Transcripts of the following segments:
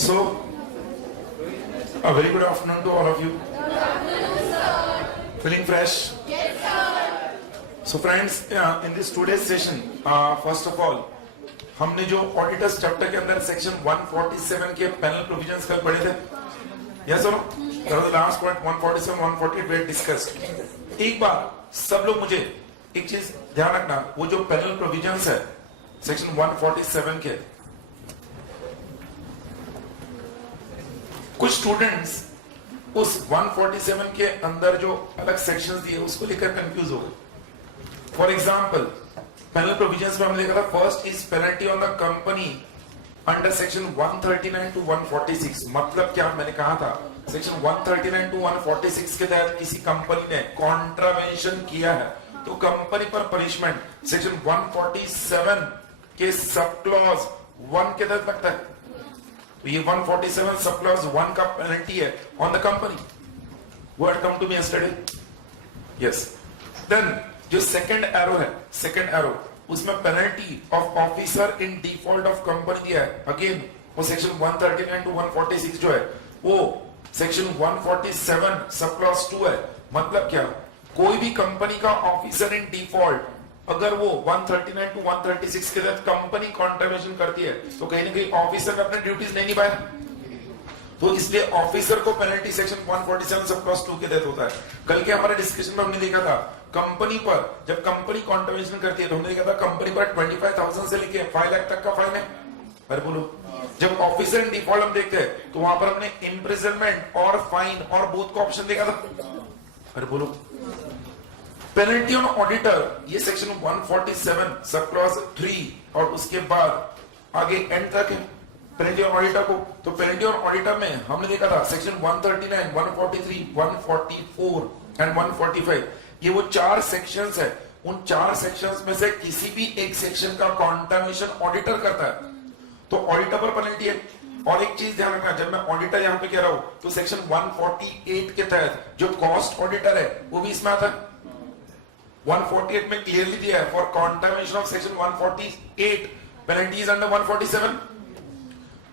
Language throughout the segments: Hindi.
So, a very good afternoon to all of you. Good afternoon, sir. Feeling fresh? Yes, sir. So friends, in this today's session, first of all, हमने जो ऑडिटर्स चैप्टर के अंदर सेक्शन 147 के पैनल प्रोविजंस कल पढ़े थे, yes or no? That was the last point. 147, 148 were discussed. एक बार सब लोग मुझे एक चीज ध्यान रखना, वो जो पैनल प्रोविजंस है सेक्शन 147 के, कुछ स्टूडेंट्स उस 147 के अंदर जो अलग सेक्शंस दिए उसको लेकर कंफ्यूज हो गए। फॉर एग्जांपल, पैनल प्रोविजंस में हमने देखा था, first is penalty on the company under section 139 to 146। मतलब क्या, मैंने कहा था सेक्शन 139 टू 146 के तहत किसी कंपनी ने कॉन्ट्रावेंशन किया है तो कंपनी पर पनिशमेंट सेक्शन 147 के सब क्लॉज 1 के तहत लगता है। तो ये 147 सब क्लॉज 1 का पेनल्टी है on the company. Word come to me yesterday, yes. Then जो सेकंड एरो है, सेकंड एरो, उसमें penalty of officer in default of company दिया है। अगेन वो सेक्शन 139 टू 146 जो है वो सेक्शन 147 सब क्लॉज 2 है। मतलब क्या, कोई भी कंपनी का ऑफिसर इन डिफॉल्ट अगर वो 139 टू 136 के तहत कंपनी कॉन्ट्रावेंशन करती है तो कहीं ना कहीं ऑफिसर ने अपने ड्यूटीज नहीं निभाए, तो इसलिए ऑफिसर को पेनल्टी सेक्शन 147 सब क्लॉज 2 के तहत होता है। कल के हमारे डिस्कशन में हमने देखा था, कंपनी पर जब कंपनी कॉन्ट्रावेंशन करती है तो हमने देखा था कंपनी पर 25,000 से लेके 5 लाख तक का फाइन है। अरे बोलो, जब ऑफिसर इन डिफॉल्ट हम देखते हैं तो वहां पर हमने इम्प्रिजनमेंट और फाइन और बोथ का ऑप्शन देखा था। अरे बोलो, पेनल्टी ऑन ऑडिटर, ये सेक्शन 147 सब क्लॉज 3 और उसके बाद आगे एंड तक है पेनल्टी ऑन ऑडिटर को। तो पेनल्टी ऑन ऑडिटर में हमने देखा था सेक्शन 139, 143, 144 एंड 145, ये वो 4 सेक्शंस है। उन 4 सेक्शंस में से किसी भी एक सेक्शन का कॉन्ट्रावेंशन ऑडिटर करता है तो ऑडिटर पर पेनल्टी है। और एक चीज ध्यान रखना, जब मैं ऑडिटर यहां पे कह रहा हूं तो सेक्शन 148 के तहत जो कॉस्ट ऑडिटर है वो भी इसमें आता है। 148 में क्लियरली दिया है, for contravention of section 148 penalty is under 147।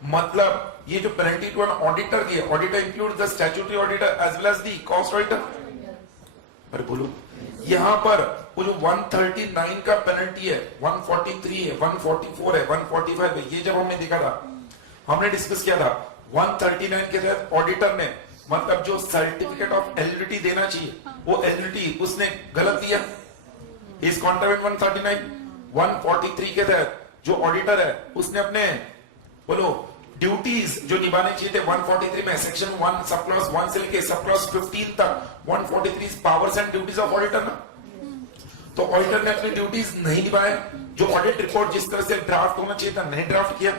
मतलब ये जो पेनल्टी टू एन ऑडिटर दी है, auditor include the statutory auditor as well as the cost auditor. अरे बोलो, यहां पर वो जो 139 का पेनल्टी है, 143 है, 144 है, 145 है, ये जब हमने देखा था, हमने डिस्कस किया था 139 के तहत ऑडिटर ने मतलब जो सर्टिफिकेट ऑफ एलिजिबिलिटी देना चाहिए वो एलिजिबिलिटी उसने गलत दिया, इस कॉन्ट्रावेंट 139। 143 के तहत जो ऑडिटर है उसने अपने बोलो ड्यूटीज जो निभाने चाहिए थे 143 में सेक्शन 1 सब क्लॉज 1 से लेके सब क्लॉज 15 तक 143 powers and duties of auditor ना, तो ऑडिटर ने अपनी ड्यूटीज नहीं निभाए। जो ऑडिट रिपोर्ट जिस तरह से ड्राफ्ट होना चाहिए था नहीं ड्राफ्ट किया।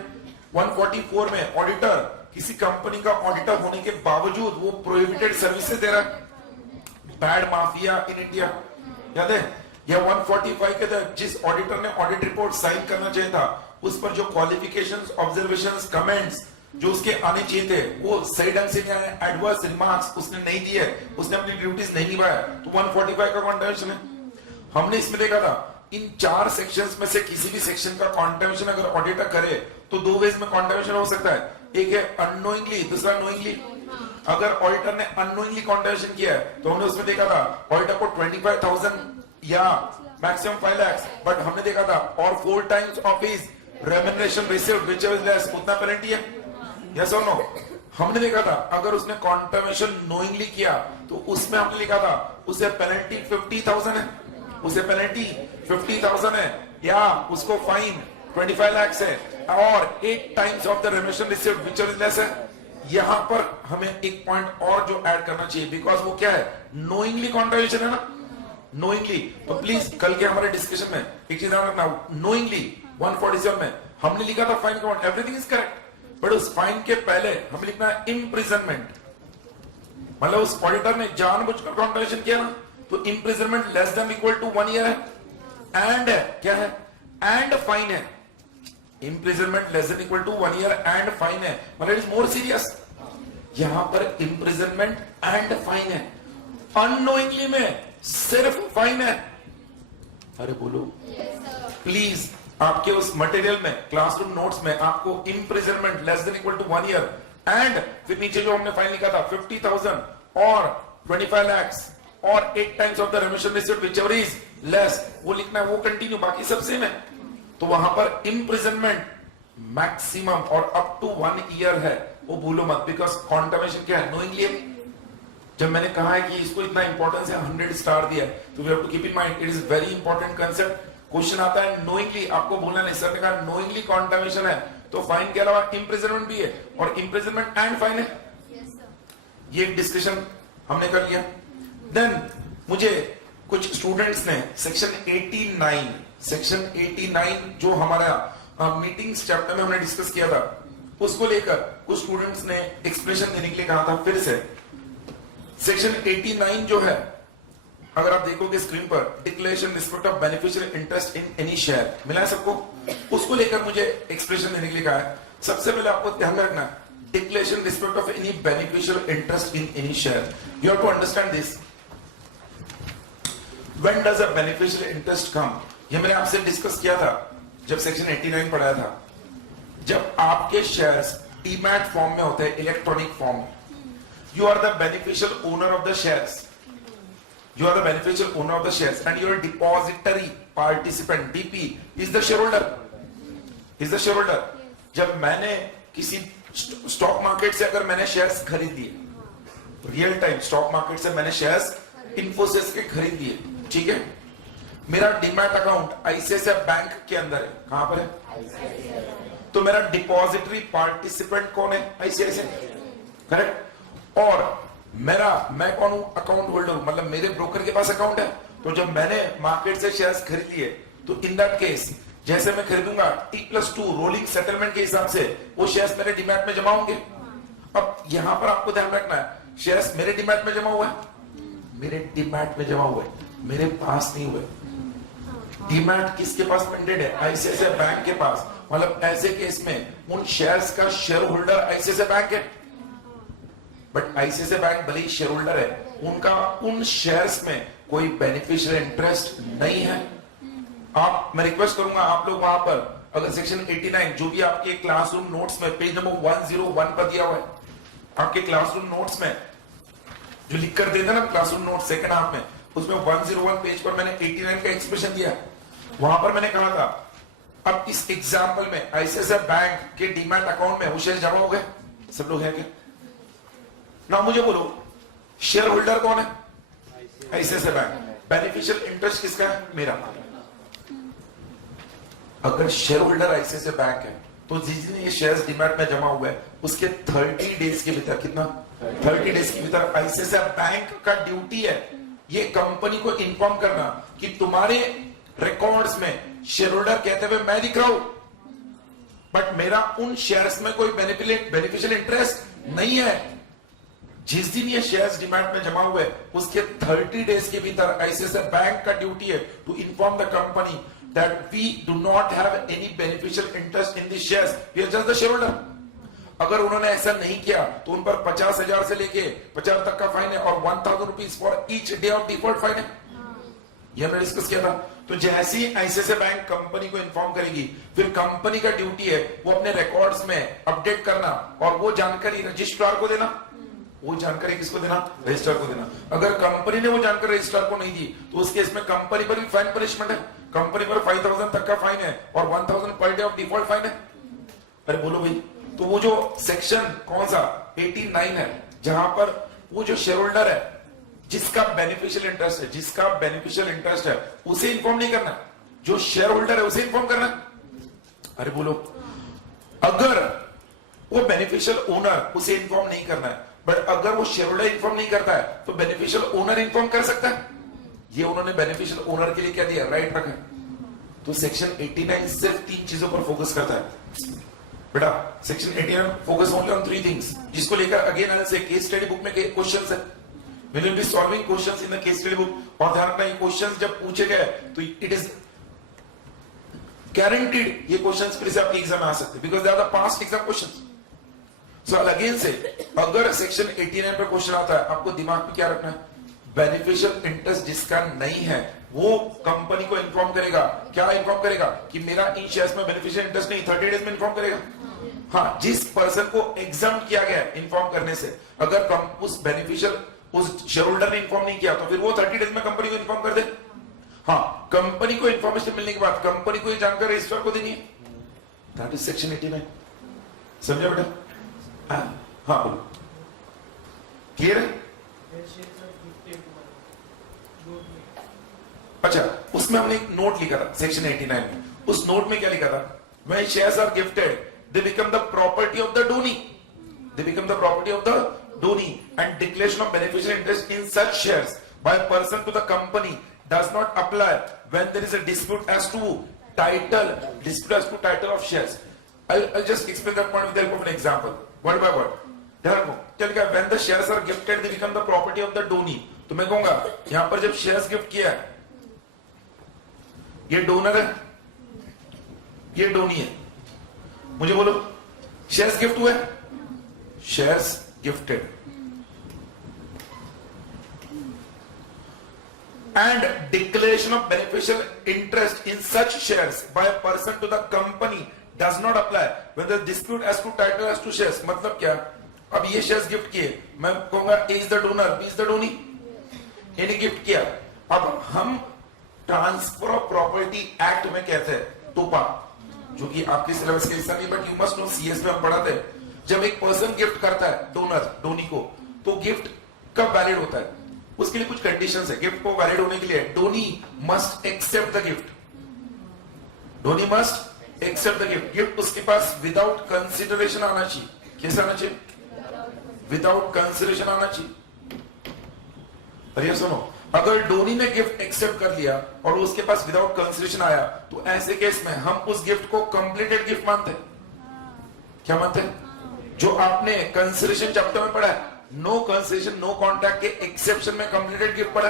144 में ऑडिटर किसी कंपनी का ऑडिटर होने के बावजूद वो प्रोहिबिटेड सर्विसेज दे रहा है, बैड माफिया इन इंडिया, याद है? या 145 के तहत जिस ऑडिटर ने ऑडिट रिपोर्ट साइन करना चाहिए था उस पर जो क्वालिफिकेशंस, ऑब्जर्वेशंस, कमेंट्स जो उसके आने चाहिए थे वो सही ढंग से नहीं आए, एडवर्स रिमार्क्स उसने नहीं दिए, उसने अपनी ड्यूटीज नहीं निभाया, तो 145 का कॉन्ट्रावेंशन है। हमने इसमें देखा था इन 4 सेक्शंस में से किसी भी सेक्शन का कॉन्ट्रावेंशन अगर ऑडिटर करे तो 2 वेज में कॉन्ट्रावेंशन हो सकता है, एक है अननोइंगली, दूसरा नोइंगली। अगर ऑडिटर ने अननोइंगली कॉन्ट्रावेंशन किया है तो हमने उसमें देखा था ऑडिटर को 25,000 या मैक्सिमम 5 लाख, बट हमने देखा था और 4 times of his remuneration received whichever is less, उतना पेनल्टी है, यस और नो? हमने देखा था अगर उसने कॉन्ट्रावेंशन नोइंगली किया तो उसमें हमने लिखा था उसे पेनल्टी 50,000 है, उसे पेनल्टी 50,000 है या उसको फाइन 25 लाख है और 8 times of the remuneration received whichever is less है। यहां पर हमें एक पॉइंट और जो ऐड करना चाहिए, बिकॉज वो क्या है, नोइंगली कॉन्ट्रावेंशन है ना, नोइंगली। तो प्लीज कल के हमारे डिस्कशन में एक चीज ध्यान रखना, नोइंगली 147 में हमने लिखा था fine amount, everything is correct, but उस फाइन के पहले हमें लिखना है इम्प्रिजनमेंट। मतलब उस ऑडिटर ने जानबूझकर कॉन्ट्रावेंशन किया ना, तो imprisonment less than equal to 1 year है, एंड क्या है, एंड फाइन है। Imprisonment less than equal to 1 year and fine है, मतलब इट इज मोर सीरियस। यहां पर इम्प्रिजनमेंट एंड फाइन है, अननोइंगली में सिर्फ फाइन है। अरे बोलो प्लीज, आपके उस मटेरियल में, क्लासरूम नोट्स में आपको imprisonment less than equal to 1 year and फिर नीचे जो हमने फाइन लिखा था 50,000 और 25 lakhs और 8 times of the remission receipt whichever is less, वो लिखना है, वो कंटिन्यू, बाकी सब सेम है। तो वहां पर इम्प्रिजनमेंट मैक्सिमम और अप टू 1 ईयर है, वो भूलो मत, बिकॉज कॉन्टमेशन क्या है, नोइंगली। जब मैंने कहा है कि इसको इतना इंपॉर्टेंस है, 100 स्टार दिया है, तो we have to keep in mind it is very important concept. Question आता है नोइंगली, आपको बोलना नहीं, सर ने कहा नोइंगली कॉन्टमेशन है तो फाइन के अलावा इम्प्रिजनमेंट भी है, और इम्प्रिजनमेंट एंड फाइन है। ये एक डिस्कशन हमने कर लिया। देन मुझे कुछ स्टूडेंट्स ने सेक्शन 89 जो हमारा मीटिंग्स चैप्टर में हमने डिस्कस किया था, उसको लेकर कुछ स्टूडेंट्स ने एक्सप्लेनेशन देने के लिए कहा था। फिर से सेक्शन 89 जो है, अगर आप देखोगे स्क्रीन पर, declaration respect of beneficial interest in any share, मिला है सबको? उसको लेकर मुझे एक्सप्रेशन देने के लिए कहा है। सबसे पहले आपको ध्यान रखना है, declaration respect of any beneficial interest in any share, you have to understand this. When does a beneficial interest come, ये मैंने आपसे डिस्कस किया था जब सेक्शन 89 पढ़ाया था। जब आपके शेयर्स डीमैट फॉर्म में होते हैं, electronic form, you are the beneficial owner of the shares, you are the beneficial owner of the shares and your depository participant DP is the shareholder, जब मैंने किसी स्टॉक मार्केट से अगर मैंने शेयर्स खरीद लिए, रियल टाइम स्टॉक मार्केट से मैंने शेयर्स इन्फोसिस के खरीद लिए, ठीक है, मेरा डीमैट अकाउंट आईसीआईसीआई बैंक के अंदर है, कहां पर है? तो मेरा डिपॉजिटरी पार्टिसिपेंट कौन है? ICICI, correct. और मैं कौन हूं? अकाउंट होल्डर हूं, मतलब मेरे ब्रोकर के पास अकाउंट है। तो जब मैंने मार्केट से शेयर्स खरीद लिए, तो इन दैट केस जैसे मैं खरीदूंगा T+2 रोलिंग सेटलमेंट के हिसाब से वो शेयर्स मेरे डीमैट में जमा होंगे। अब यहां पर आपको ध्यान रखना है, शेयर्स मेरे डीमैट में जमा हुआ है, मेरे डीमैट में जमा हुए, मेरे पास नहीं हुए। डीमैट किसके पास पेंडेड है? आईसीआईसीआई बैंक के पास। मतलब ऐसे केस में उन शेयर्स का शेयर होल्डर आईसीआईसीआई बैंक है, बट आईसीआईसीआई बैंक भले ही शेयर होल्डर है, उनका उन शेयर्स में कोई बेनिफिशियल इंटरेस्ट नहीं है। मैं रिक्वेस्ट करूंगा आप लोग वहां पर, अगर सेक्शन 89 जो भी आपके क्लासरूम नोट्स में पेज नंबर 101 पर दिया हुआ है, आपके क्लासरूम नोट्स में जो लिख कर देते ना क्लासरूम नोट सेकंड हाफ में, उसमें 101 पेज पर मैंने 89 का एक्सप्रेशन दिया। वहां पर मैंने कहा था, अब इस एग्जाम्पल में आईसीआईसीआई बैंक के डीमैट अकाउंट में वो शेयर जमा हो गए, सब लोग हैं क्या? ना मुझे बोलो, शेयर होल्डर कौन है? ICICI bank. बेनिफिशियल इंटरेस्ट किसका है? मेरा। अगर शेयर होल्डर आईसीआईसीआई बैंक है, तो जिसने ये शेयर्स डीमैट में जमा हुए हैं, उसके 30 डेज के भीतर, कितना? 30 डेज के भीतर आईसीआईसीआई बैंक का ड्यूटी है ये कंपनी को इन्फॉर्म करना कि तुम्हारे रिकॉर्ड्स में शेयर होल्डर कहते हुए मैं दिख रहा हूं, बट मेरा उन शेयर्स में कोई बेनिफिशियल इंटरेस्ट नहीं है। जिस दिन ये शेयर्स डीमैट में जमा हुए, उसके 30 डेज के भीतर आईसीआईसीआई बैंक का ड्यूटी है to inform the company that we do not have any beneficial interest in this shares, we are just the share holder. अगर उन्होंने ऐसा नहीं किया तो उन पर 50,000 से लेके 50 तक का फाइन है और 1,000 rupees for each day of default fine है। ये हमने डिस्कस किया था। तो जैसे ही आईसीआईसीआई बैंक कंपनी को इन्फॉर्म करेगी, फिर कंपनी का ड्यूटी है वो अपने रिकॉर्ड्स में अपडेट करना और वो जानकारी रजिस्ट्रार को देना। वो जानकारी किसको देना? रजिस्ट्रार को देना। अगर कंपनी ने वो जानकारी रजिस्ट्रार को नहीं दी, तो उस केस में कंपनी पर भी फाइन पनिशमेंट है। कंपनी पर 5,000 तक का फाइन है और 1,000 per day of default fine है। अरे बोलो भाई, तो वो जो सेक्शन कौन सा 89 है, जहां पर वो जो शेयर होल्डर है जिसका बेनिफिशियल इंटरेस्ट है उसे इन्फॉर्म नहीं करना, जो शेयर होल्डर है उसे इन्फॉर्म करना। अरे बोलो, अगर वो बेनिफिशियल ओनर उसे इन्फॉर्म नहीं करना है, बट अगर वो शेयर होल्डर इन्फॉर्म नहीं करता है, तो बेनिफिशियल ओनर इन्फॉर्म कर सकता है। ये उन्होंने बेनिफिशियल ओनर के लिए क्या दिया? राइट रखा है। तो सेक्शन 89 सिर्फ 3 चीजों पर फोकस करता है बेटा। Section 89 focus only on 3 things, जिसको लेकर अगेन आई से केस स्टडी बुक में क्वेश्चंस है। We will be solving questions in the case study book। और ध्यान रखना, ये क्वेश्चंस जब पूछे गए तो इट इज गारंटीड ये क्वेश्चंस फिर से आपके एग्जाम में आ सकते हैं, because they are the past exam questions. So again से, अगर सेक्शन 89 पर क्वेश्चन आता है, आपको दिमाग में क्या रखना है? बेनिफिशियल इंटरेस्ट जिसका नहीं है वो कंपनी को इन्फॉर्म करेगा। क्या इन्फॉर्म करेगा? कि मेरा इन शेयर्स में बेनिफिशियल इंटरेस्ट नहीं, 30 डेज में इन्फॉर्म करेगा। हाँ, जिस पर्सन को एग्जाम किया गया इन्फॉर्म करने से, अगर उस बेनिफिशियल उस शेयर होल्डर ने इन्फॉर्म नहीं किया तो फिर वो 30 डेज में कंपनी को इन्फॉर्म कर दे। हाँ, कंपनी को इन्फॉर्मेशन मिलने के बाद कंपनी को ये जानकारी रजिस्ट्रार को देनी है। That is section 89। समझा बेटा? हाँ बोलो, क्लियर है? अच्छा, उसमें हमने एक नोट लिखा था सेक्शन 89 में। उस नोट में क्या लिखा था? When shares are gifted, they become the property of the donee. They become the property of the donee, and declaration of beneficial interest in such shares by a person to the company does not apply when there is a dispute as to title of shares. I'll just explain that point with the help of an example, word by word. देखो क्या लिखा है? When the shares are gifted, they become the property of the donee. तो मैं कहूंगा यहां पर जब शेयर्स गिफ्ट किया है, ये डोनर है, ये डोनी है। मुझे बोलो, शेयर्स गिफ्ट हुए? Shares gifted, and declaration of beneficial interest in such shares by a person to the company does not apply when the dispute as to title as to shares. मतलब क्या? अब ये शेयर्स गिफ्ट किए, मैं कहूंगा A is the donor, B is the donee. इन्हें गिफ्ट किया। अब हम ट्रांसफर ऑफ प्रॉपर्टी एक्ट में कहते हैं टोपा, जो कि आपके सिलेबस के हिस्सा नहीं, but you must know, CS में हम पढ़ाते हैं। जब एक पर्सन गिफ्ट करता है डोनर, डोनी को, तो गिफ्ट कब वैलिड होता है? उसके लिए कुछ कंडीशंस है। गिफ्ट को वैलिड होने के लिए donee must accept the gift. Donee must accept the gift. Gift उसके पास विदाउट कंसिडरेशन आना चाहिए। कैसे आना चाहिए? विदाउट कंसिडरेशन आना चाहिए। अरे सुनो, अगर डोनी ने गिफ्ट एक्सेप्ट कर लिया और उसके पास विदाउट कंसिडरेशन आया, तो ऐसे केस में हम उस गिफ्ट को कंप्लीटेड गिफ्ट मानते हैं। क्या मानते हैं? जो आपने कंसिडरेशन चैप्टर में पढ़ा है, नो कंसिडरेशन नो कॉन्ट्रैक्ट के एक्सेप्शन में कंप्लीटेड गिफ्ट पढ़ा।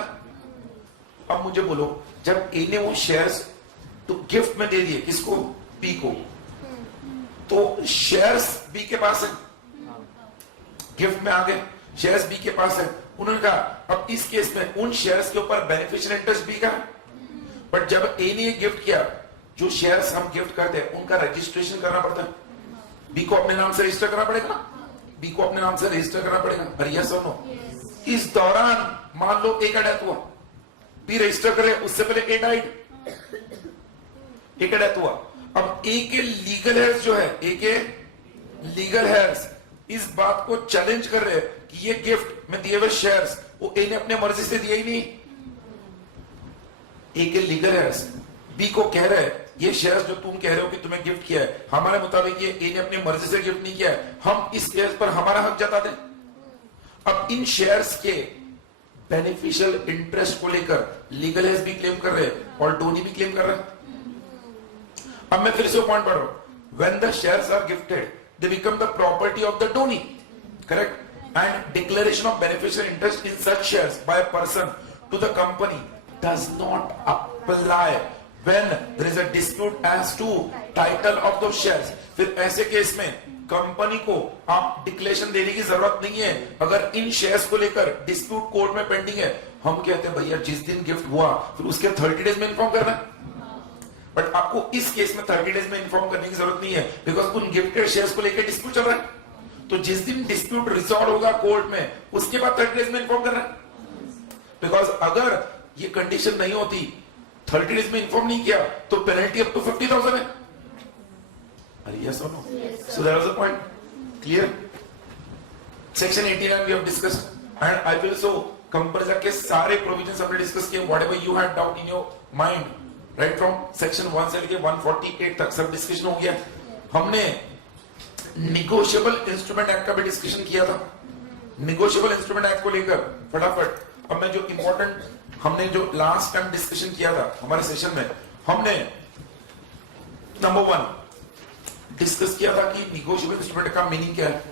अब मुझे बोलो, जब ए ने वो शेयर्स तो गिफ्ट में दे दिए, किसको? बी को, तो शेयर्स बी के पास है, गिफ्ट में आ गए, शेयर्स बी के पास है। उन्होंने कहा अब इस केस में उन शेयर्स के ऊपर बेनिफिशियल इंटरेस्ट बी का, बट जब ए ने गिफ्ट किया, जो शेयर्स हम गिफ्ट करते हैं उनका रजिस्ट्रेशन करना पड़ता है। बी को अपने नाम से रजिस्टर करना पड़ेगा ना, बी को अपने नाम से रजिस्टर करना पड़ेगा। अरे यस और नो? इस दौरान मान लो ए का डेथ हुआ, बी रजिस्टर करे, उससे पहले ए डाइड, ए का डेथ हुआ। अब ए के लीगल हेयर्स जो है, ए के लीगल हेयर्स इस बात को चैलेंज कर रहे हैं कि ये गिफ्ट में दिए हुए शेयर्स वो ए ने अपने मर्जी से दिए ही नहीं। ए के लीगल हेयर्स बी को कह रहे हैं ये शेयर्स जो तुम कह रहे हो कि तुम्हें गिफ्ट किया है, हमारे मुताबिक ये ए ने अपनी मर्जी से गिफ्ट नहीं किया है, हम इस शेयर्स पर हमारा हक जता दें। अब इन शेयर्स के बेनिफिशियल इंटरेस्ट को लेकर लीगल हेयर्स भी क्लेम कर रहे हैं और डोनी भी क्लेम कर रहा है। अब मैं फिर से पॉइंट पढ़ रहा हूं। When the shares are gifted, they become the property of the donee, correct? And declaration of beneficial interest in such shares by a person to the company does not apply when there is a dispute as to title of those shares. फिर ऐसे केस में कंपनी को आप डिक्लेरेशन देने की जरूरत नहीं है अगर इन शेयर्स को लेकर डिस्प्यूट कोर्ट में पेंडिंग है। हम कहते हैं भैया जिस दिन गिफ्ट हुआ फिर उसके 30 डेज में इन्फॉर्म करना है, बट आपको इस केस में 30 डेज में इन्फॉर्म करने की जरूरत नहीं है, बिकॉज उन गिफ्टेड शेयर्स को लेकर डिस्प्यूट चल रहा है। तो जिस दिन डिस्प्यूट रिजॉल्व होगा कोर्ट में, उसके बाद 30 डेज में इन्फॉर्म करना है। बिकॉज अगर ये कंडीशन नहीं होती, 30 डेज में इन्फॉर्म नहीं किया, तो पेनल्टी अप टू 50,000 है। अरे यस और no? So that was the point. Clear? Section 89 we have discussed and I will so comparison के सारे प्रोविजंस हमने डिस्कस किए। Whatever you had doubt in your mind, right from section 1 से लेके 148 तक सब डिस्कशन हो गया। हमने निगोशिएबल इंस्ट्रूमेंट एक्ट का भी डिस्कशन किया था। निगोशिएबल इंस्ट्रूमेंट एक्ट को लेकर फटाफट अब मैं जो इंपॉर्टेंट हमने जो लास्ट टाइम डिस्कशन किया था हमारे सेशन में, हमने नंबर 1 डिस्कस किया था कि निगोशिएबल इंस्ट्रूमेंट का मीनिंग क्या है।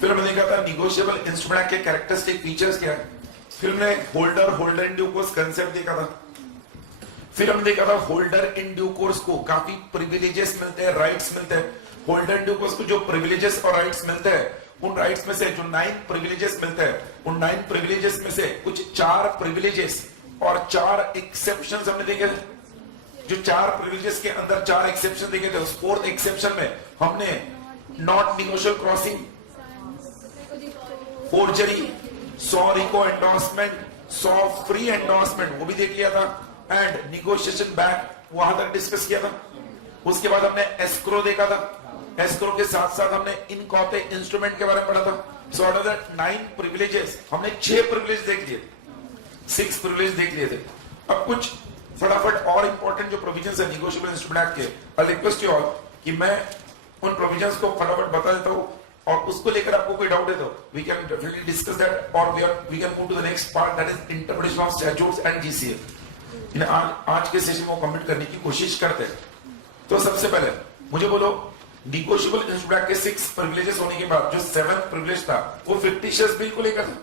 फिर हमने देखा था निगोशिएबल इंस्ट्रूमेंट एक्ट के कैरेक्टरिस्टिक फीचर्स क्या है। फिर हमने holder in due course concept देखा था। फिर हमने देखा था होल्डर इन ड्यू कोर्स को काफी प्रिविलेजेस मिलते हैं, राइट्स मिलते हैं। होल्डर इन ड्यू कोर्स को जो प्रिविलेजेस और राइट्स मिलते हैं, उन राइट्स में से जो 9 प्रिविलेजेस मिलते हैं, उन 9 प्रिविलेजेस में से कुछ 4 प्रिविलेजेस और 4 एक्सेप्शंस हमने देखे थे। जो 4 प्रिविलेजेस के अंदर 4 एक्सेप्शन देखे थे, उस 4th एक्सेप्शन में हमने not negotiable crossing, forgery, 100 recourse endorsement, 100 free endorsement वो भी देख लिया था, एंड निगोशिएशन बैक वहां तक डिस्कस किया था। उसके बाद हमने एस्क्रो देखा था, एस्क्रो के साथ साथ हमने इनकॉर्पोरे इंस्ट्रूमेंट के बारे में पढ़ा था। So out of the 9 privileges हमने 6 प्रिविलेज देख लिए, 6 प्रिविलेज देख लिए थे। अब कुछ फटाफट और इंपॉर्टेंट जो प्रोविजंस है निगोशिएबल इंस्ट्रूमेंट एक्ट के, आई रिक्वेस्ट यू ऑल कि मैं उन प्रोविजंस को फटाफट बता देता हूं, और उसको लेकर आपको कोई डाउट है तो we can definitely discuss that, और we can move to the next part, that is interpretation of statutes and GCA. आज के सेशन को कंप्लीट करने की कोशिश करते हैं। तो सबसे पहले मुझे बोलो, निगोशिएबल इंस्ट्रूमेंट के 6 प्रिविलेजेस होने के बाद जो 7th प्रिविलेज था वो फिक्टिशियस बिल को लेकर था।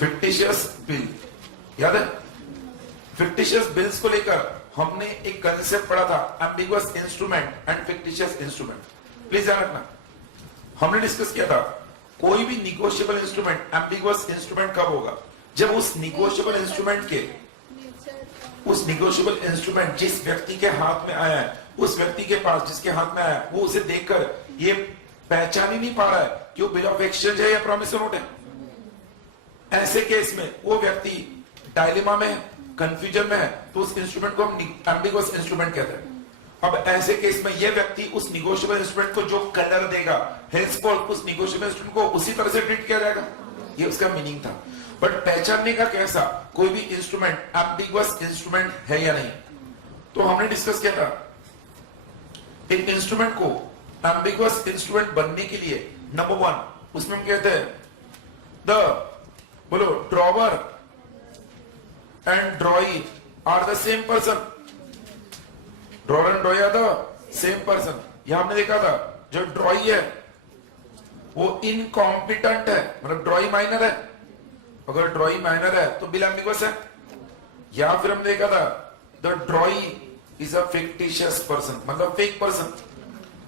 फिक्टिशियस बिल याद है? फिक्टिशियस बिल्स को लेकर हमने एक कंसेप्ट पढ़ा था, ambiguous instrument and fictitious instrument. Please ध्यान रखना, हमने डिस्कस किया था कोई भी निगोशिएबल इंस्ट्रूमेंट एम्बिगुअस इंस्ट्रूमेंट कब होगा, जब उस निगोशिएबल इंस्ट्रूमेंट के जिस व्यक्ति के हाथ में आया है, उस व्यक्ति के पास जिसके हाथ में आया है, वो उसे देखकर ये पहचान ही नहीं पा रहा है कि वो बिल ऑफ एक्सचेंज है या प्रॉमिसरी नोट है। ऐसे केस में वो व्यक्ति डायलेमा में है, कंफ्यूजन में है, तो उस इंस्ट्रूमेंट को हम एम्बिगुअस इंस्ट्रूमेंट कहते हैं। अब ऐसे केस में ये व्यक्ति उस निगोशिएबल इंस्ट्रूमेंट को जो कलर देगा, henceforth उस निगोशिएबल इंस्ट्रूमेंट को उसी तरह से ट्रीट किया जाएगा, ये उसका मीनिंग था। बट पहचानने का कैसा, कोई भी इंस्ट्रूमेंट एम्बिगुअस इंस्ट्रूमेंट है या नहीं, तो हमने डिस्कस किया था एक इंस्ट्रूमेंट को एम्बिगुअस इंस्ट्रूमेंट बनने के लिए नंबर 1 उसमें हम कहते हैं द बोलो drawer and drawee are the same person. Drawer and drawee are the same person. यह हमने देखा था जो ड्रॉई है वो इनकॉम्पिटेंट है, मतलब ड्रॉई माइनर है। अगर ड्रॉई माइनर है तो बिल एम्बिगुअस है। या फिर हमने देखा था the drawee is a fictitious person, मतलब fake person,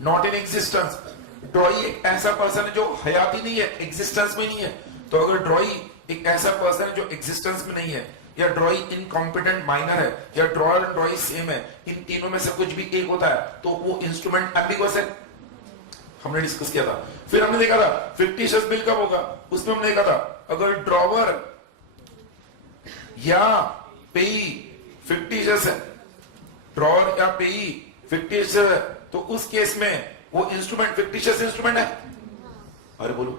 not in existence. Drawee एक ऐसा पर्सन है जो हयाती नहीं है, एग्जिस्टेंस में नहीं है। तो अगर ड्रॉई एक ऐसा पर्सन है जो एग्जिस्टेंस में नहीं है, या ड्रॉई इनकॉम्पिटेंट माइनर है, या ड्रॉयर एंड ड्रॉई सेम है, इन तीनों में से कुछ भी एक होता है, तो वो इंस्ट्रूमेंट एम्बिगुअस है। हमने डिस्कस किया था। फिर हमने देखा था फिक्टिशियस बिल कब होगा, उसमें हमने देखा था अगर ड्रॉवर या पेई फिक्टिशियस है, ड्रॉवर या पेई फिक्टिशियस है, तो उस केस में वो इंस्ट्रूमेंट फिक्टिशियस इंस्ट्रूमेंट है। अरे बोलो,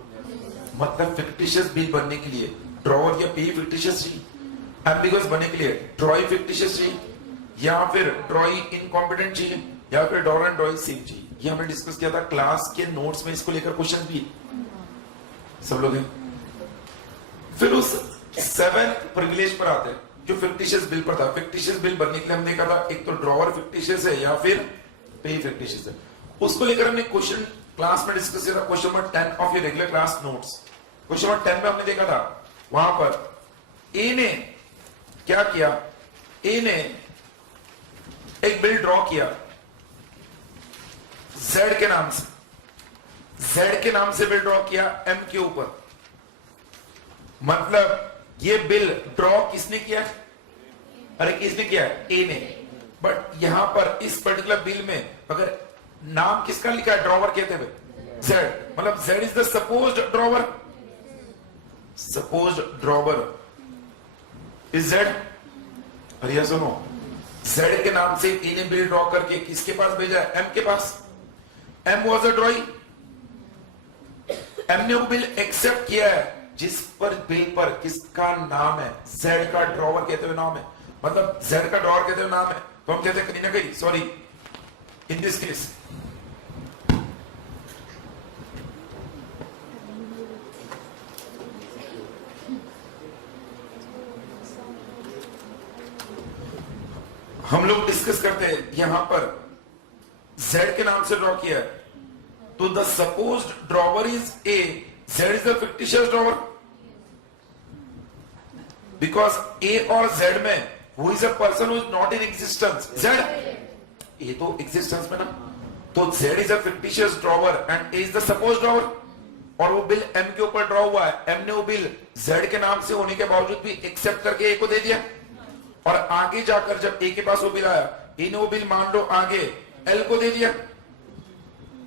मतलब फिक्टिशियस बिल बनने के लिए ड्रॉवर या पेई फिक्टिशियस चाहिए, एम्बिगुअस बनने के लिए ड्रॉई फिक्टिशियस चाहिए, या फिर ड्रॉई इनकॉम्पिटेंट चाहिए, या फिर ड्रॉवर एंड ड्रॉई सेम चाहिए। ये हमने डिस्कस किया था क्लास के नोट्स में, इसको लेकर क्वेश्चन भी सब लोग हैं। फिर उस 7th प्रिविलेज पर आते हैं जो फिक्टिशियस बिल पर था। फिक्टिशियस बिल बनने के लिए हमने कहा था एक तो ड्रॉवर फिक्टिशियस है या फिर पे फिक्टिशियस है। उसको लेकर हमने क्वेश्चन क्लास में डिस्कस किया था, question number 10 of your regular class notes. Question number 10 में हमने देखा था वहां पर ए ने क्या किया, ए ने एक बिल ड्रॉ किया Z के नाम से, Z के नाम से बिल ड्रॉ किया M के ऊपर। मतलब ये बिल ड्रॉ किसने किया? अरे किसने किया? A ने। बट यहां पर इस पर्टिकुलर बिल में अगर नाम किसका लिखा है ड्रॉवर कहते हुए? Z, मतलब Z is the supposed drawer. Supposed drawer is Z। अरे सुनो, Z के नाम से A ने बिल ड्रॉ करके किसके पास भेजा है? M के पास। M was a drawing। M ने वो बिल एक्सेप्ट किया है जिस पर बिल पर किसका नाम है? Z का ड्रॉवर कहते हुए नाम है, मतलब Z का ड्रॉवर कहते हुए नाम है। तो हम कहते हैं कहीं ना कहीं, सॉरी इन दिस केस हम लोग डिस्कस करते हैं यहां पर Z के नाम से ड्रॉ किया है, तो the supposed drawer is A, Z is the fictitious drawer. Because A और Z में who is a person who is not in existence? Z। A तो एग्जिस्टेंस में ना, तो Z is a fictitious drawer and A is the supposed drawer। और वो बिल एम के ऊपर ड्रॉ हुआ है, एम ने वो बिल जेड के नाम से होने के बावजूद भी एक्सेप्ट करके ए को दे दिया, और आगे जाकर जब ए के पास वो बिल आया, ए ने वो बिल मान लो आगे एल को दे दिया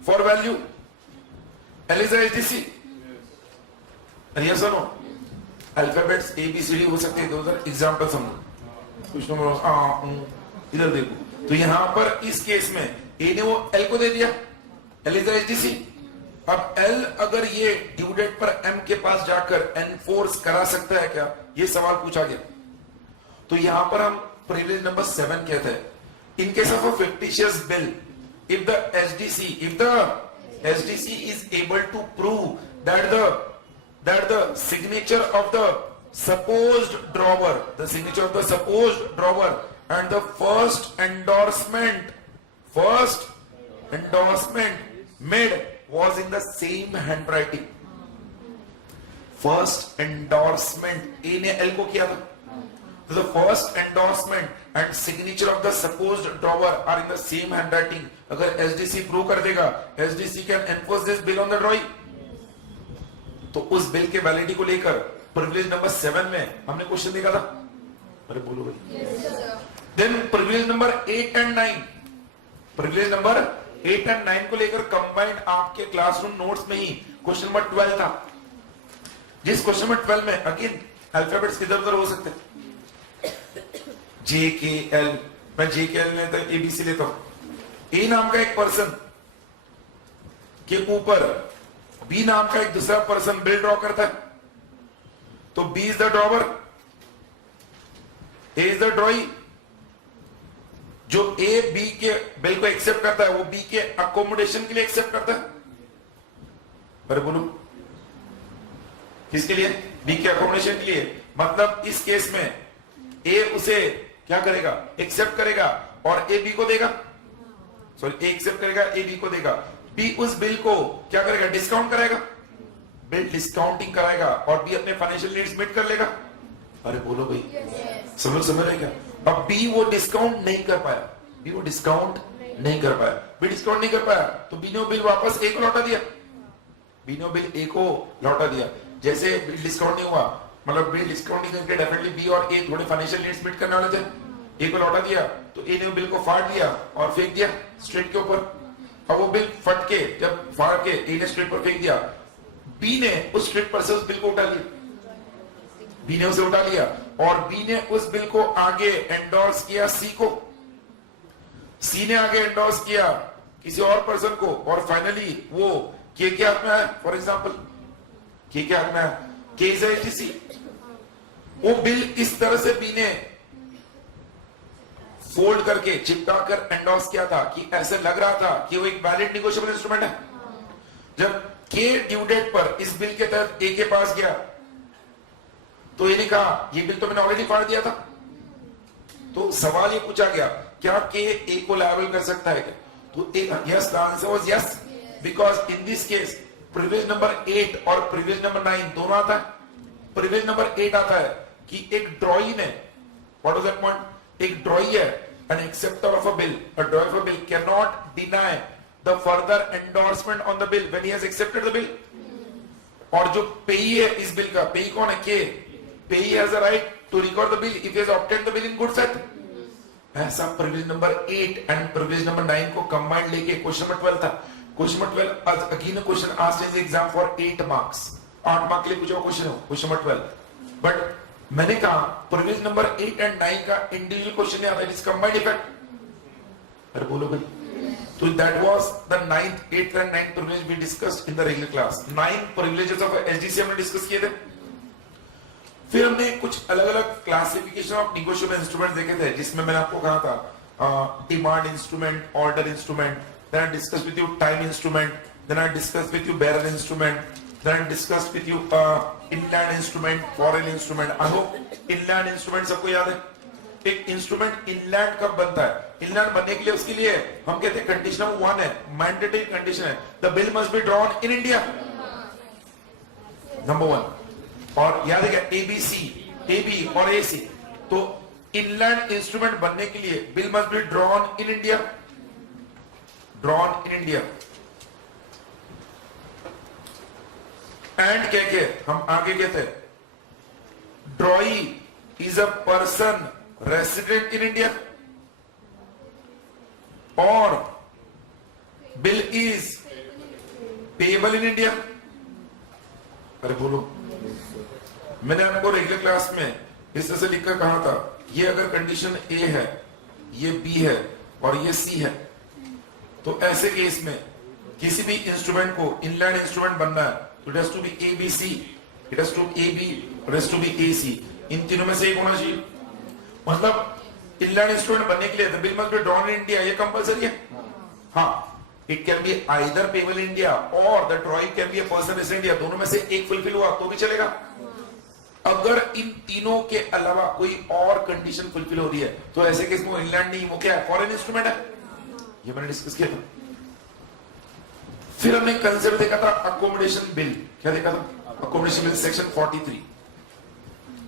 for value, L is HDC. Yes और no? Alphabets A B C D हो सकते हैं, दो एग्जांपल समझो। कुछ इधर देखो, तो यहां पर इस केस में ए ने वो एल को दे दिया, एल इज एचडीसी। अब एल अगर ये ड्यू डेट पर एम के पास जाकर एनफोर्स करा सकता है क्या, ये सवाल पूछा गया। तो यहां पर हम प्रिविलेज नंबर 7 कहते हैं, इन case of a fictitious bill, if the SDC is able to prove that the signature of the supposed drawer, and the first endorsement made was in the same handwriting. First endorsement A ने L को किया था, so the first endorsement and signature of the supposed drawer are in the same handwriting. अगर SDC प्रूव कर देगा, SDC can enforce this bill on the drawing. तो उस बिल के वैलिडिटी को लेकर प्रिविलेज नंबर 7 में हमने क्वेश्चन देखा था। अरे बोलो भाई। Then privilege number 8 and 9, privilege number 8 and 9 को लेकर कंबाइंड आपके क्लासरूम नोट्स में ही क्वेश्चन नंबर 12 था, जिस क्वेश्चन नंबर 12 में अगेन अल्फाबेट्स इधर उधर हो सकते हैं, जे के एल, मैं जे के एल लेता हूं, एबीसी लेता हूं, ए नाम का एक पर्सन के ऊपर बी नाम का एक दूसरा पर्सन बिल ड्रॉ करता है, तो B is the drawer, A is the drawee. जो ए बी के बिल को एक्सेप्ट करता है वो बी के अकोमोडेशन के लिए एक्सेप्ट करता है। अरे बोलो, किसके लिए? बी के अकोमोडेशन के लिए। मतलब इस केस में ए उसे क्या करेगा? एक्सेप्ट करेगा और ए बी को देगा, सॉरी ए एक्सेप्ट करेगा, ए बी को देगा। बी उस बिल को क्या करेगा? डिस्काउंट कराएगा, बिल डिस्काउंटिंग कराएगा और बी अपने फाइनेंशियल नीड्स मीट कर लेगा। अरे बोलो भाई, समझ रहे क्या? अब बी वो डिस्काउंट नहीं कर पाया, बी वो डिस्काउंट नहीं कर पाया, बी डिस्काउंट नहीं कर पाया, तो बी ने वो बिल वापस ए को लौटा दिया, बी ने वो बिल ए को लौटा दिया। जैसे बिल डिस्काउंट नहीं हुआ, मतलब बिल डिस्काउंटिंग करके डेफिनेटली बी और ए थोड़े फाइनेंशियल नीड्स मीट करने वाले थे, ए को लौटा दिया, तो ए ने बिल को फाड़ दिया और फेंक दिया स्ट्रीट के ऊपर। अब वो बिल फट के जब फाड़ के ए ने स्ट्रीट पर फेंक दिया, बी ने उस स्ट्रीट पर से उस बिल को उठा लिया, बी ने उसे उठा लिया और बी ने उस बिल को आगे एंडोर्स किया सी को, सी ने आगे एंडोर्स किया किसी और पर्सन को, और फाइनली वो के हाथ में आया। फॉर एग्जांपल के हाथ में आया, के इज एचडीसी। वो बिल इस तरह से बी ने फोल्ड करके चिपका कर एंडोर्स किया था कि ऐसे लग रहा था कि वो एक वैलिड नेगोशिएबल इंस्ट्रूमेंट है। जब के ड्यू डेट पर इस बिल के तहत ए के पास गया तो ये कहा ये बिल तो मैंने ऑलरेडी फाड़ दिया था, तो सवाल ये पूछा गया क्या के ए को लायबल कर सकता है क्या? तो yes, the answer was yes, because in this case privilege number 8 और प्रिविलेज नंबर 9 दोनों आता है। प्रिविलेज नंबर 8 आता है कि एक ड्रॉई ने, व्हाट वाज दैट पॉइंट? एक ड्रॉई है, an acceptor of a bill, a drawee of a bill can not deny the further endorsement on the bill when he has accepted the bill. और जो पेई है इस बिल का, पेई कौन है? K. Payee has a right to record the bill if he has obtained the bill in good faith. ऐसा privilege number 8 and privilege number 9 को कंबाइंड लेके क्वेश्चन नंबर 12 था। Question number 12 again question asked in the exam for 8 marks, 8 mark के लिए पूछा क्वेश्चन हो, क्वेश्चन नंबर 12। बट मैंने कहा प्रिविलेज नंबर 8 एंड 9 का इंडिविजुअल क्वेश्चन नहीं आता, इट इज कंबाइंड इफेक्ट। अरे बोलो भाई, तो that was the 9th, 8th and 9th privilege we discussed in the regular class. 9 privileges of HDC हमने डिस्कस किए थे। फिर हमने कुछ अलग अलग क्लासिफिकेशन ऑफ नेगोशिएबल इंस्ट्रूमेंट देखे थे, जिसमें मैंने आपको कहा था demand instrument, order instrument, then I discussed with you time instrument, then I discussed with you bearer instrument, then I discussed with you inland instrument, foreign instrument. I hope inland instrument सबको याद है। एक इंस्ट्रूमेंट इनलैंड कब बनता है? इनलैंड बनने के लिए उसके लिए हम कहते हैं कंडीशन नंबर 1 है, मैंडेटरी कंडीशन है, the bill must be drawn in India, number 1। और याद है एबीसी, एबी और एसी, तो इनलैंड इंस्ट्रूमेंट बनने के लिए bill must be drawn in India, drawn in India. And कह के हम आगे कहते हैं drawee is a person resident in India और bill is payable in India. अरे बोलो, मैंने आपको रेगुलर क्लास में इस तरह से लिखकर कहा था, ये अगर कंडीशन ए है, ये बी है और ये सी है, तो ऐसे केस में किसी भी इंस्ट्रूमेंट को इनलैंड इंस्ट्रूमेंट बनना है तो it has to be A B C, it has to A B, it has to be A C. इन तीनों में से एक होना चाहिए। मतलब इनलैंड इंस्ट्रूमेंट बनने के लिए the bill must be drawn in India, ये कंपलसरी है। हाँ, it can be either payable in India or the drawing can be a person resident India, दोनों में से एक फुलफिल हुआ तो भी चलेगा। अगर इन तीनों के अलावा कोई और कंडीशन फुलफिल हो रही है तो ऐसे केस में इनलैंड नहीं, वो क्या है, फॉरेन इंस्ट्रूमेंट है। ये मैंने डिस्कस किया था। फिर हमने कंसेप्ट देखा था अकोमोडेशन बिल। क्या देखा था? Accommodation bill section 43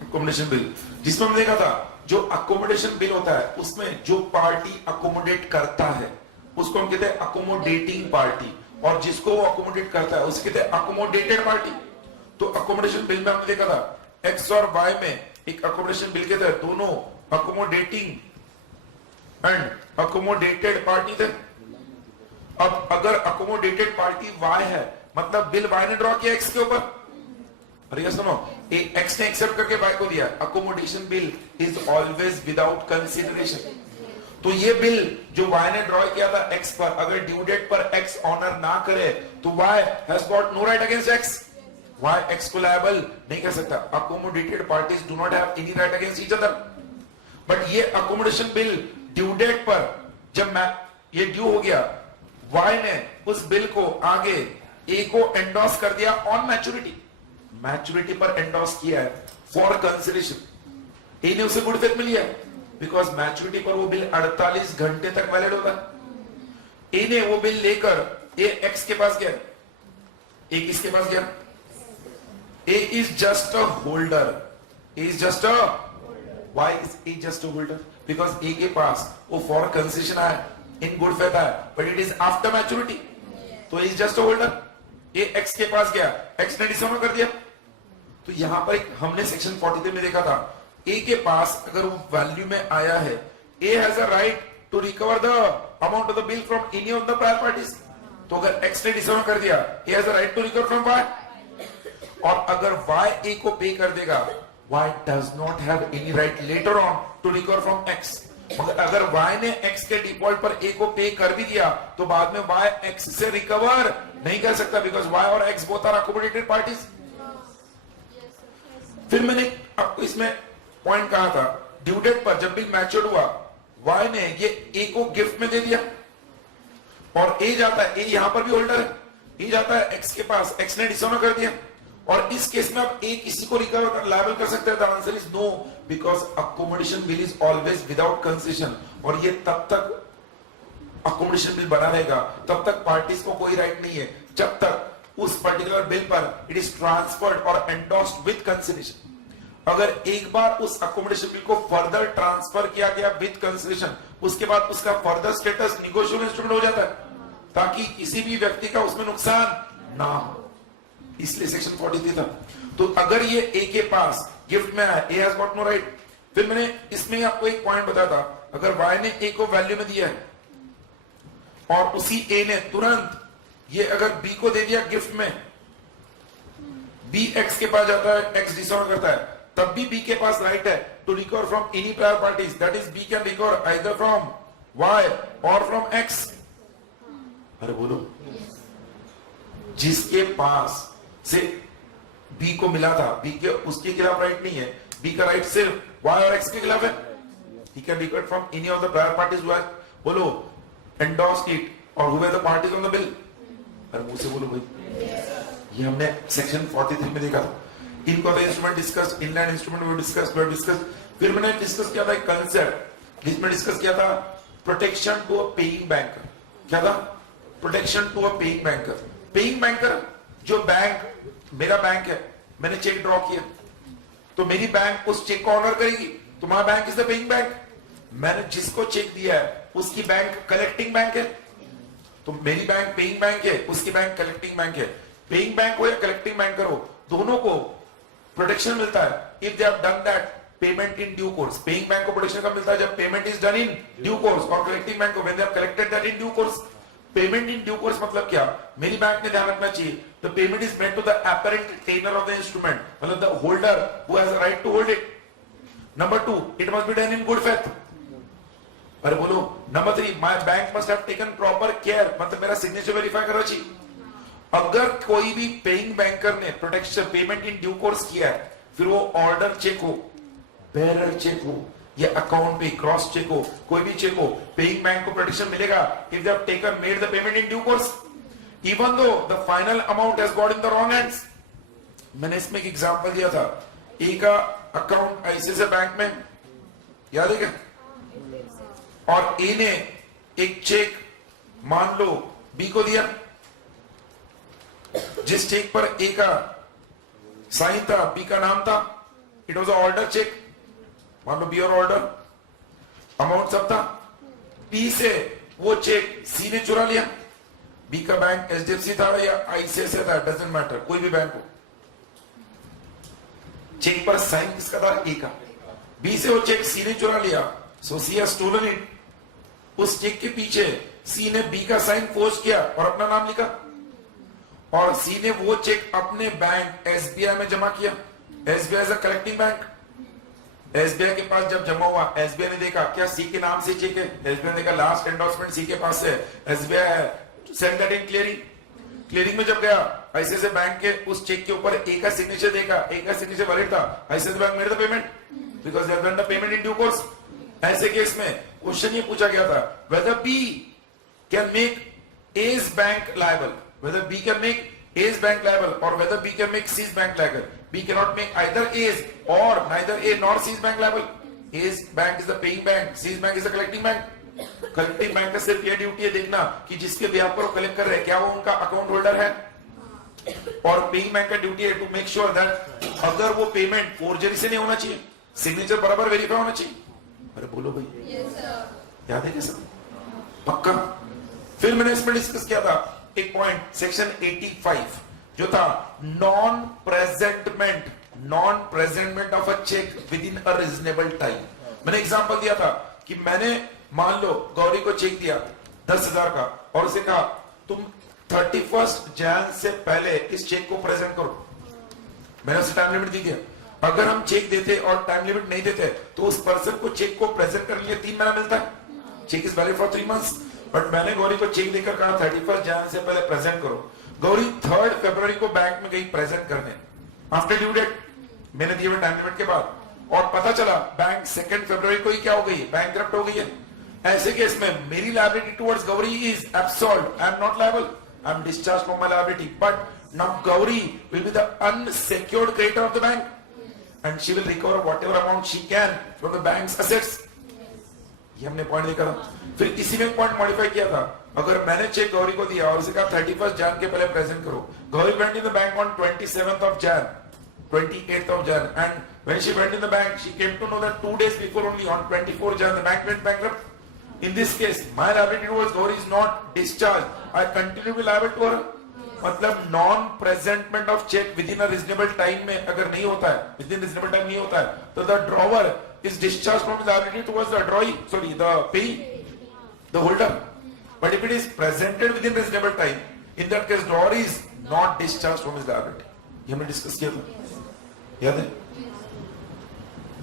accommodation bill, जिसमें हमने देखा था जो अकोमोडेशन बिल होता है उसमें जो पार्टी अकोमोडेट करता है उसको हम कहते हैं अकोमोडेटिंग पार्टी, और जिसको वो अकोमोडेट करता है उसको कहते हैं अकोमोडेटेड पार्टी। तो अकोमोडेशन बिल में हमने देखा था एक्स और वाई में एक अकोमोडेशन बिल के तहत दोनों अकोमोडेटिंग एंड अकोमोडेटेड पार्टी थे। अब अगर अकोमोडेटेड पार्टी वाई है, मतलब बिल वाई ने ड्रॉ किया एक्स के ऊपर, अरे सुनो, एक्स ने एक्सेप्ट करके वाई को दिया। Accommodation bill is always without consideration. तो ये बिल जो वाई ने ड्रॉ किया था एक्स पर, अगर ड्यू डेट पर एक्स ऑनर ना करे तो Y has got no right against X. Y X को लायबल नहीं कर सकता। Accommodated parties do not have any right against each other. But ये अकोमोडेशन बिल ड्यू डेट पर जब ये ड्यू हो गया, वाई ने उस बिल को आगे ए को एंडोर्स कर दिया ऑन मैच्योरिटी। मैच्योरिटी पर एंडोर्स किया है फॉर कंसिडरेशन। ए ने उसे गुड फेथ में लिया बिकॉज मैच्योरिटी पर वो बिल 48 घंटे तक वैलिड होता है। ए ने वो बिल लेकर ए एक्स के पास गया। ए किसके पास गया? A is just a holder. A is just a, why is A just a holder? Because A के पास वो फॉर कंसेशन आया, इन गुड फेथ आया, but it is after maturity, तो is just a holder. A X के पास गया, एक्स ने डिसऑनर कर दिया। तो यहां पर एक हमने सेक्शन 43 में देखा था, ए के पास अगर वो वैल्यू में आया है, A has a right to recover the amount of the bill from any of the prior parties. तो अगर एक्स ने डिसऑनर कर दिया, A has a right to recover from Y. और अगर वाई ए को पे कर देगा, Y does not have any right later on to recover from X. मगर अगर वाई ने एक्स के डिफॉल्ट पर ए को पे कर भी दिया तो बाद में वाई एक्स से रिकवर नहीं कर सकता, बिकॉज वाई और X both are accommodated parties. फिर मैंने आपको इसमें पॉइंट कहा था, ड्यू डेट पर जब बिल मैच्योर हुआ, वाई ने ये ए को गिफ्ट में दे दिया और ए जाता है, ए यहां पर भी होल्डर है, ए जाता है एक्स के पास, एक्स ने डिसऑनर कर दिया। और इस केस में अब ए किसी को रिकवर लायबल कर सकता है? The answer is no, because accommodation bill is always without concession. और ये तब तक अकोमोडेशन बिल बना रहेगा, तब तक पार्टीज को कोई राइट नहीं है जब तक उस पर्टिकुलर बिल पर इट इज ट्रांसफर्ड और एंडोर्स्ड विद कंसिडरेशन। अगर एक बार उस अकोमोडेशन बिल को फर्दर ट्रांसफर किया गया विद कंसिडरेशन, उसके बाद उसका फर्दर स्टेटस निगोशिएबल इंस्ट्रूमेंट हो जाता है, ताकि किसी भी व्यक्ति का उसमें नुकसान ना हो। इसलिए सेक्शन 43 था। तो अगर ये ए के पास गिफ्ट में आया, A has got no right. फिर मैंने इसमें आपको एक पॉइंट बताया था, अगर वाई ने ए को वैल्यू में दिया है और उसी ए ने तुरंत ये अगर बी को दे दिया गिफ्ट में, बी एक्स के पास जाता है, एक्स डिसऑनर करता है, तब भी बी के पास राइट है to recover from any prior parties, that is B can recover either from Y और फ्रॉम एक्स। अरे बोलो, जिसके पास से बी को मिला था, बी के उसके खिलाफ राइट नहीं है, बी का राइट सिर्फ वाई और एक्स के खिलाफ है। He can recover from any of the prior parties, बोलो एंडोर्स्ड इट और who were the parties on the bill. अरे मुंह से बोलो भाई, ये हमने सेक्शन 43 में देखा था। इनको तो इंस्ट्रूमेंट डिस्कस, इनलैंड इंस्ट्रूमेंट में डिस्कस। फिर मैंने डिस्कस किया था एक कंसेप्ट जिसमें डिस्कस किया था protection to a paying banker. क्या था? Protection to a paying banker. Paying banker, जो बैंक, मेरा बैंक है, मैंने चेक ड्रॉ किया तो मेरी बैंक उस चेक को ऑनर करेगी। तुम्हारा bank is the paying bank. मैंने जिसको चेक दिया है उसकी बैंक कलेक्टिंग बैंक है, तो मेरी बैंक पेइंग बैंक है, उसकी बैंक कलेक्टिंग बैंक है। पेइंग बैंक हो या कलेक्टिंग बैंकर हो, दोनों को प्रोटेक्शन मिलता है if they have done that payment in due course. Paying bank को प्रोटेक्शन कब मिलता है? जब payment is done in due course, और कलेक्टिंग बैंक को when they have collected that in due course. Payment in due course मतलब क्या? मेरी बैंक ने ध्यान रखना चाहिए the payment is made to the apparent tenor of the instrument, मतलब the holder who has a right to hold it. Number 2, it must be done in good faith. अरे बोलो। Number 3, my bank must have taken proper care, मतलब मेरा सिग्नेचर वेरीफाई करना चाहिए। अगर कोई भी पेइंग बैंकर ने protection payment in due course किया है, फिर वो ऑर्डर चेक हो, बेरर चेक हो या अकाउंट पे क्रॉस चेक हो, कोई भी चेक हो, पेइंग बैंक को प्रोटेक्शन मिलेगा if they have taken made the payment in due course even though the final amount has got in the wrong hands. मैंने इसमें एक एग्जांपल दिया था, ए का अकाउंट आईसीआईसीआई बैंक में, याद है क्या? और ए ने एक चेक मान लो बी को दिया, जिस चेक पर ए का साइन था, बी का नाम था, it was a order cheque, मान लो बी और ऑर्डर, अमाउंट सब था। बी से वो चेक सी ने चुरा लिया, बी का बैंक एचडीएफसी था या आईसीआईसीआई था, डजंट मैटर, कोई भी बैंक हो, चेक पर साइन किसका था? ए का। बी से वो चेक सी ने चुरा लिया, सो सी हैज स्टोलन इट। उस चेक के पीछे सी ने बी का साइन फोर्ज किया और अपना नाम लिखा, और सी ने वो चेक अपने बैंक एसबीआई में जमा किया। SBI is a collecting bank. SBI के पास जब जमा हुआ, एसबीआई ने देखा क्या सी के नाम से चेक है, एसबीआई ने देखा लास्ट एंडोर्समेंट सी के पास है, SBI send that in clearing. Clearing में जब गया, आईसीआईसीआई बैंक के उस चेक के ऊपर ए का सिग्नेचर देखा, ए का सिग्नेचर वैलिड था, ICICI bank made the payment because they have done the payment in due course. ऐसे केस में क्वेश्चन ये पूछा गया था, whether B can make A's bank liable, whether B can make A's bank liable or whether B can make C's bank liable. B cannot make either A's or neither A nor C's bank liable. A's bank is the paying bank, C's bank is the collecting bank. Collecting bank का सिर्फ ये ड्यूटी है देखना कि जिसके ब्याह पर वो कलेक्ट कर रहे हैं क्या वो उनका अकाउंट होल्डर है, और पेइंग बैंक का ड्यूटी है टू मेक श्योर दैट अगर वो पेमेंट फोर्जरी से नहीं होना चाहिए, सिग्नेचर बराबर वेरीफाई होना चाहिए। अरे बोलो भाई, याद है क्या सब? पक्का? फिर मैंने इसमें डिस्कस किया था एक पॉइंट, सेक्शन 85 जो था non presentment of a cheque within a reasonable time. मैंने एग्जांपल दिया था कि मैंने मान लो गौरी को चेक दिया 10,000 का और उसे कहा तुम 31 जैन से पहले इस चेक को प्रेजेंट करो। मैंने उसे टाइम लिमिट दी दिया। अगर हम चेक देते और टाइम लिमिट नहीं देते तो उस पर्सन को चेक को प्रेजेंट करने के लिए 3 महीना मिलता है, cheque is valid for 3 months. But मैंने गौरी को चेक देकर कहा 31 जैन से पहले प्रेजेंट करो। गौरी 3 फरवरी को बैंक में गई प्रेजेंट करने, आफ्टर ड्यू डेट, मैंने दिए हुए टाइम लिमिट के बाद, और पता चला बैंक 2 फरवरी को ही क्या हो गई है, बैंकक्रप्ट हो गई है। ऐसे केस में मेरी liability towards Gauri is absolved, I am not liable, I am discharge from my liability, but now Gauri will be the unsecured creditor of the bank and she will recover whatever amount she can from the bank's assets. ये हमने पॉइंट देखा था। फिर इसी में पॉइंट मॉडिफाई किया था, अगर मैंने चेक गौरी को दिया और उसे कहा 31 जैन के पहले प्रेजेंट करो, Gauri went in the bank on 27th of Jan, 28th of Jan, and when she went in the bank she came to know that 2 days before only on 24 Jan the bank went bankrupt. In this case my liability towards Gauri is not discharged, I continue to be liable to her. मतलब non presentment of cheque within a reasonable time में अगर नहीं होता है, विद इन रीजनेबल टाइम नहीं होता है, तो the drawer is discharge from his liability towards the drawee, sorry the payee, the holder. But if it is presented within reasonable time, in that case drawer is not discharge from his liability. ये हमने डिस्कस किया था, याद है?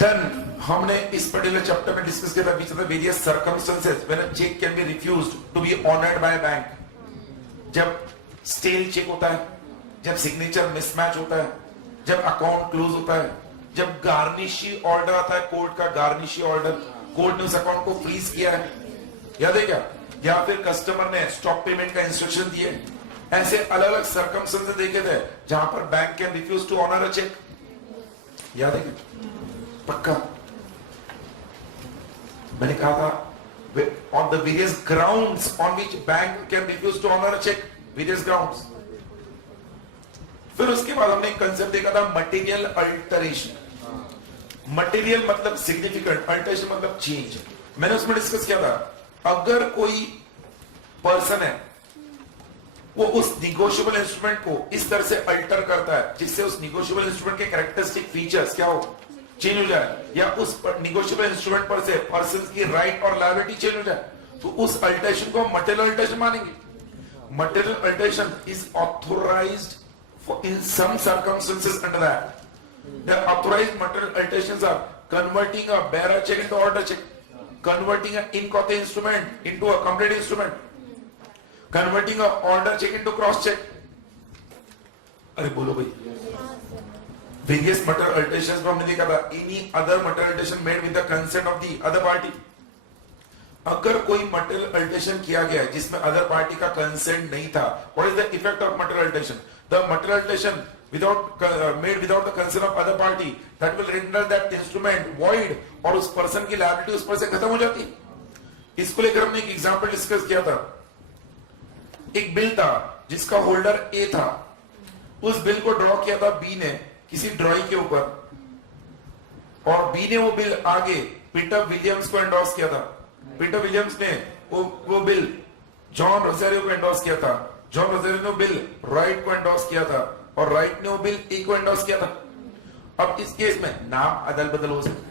देन हमने इस पर्टिकुलर चैप्टर में डिस्कस किया था बीच of the various circumstances when a cheque can be refused to be honoured by bank. जब स्टेल चेक होता है, जब सिग्नेचर मिसमैच होता है, जब अकाउंट क्लोज होता है, जब गार्निशी ऑर्डर आता है, कोर्ट का गार्निशी ऑर्डर, कोर्ट ने उस अकाउंट को फ्रीज किया है, याद है क्या? या फिर कस्टमर ने स्टॉप पेमेंट का इंस्ट्रक्शन दिए। ऐसे अलग अलग सर्कमस्टेंसेस देखे थे जहां पर bank can refuse to honour a cheque, याद है क्या? पक्का? मैंने कहा था on the various grounds on which bank can refuse to honour a cheque, various grounds. फिर उसके बाद हमने एक कंसेप्ट देखा था मटेरियल अल्टरेशन। मटेरियल मतलब सिग्निफिकेंट, अल्टरेशन मतलब चेंज। मैंने उसमें डिस्कस किया था, अगर कोई पर्सन है वो उस निगोशिएबल इंस्ट्रूमेंट को इस तरह से अल्टर करता है जिससे उस निगोशिएबल इंस्ट्रूमेंट के कैरेक्टरिस्टिक फीचर्स क्या हो, चेंज हो जाए, या उस निगोशिएबल इंस्ट्रूमेंट पर से पर्सन की राइट और लायबिलिटी चेंज हो जाए, तो उस अल्टरेशन को मटेरियल अल्टरेशन मानेंगे. Material alteration is authorised in some circumstances under that. The authorized material alterations are converting a bearer check into order check, converting an inchoate instrument into a complete instrument, converting a order check into cross check. अरे बोलो भाई. Various material alterations को हमने देखा था. Any other material alteration made with the consent of the other party. अगर कोई material alteration किया गया है जिसमें other party का consent नहीं था, what is the effect of material alteration? The material alteration made without the consent of other party, that will render that instrument void, और उस person की liability उस पर से खत्म हो जाती है. इसको लेकर हमने एक एग्जांपल डिस्कस किया था. एक बिल था जिसका होल्डर ए था. उस बिल को ड्रॉ किया था बी ने किसी ड्रॉइंग के ऊपर, और बी ने वो बिल आगे पीटर विलियम्स को एंडोर्स किया था. पीटर विलियम्स ने वो बिल जॉन रोज़ेरियो को एंडोर्स किया था. जॉन रोज़ेरियो ने बिल राइट को एंडोर्स किया था, और राइट ने वो बिल ए को एंडोर्स किया था. अब इस केस में नाम अदल बदल हो सकता,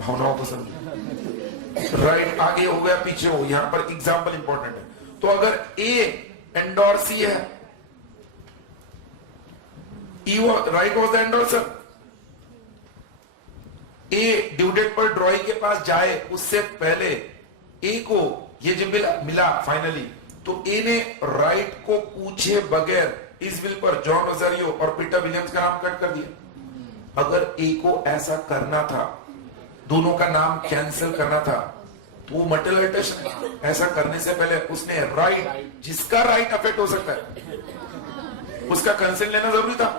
भावनाओं को समझो. राइट आगे हो गया पीछे हो, यहां पर एग्जांपल इंपॉर्टेंट है. तो अगर ए एंडोर्सी है, right was the endorser, A due date पर ड्रॉइंग के पास जाए उससे पहले ए को ये जो बिल मिला फाइनली, तो ए ने राइट को पूछे बगैर इस बिल पर जॉन रोज़ेरियो और पीटर विलियम्स का नाम कट कर दिया. अगर ए को ऐसा करना था, दोनों का नाम कैंसिल करना था, तो वो मटेरियल अल्टरेशन है. ऐसा करने से पहले उसने राइट, जिसका राइट अफेक्ट हो सकता है, उसका कंसेंट लेना जरूरी था.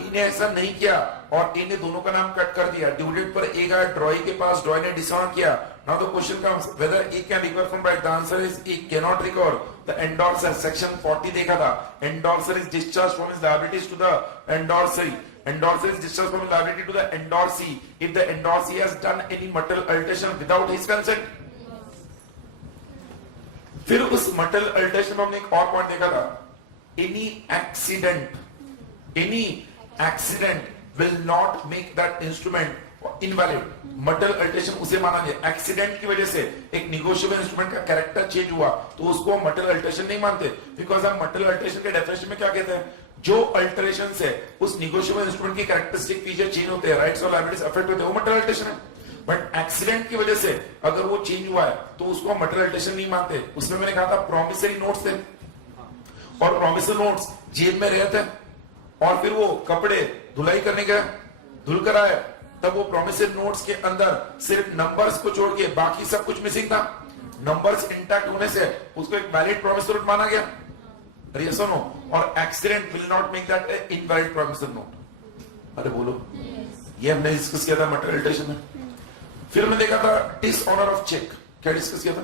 ए ने ऐसा नहीं किया और ए ने दोनों का नाम कट कर दिया. ड्यू डेट पर ए गया ड्रॉई के पास, ड्रॉई ने डिसऑनर किया. Now the question comes whether A can recover from right. The answer is A can not recover. The endorser, section 40 देखा था. Endorser is discharge from his liabilities to the endorsee. Endorser is discharged from liability to the endorsee if the endorsee has done any material alteration without his consent. फिर उस material alteration में हमने एक और पॉइंट देखा था. Any accident will not make that instrument invalid. Material alteration उसे माना जाए. Accident की वजह से एक negotiable instrument का character change हुआ, तो उसको material alteration नहीं मानते, because हम material alteration के definition में क्या कहते हैं, जो अल्टरेशन से उस निगोशिएबल इंस्ट्रूमेंट की कैरेक्टरिस्टिक फीचर चेंज होते हैं, राइट्स और लायबिलिटीज अफेक्ट होते हैं, वो मटेरियल अल्टरेशन है. बट एक्सीडेंट की वजह से अगर वो चेंज हुआ है तो उसको मटेरियल अल्टरेशन नहीं मानते. उसमें मैंने कहा था प्रॉमिसरी नोट्स थे, और प्रॉमिसरी नोट्स जेब में रहते हैं, और फिर वो कपड़े धुलाई करने गए, धुल कर आए, तब वो प्रॉमिसरी नोट्स के अंदर सिर्फ नंबर्स को छोड़ के बाकी सब कुछ मिसिंग था. नंबर्स इंटैक्ट होने से उसको एक वैलिड प्रॉमिसरी नोट माना गया. Yes or no? और accident will not make that an invalid promissory note. अरे बोलो. ये हमने डिस्कस किया था मटेरियल अल्टरेशन में. फिर हमने देखा था डिसऑनर ऑफ चेक. क्या डिस्कस किया था?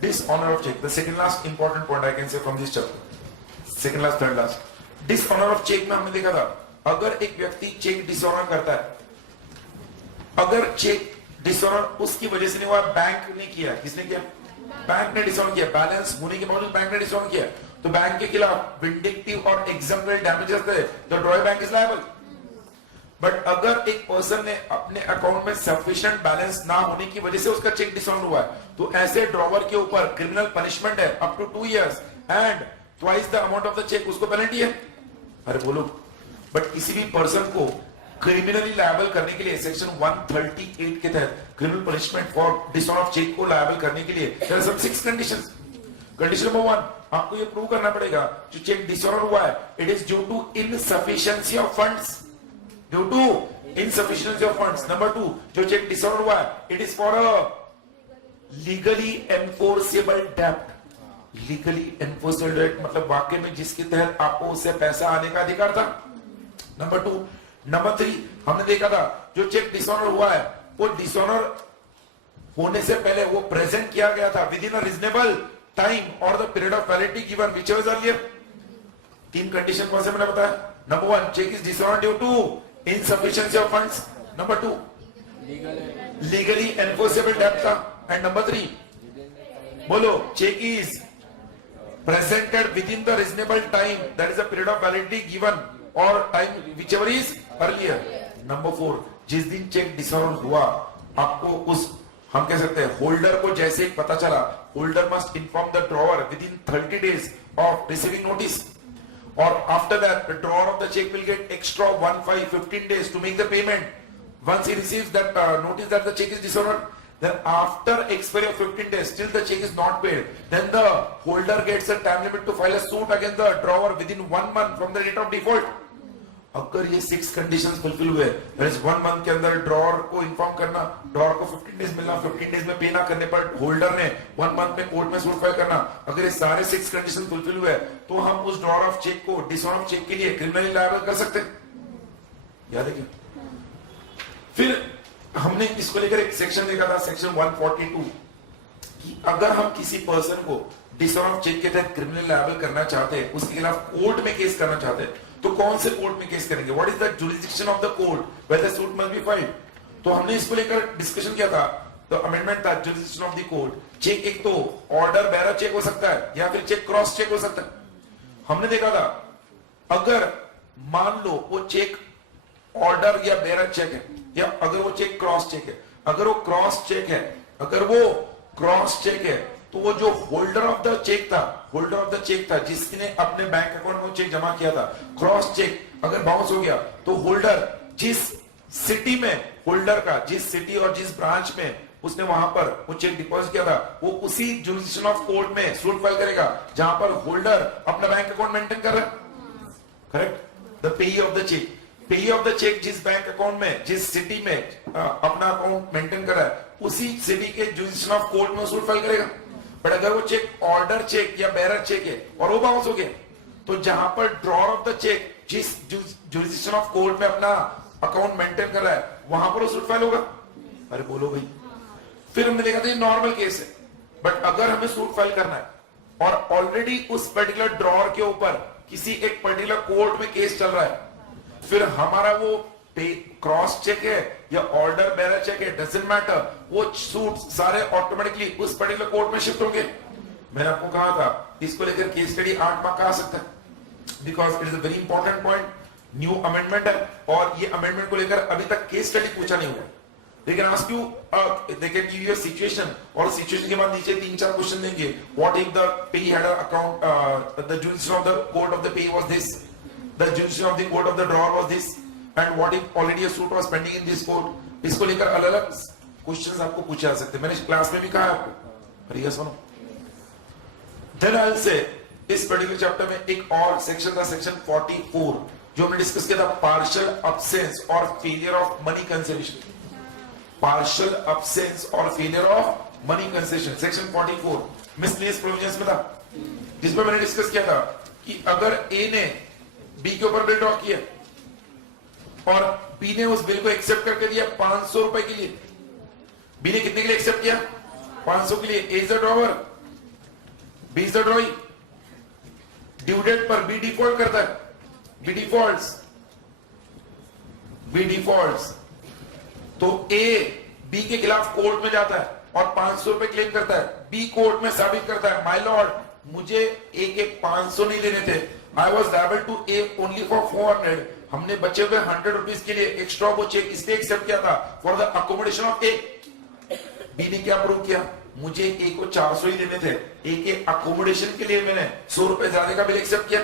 Dishonour of cheque. The second last important point I can say from this chapter. Second last, third last. Dishonour of cheque में हमने देखा था, अगर एक व्यक्ति चेक डिसऑनर करता है, अगर चेक डिसऑनर उसकी वजह से नहीं हुआ, बैंक ने किया. किसने किया? बैंक ने डिसऑनर किया. बैलेंस होने के बावजूद बैंक ने डिसऑनर किया, तो बैंक के खिलाफ विंडिक्टिव और एग्जाम्पल डैमेजेस थे, तो ड्रॉई बैंक इज लायबल. बट अगर एक पर्सन ने अपने अकाउंट में सफिशिएंट बैलेंस ना होने की वजह से उसका चेक डिसऑनर हुआ है, तो ऐसे ड्रॉवर के ऊपर क्रिमिनल पनिशमेंट है up to 2 years and twice the amount of the cheque. उसको पेनल्टी है. अरे बोलो. बट किसी भी पर्सन को क्रिमिनली लायबल करने के लिए सेक्शन 138 के तहत criminal punishment for dishonour of cheque को लायबल करने के लिए there are some 6 conditions. Condition number 1, आपको ये प्रूव करना पड़ेगा जो चेक डिसऑनर हुआ है, it is due to insufficiency of funds. Due to insufficiency of funds. Number 2, जो चेक डिसऑनर हुआ है, it is for a legally enforceable डेब्ट. लीगली एनफोर्सेबल डेब्ट मतलब वाकई में जिसके तहत आपको उससे पैसा आने का अधिकार था. नंबर 2. नंबर 3, हमने देखा था जो चेक डिसऑनर हुआ है, वो डिसऑनर होने से पहले वो प्रेजेंट किया गया था within a reasonable time और the period of validity given whichever is earlier. 3 condition कौन से मैंने बताया? Number 1, cheque is dishonour due to insufficiency of funds. Number 2, legally enforceable डेब्ट था. एंड नंबर 3, बोलो, cheque is presented within the reasonable time, that is a period of validity given or time whichever is earlier. Number 4, जिस दिन चेक डिसऑर्डर हुआ, आपको उस हम कह सकते हैं होल्डर को जैसे ही पता चला, holder must inform the drawer within 30 days of receiving notice, or after that the drawer of the check will get extra 15 days to make the payment. Once he receives that notice that the check is disordered, then after expiry of 15 days still the check is not paid, then the holder gets a time limit to file a suit against the drawer within 1 month from the date of default. अगर ये 6 कंडीशंस फुलफिल हुए, that is 1 month के अंदर ड्रॉवर को इन्फॉर्म करना, ड्रॉवर को 15 डेज मिलना, 15 डेज में पे ना करने पर होल्डर ने 1 मंथ में कोर्ट में सूट फाइल करना, अगर ये सारे 6 कंडीशन फुलफिल हुए तो हम उस ड्रॉवर ऑफ चेक को डिसऑर्डर ऑफ चेक के लिए क्रिमिनली लायबल कर सकते हैं। याद है क्या? फिर हमने इसको लेकर एक सेक्शन देखा था, सेक्शन 142, कि अगर हम किसी पर्सन को डिसऑर्डर ऑफ चेक के तहत क्रिमिनल लायबल करना चाहते हैं, उसके खिलाफ कोर्ट में केस करना चाहते हैं, तो कौन से कोर्ट में केस करेंगे? What is the jurisdiction of the court where the suit must be filed? तो हमने इसको लेकर डिस्कशन किया था, तो अमेंडमेंट था jurisdiction of the court. Cheque एक तो ऑर्डर बेरर चेक हो सकता है या फिर चेक क्रॉस चेक हो सकता है। हमने देखा था अगर मान लो वो चेक ऑर्डर या बेरर चेक है, या अगर वो चेक क्रॉस चेक है, अगर वो क्रॉस चेक है, अगर वो क्रॉस चेक है, तो वो जो होल्डर ऑफ द चेक था, होल्डर ऑफ द चेक था जिसने अपने बैंक अकाउंट में चेक जमा किया था, क्रॉस चेक अगर बाउंस हो गया तो होल्डर जिस सिटी में, होल्डर का जिस सिटी और जिस ब्रांच में उसने वहां पर वो चेक डिपॉजिट किया था, वो उसी जुरिसडिक्शन ऑफ कोर्ट में सूट फाइल करेगा जहां पर होल्डर अपना बैंक अकाउंट मेंटेन कर रहा है। करेक्ट? द पेई ऑफ द चेक, पेई ऑफ द चेक जिस बैंक अकाउंट में, जिस सिटी में अपना अकाउंट मेंटेन कर रहा है, उसी सिटी के जुरिसडिक्शन ऑफ कोर्ट में सूट फाइल करेगा। बट अगर वो चेक ऑर्डर चेक या बेरर चेक है और वो बाउंस हो गया, तो जहां पर ड्रॉअर ऑफ द चेक जिस जुरिसडिक्शन ऑफ कोर्ट में अपना अकाउंट मेंटेन कर रहा है, वहां पर वो सूट फाइल होगा। अरे बोलो भाई। फिर हमने देखा था ये नॉर्मल केस है, बट अगर हमें सूट फाइल करना है और ऑलरेडी उस पर्टिकुलर ड्रॉअर के ऊपर किसी एक पर्टिकुलर कोर्ट में केस चल रहा है, फिर हमारा वो क्रॉस चेक है या ऑर्डर बेरर चेक है, डजंट मैटर, वो सूट सारे ऑटोमेटिकली उस पर्टिकुलर कोर्ट में शिफ्ट होंगे। मैंने आपको कहा था इसको लेकर केस स्टडी 8 मार्क का आ सकता है, because it is a very important point. New amendment है और ये अमेंडमेंट को लेकर अभी तक केस स्टडी पूछा नहीं हुआ। They can ask you, they can give you a situation, और सिचुएशन के बाद नीचे 3-4 क्वेश्चन देंगे। What if the payee had an account, the jurisdiction of the court of the payee was this, the jurisdiction of the court of the drawer was this, and what if already a suit was pending in this court? इसको लेकर अलग-अलग क्वेश्चंस आपको पूछे जा सकते हैं। मैंने क्लास में भी कहा है आपको। अरे सुनो। Then I'll say इस पर्टिकुलर चैप्टर में एक और सेक्शन था, सेक्शन 44, जो हमने डिस्कस किया था, पार्शियल अब्सेंस और failure of money consideration. Partial absence और failure of money consideration, section 44 miscellaneous provisions में था, जिसमें मैंने डिस्कस किया था कि अगर ए ने बी के ऊपर बिल ड्रॉ किया और बी ने उस बिल को एक्सेप्ट करके दिया 500 रुपए के लिए। बी ने कितने के लिए एक्सेप्ट किया? 500 के लिए। A is the drawer, B is the drawee. Due date पर बी डिफॉल्ट करता है, बी डिफॉल्ट्स, बी डिफॉल्ट्स, तो ए बी के खिलाफ कोर्ट में जाता है और 500 रुपए क्लेम करता है। बी कोर्ट में साबित करता है, माय लॉर्ड मुझे ए के 500 नहीं देने थे, I was liable to A only for 400, हमने बचे हुए 100 रुपीज के लिए एक्स्ट्रा वो चेक इसलिए एक्सेप्ट किया था for the accommodation of A. B ने क्या प्रूव किया? मुझे ए को 400 ही देने थे, ए के अकोमोडेशन के लिए मैंने 100 रुपए ज्यादा का बिल एक्सेप्ट किया।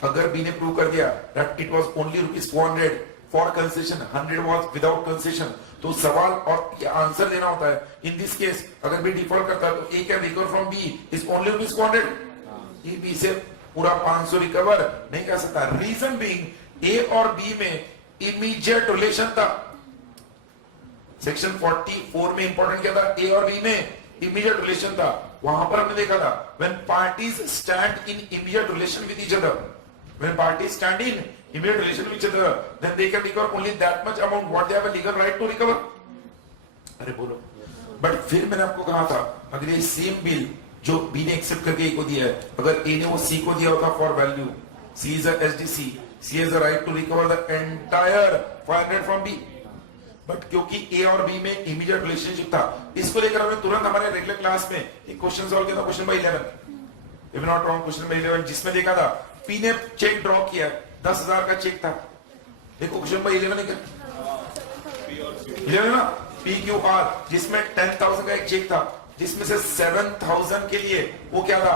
अगर बी ने प्रूव कर दिया that it was only ₹400 for consideration, 100 was without consideration, तो सवाल और आंसर देना होता है। इन दिस केस अगर बी डिफॉल्ट करता है तो A can recover from B is only ₹400, ये बी से पूरा 500 रिकवर नहीं कर सकता। रीजन बीइंग ए और बी में इमीडिएट रिलेशन था। सेक्शन 44 में इंपॉर्टेंट क्या था? ए और बी में इमीडिएट रिलेशन था। वहां पर हमने देखा था when parties stand in immediate relation with each other, when parties stand in immediate relation with each other, then they can recover only that much amount what they have a legal right to recover. अरे बोलो। बट फिर मैंने आपको कहा था अगर ये सेम बिल जो बी ने एक्सेप्ट करके ए को दिया है, अगर ए ने वो सी को दिया होता for value, C is a SDC, C has the right to recover the entire 500 from B. But क्योंकि ए और बी में इमीडिएट रिलेशनशिप था, इसको लेकर हमने तुरंत हमारे रेगुलर क्लास में एक क्वेश्चन सॉल्व किया था, question number 11। If not wrong question number 11 जिसमें देखा था पी ने चेक ड्रॉ किया 10,000 का चेक था। देखो क्वेश्चन नंबर 11 है क्या 11 ना PQR जिसमें 10,000 का एक चेक था जिसमें से 7,000 के लिए वो क्या था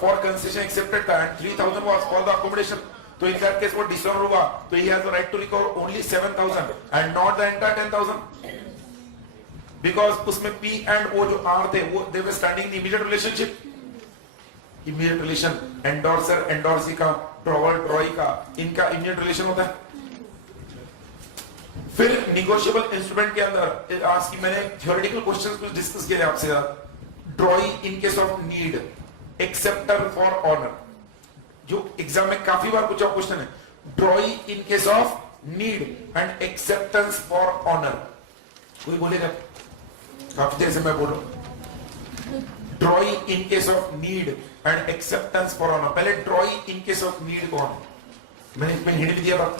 फॉर कंसेशन एक्सेप्टेड था and 3,000 was for the accommodation. तो इन दैट केस वो डिसऑनर हुआ तो he has the right to recover only 7,000 and not the entire 10,000 because उसमें P एंड O जो R थे वो they were standing in immediate relationship. Immediate relation endorser endorsee का ड्रॉवर ड्रॉई का इनका इमीडिएट रिलेशन होता है। फिर निगोशिएबल इंस्ट्रूमेंट के अंदर आज की मैंने थ्योरेटिकल क्वेश्चंस कुछ डिस्कस किए आपसे। Drawee in case of need acceptor for honour जो एग्जाम में काफी बार पूछा क्वेश्चन है। Drawee in case of need and acceptance for honour कोई बोलेगा काफी देर से मैं बोल रहा हूं। Drawee in case of need and acceptance for honour. पहले drawee in case of need कौन है मैंने इसमें हिंट भी दिया था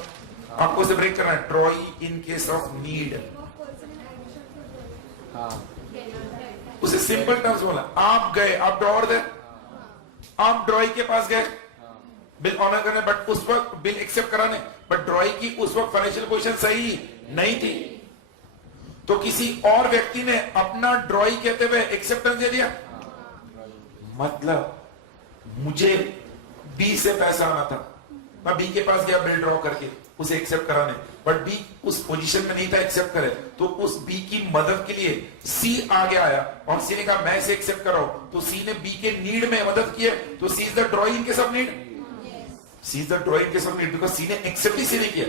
आपको इसे ब्रेक करना है। Drawee in case of need उसे सिंपल टर्म्स बोला। आप गए आप ड्रॉवर थे आप ड्रॉई के पास गए बिल ऑनर करने बट उस वक्त बिल एक्सेप्ट कराने बट ड्रॉई की उस वक्त फाइनेंशियल पोजीशन सही नहीं थी तो किसी और व्यक्ति ने अपना ड्रॉई कहते हुए एक्सेप्टेंस दे दिया। मतलब मुझे बी से पैसा आना था मैं बी के पास गया बिल ड्रॉ करके उसे एक्सेप्ट कराने बट बी उस पोजीशन में नहीं था एक्सेप्ट करे तो उस बी की मदद के लिए सी आगे आया और सी ने कहा मैं इसे एक्सेप्ट कर रहा हूं तो सी ने बी के नीड में मदद की है तो C is the drawee in case of need. C is the drawee in case of need because C ने एक्सेप्ट ही सी ने किया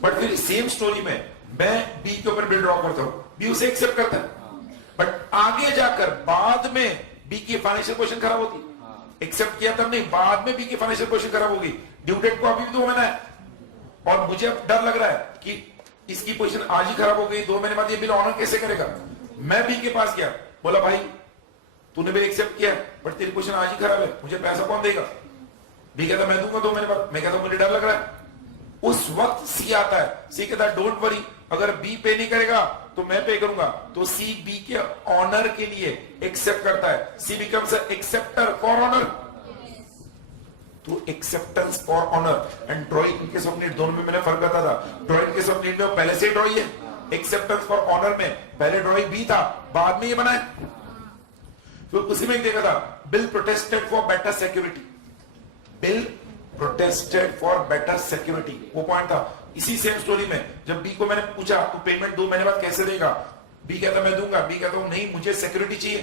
बट फिर सेम स्टोरी में मैं बी के ऊपर बिल ड्रॉ करता हूं बी उसे एक्सेप्ट करता है बट आगे जाकर बाद में बी की फाइनेंशियल पोजीशन खराब होती एक्सेप्ट किया तब नहीं बाद में बी की फाइनेंशियल पोजीशन खराब होगी ड्यू डेट को अभी भी 2 महीना है और मुझे अब डर लग रहा है कि इसकी पोजीशन आज ही खराब हो गई 2 महीने बाद ये बिल ऑनर कैसे करेगा। मैं बी के पास गया बोला भाई तूने बिल एक्सेप्ट किया बट तेरी पोजीशन आज ही खराब है मुझे पैसा कौन देगा। बी कहता मैं दूंगा 2 महीने बाद। मैं कहता मुझे डर लग रहा है। उस वक्त सी आता है सी कहता डोंट वरी अगर बी पे नहीं करेगा तो मैं पे करूंगा तो सी बी के ऑनर के लिए एक्सेप्ट करता है। C becomes acceptor for honour तो acceptance for honour and drawing in case of need दोनों में मैंने फर्क बताया था। ड्रॉइंग केस ऑफ नीड में पहले से ड्रॉई है एक्सेप्टेंस फॉर ऑनर में पहले ड्रॉई बी था बाद में ये बना है। तो उसी में देखा था bill protested for better security bill protested for better security वो पॉइंट था। इसी सेम स्टोरी में जब बी को मैंने पूछा तो पेमेंट 2 महीने बाद कैसे देगा बी कहता मैं दूंगा बी कहता हूं नहीं मुझे सिक्योरिटी चाहिए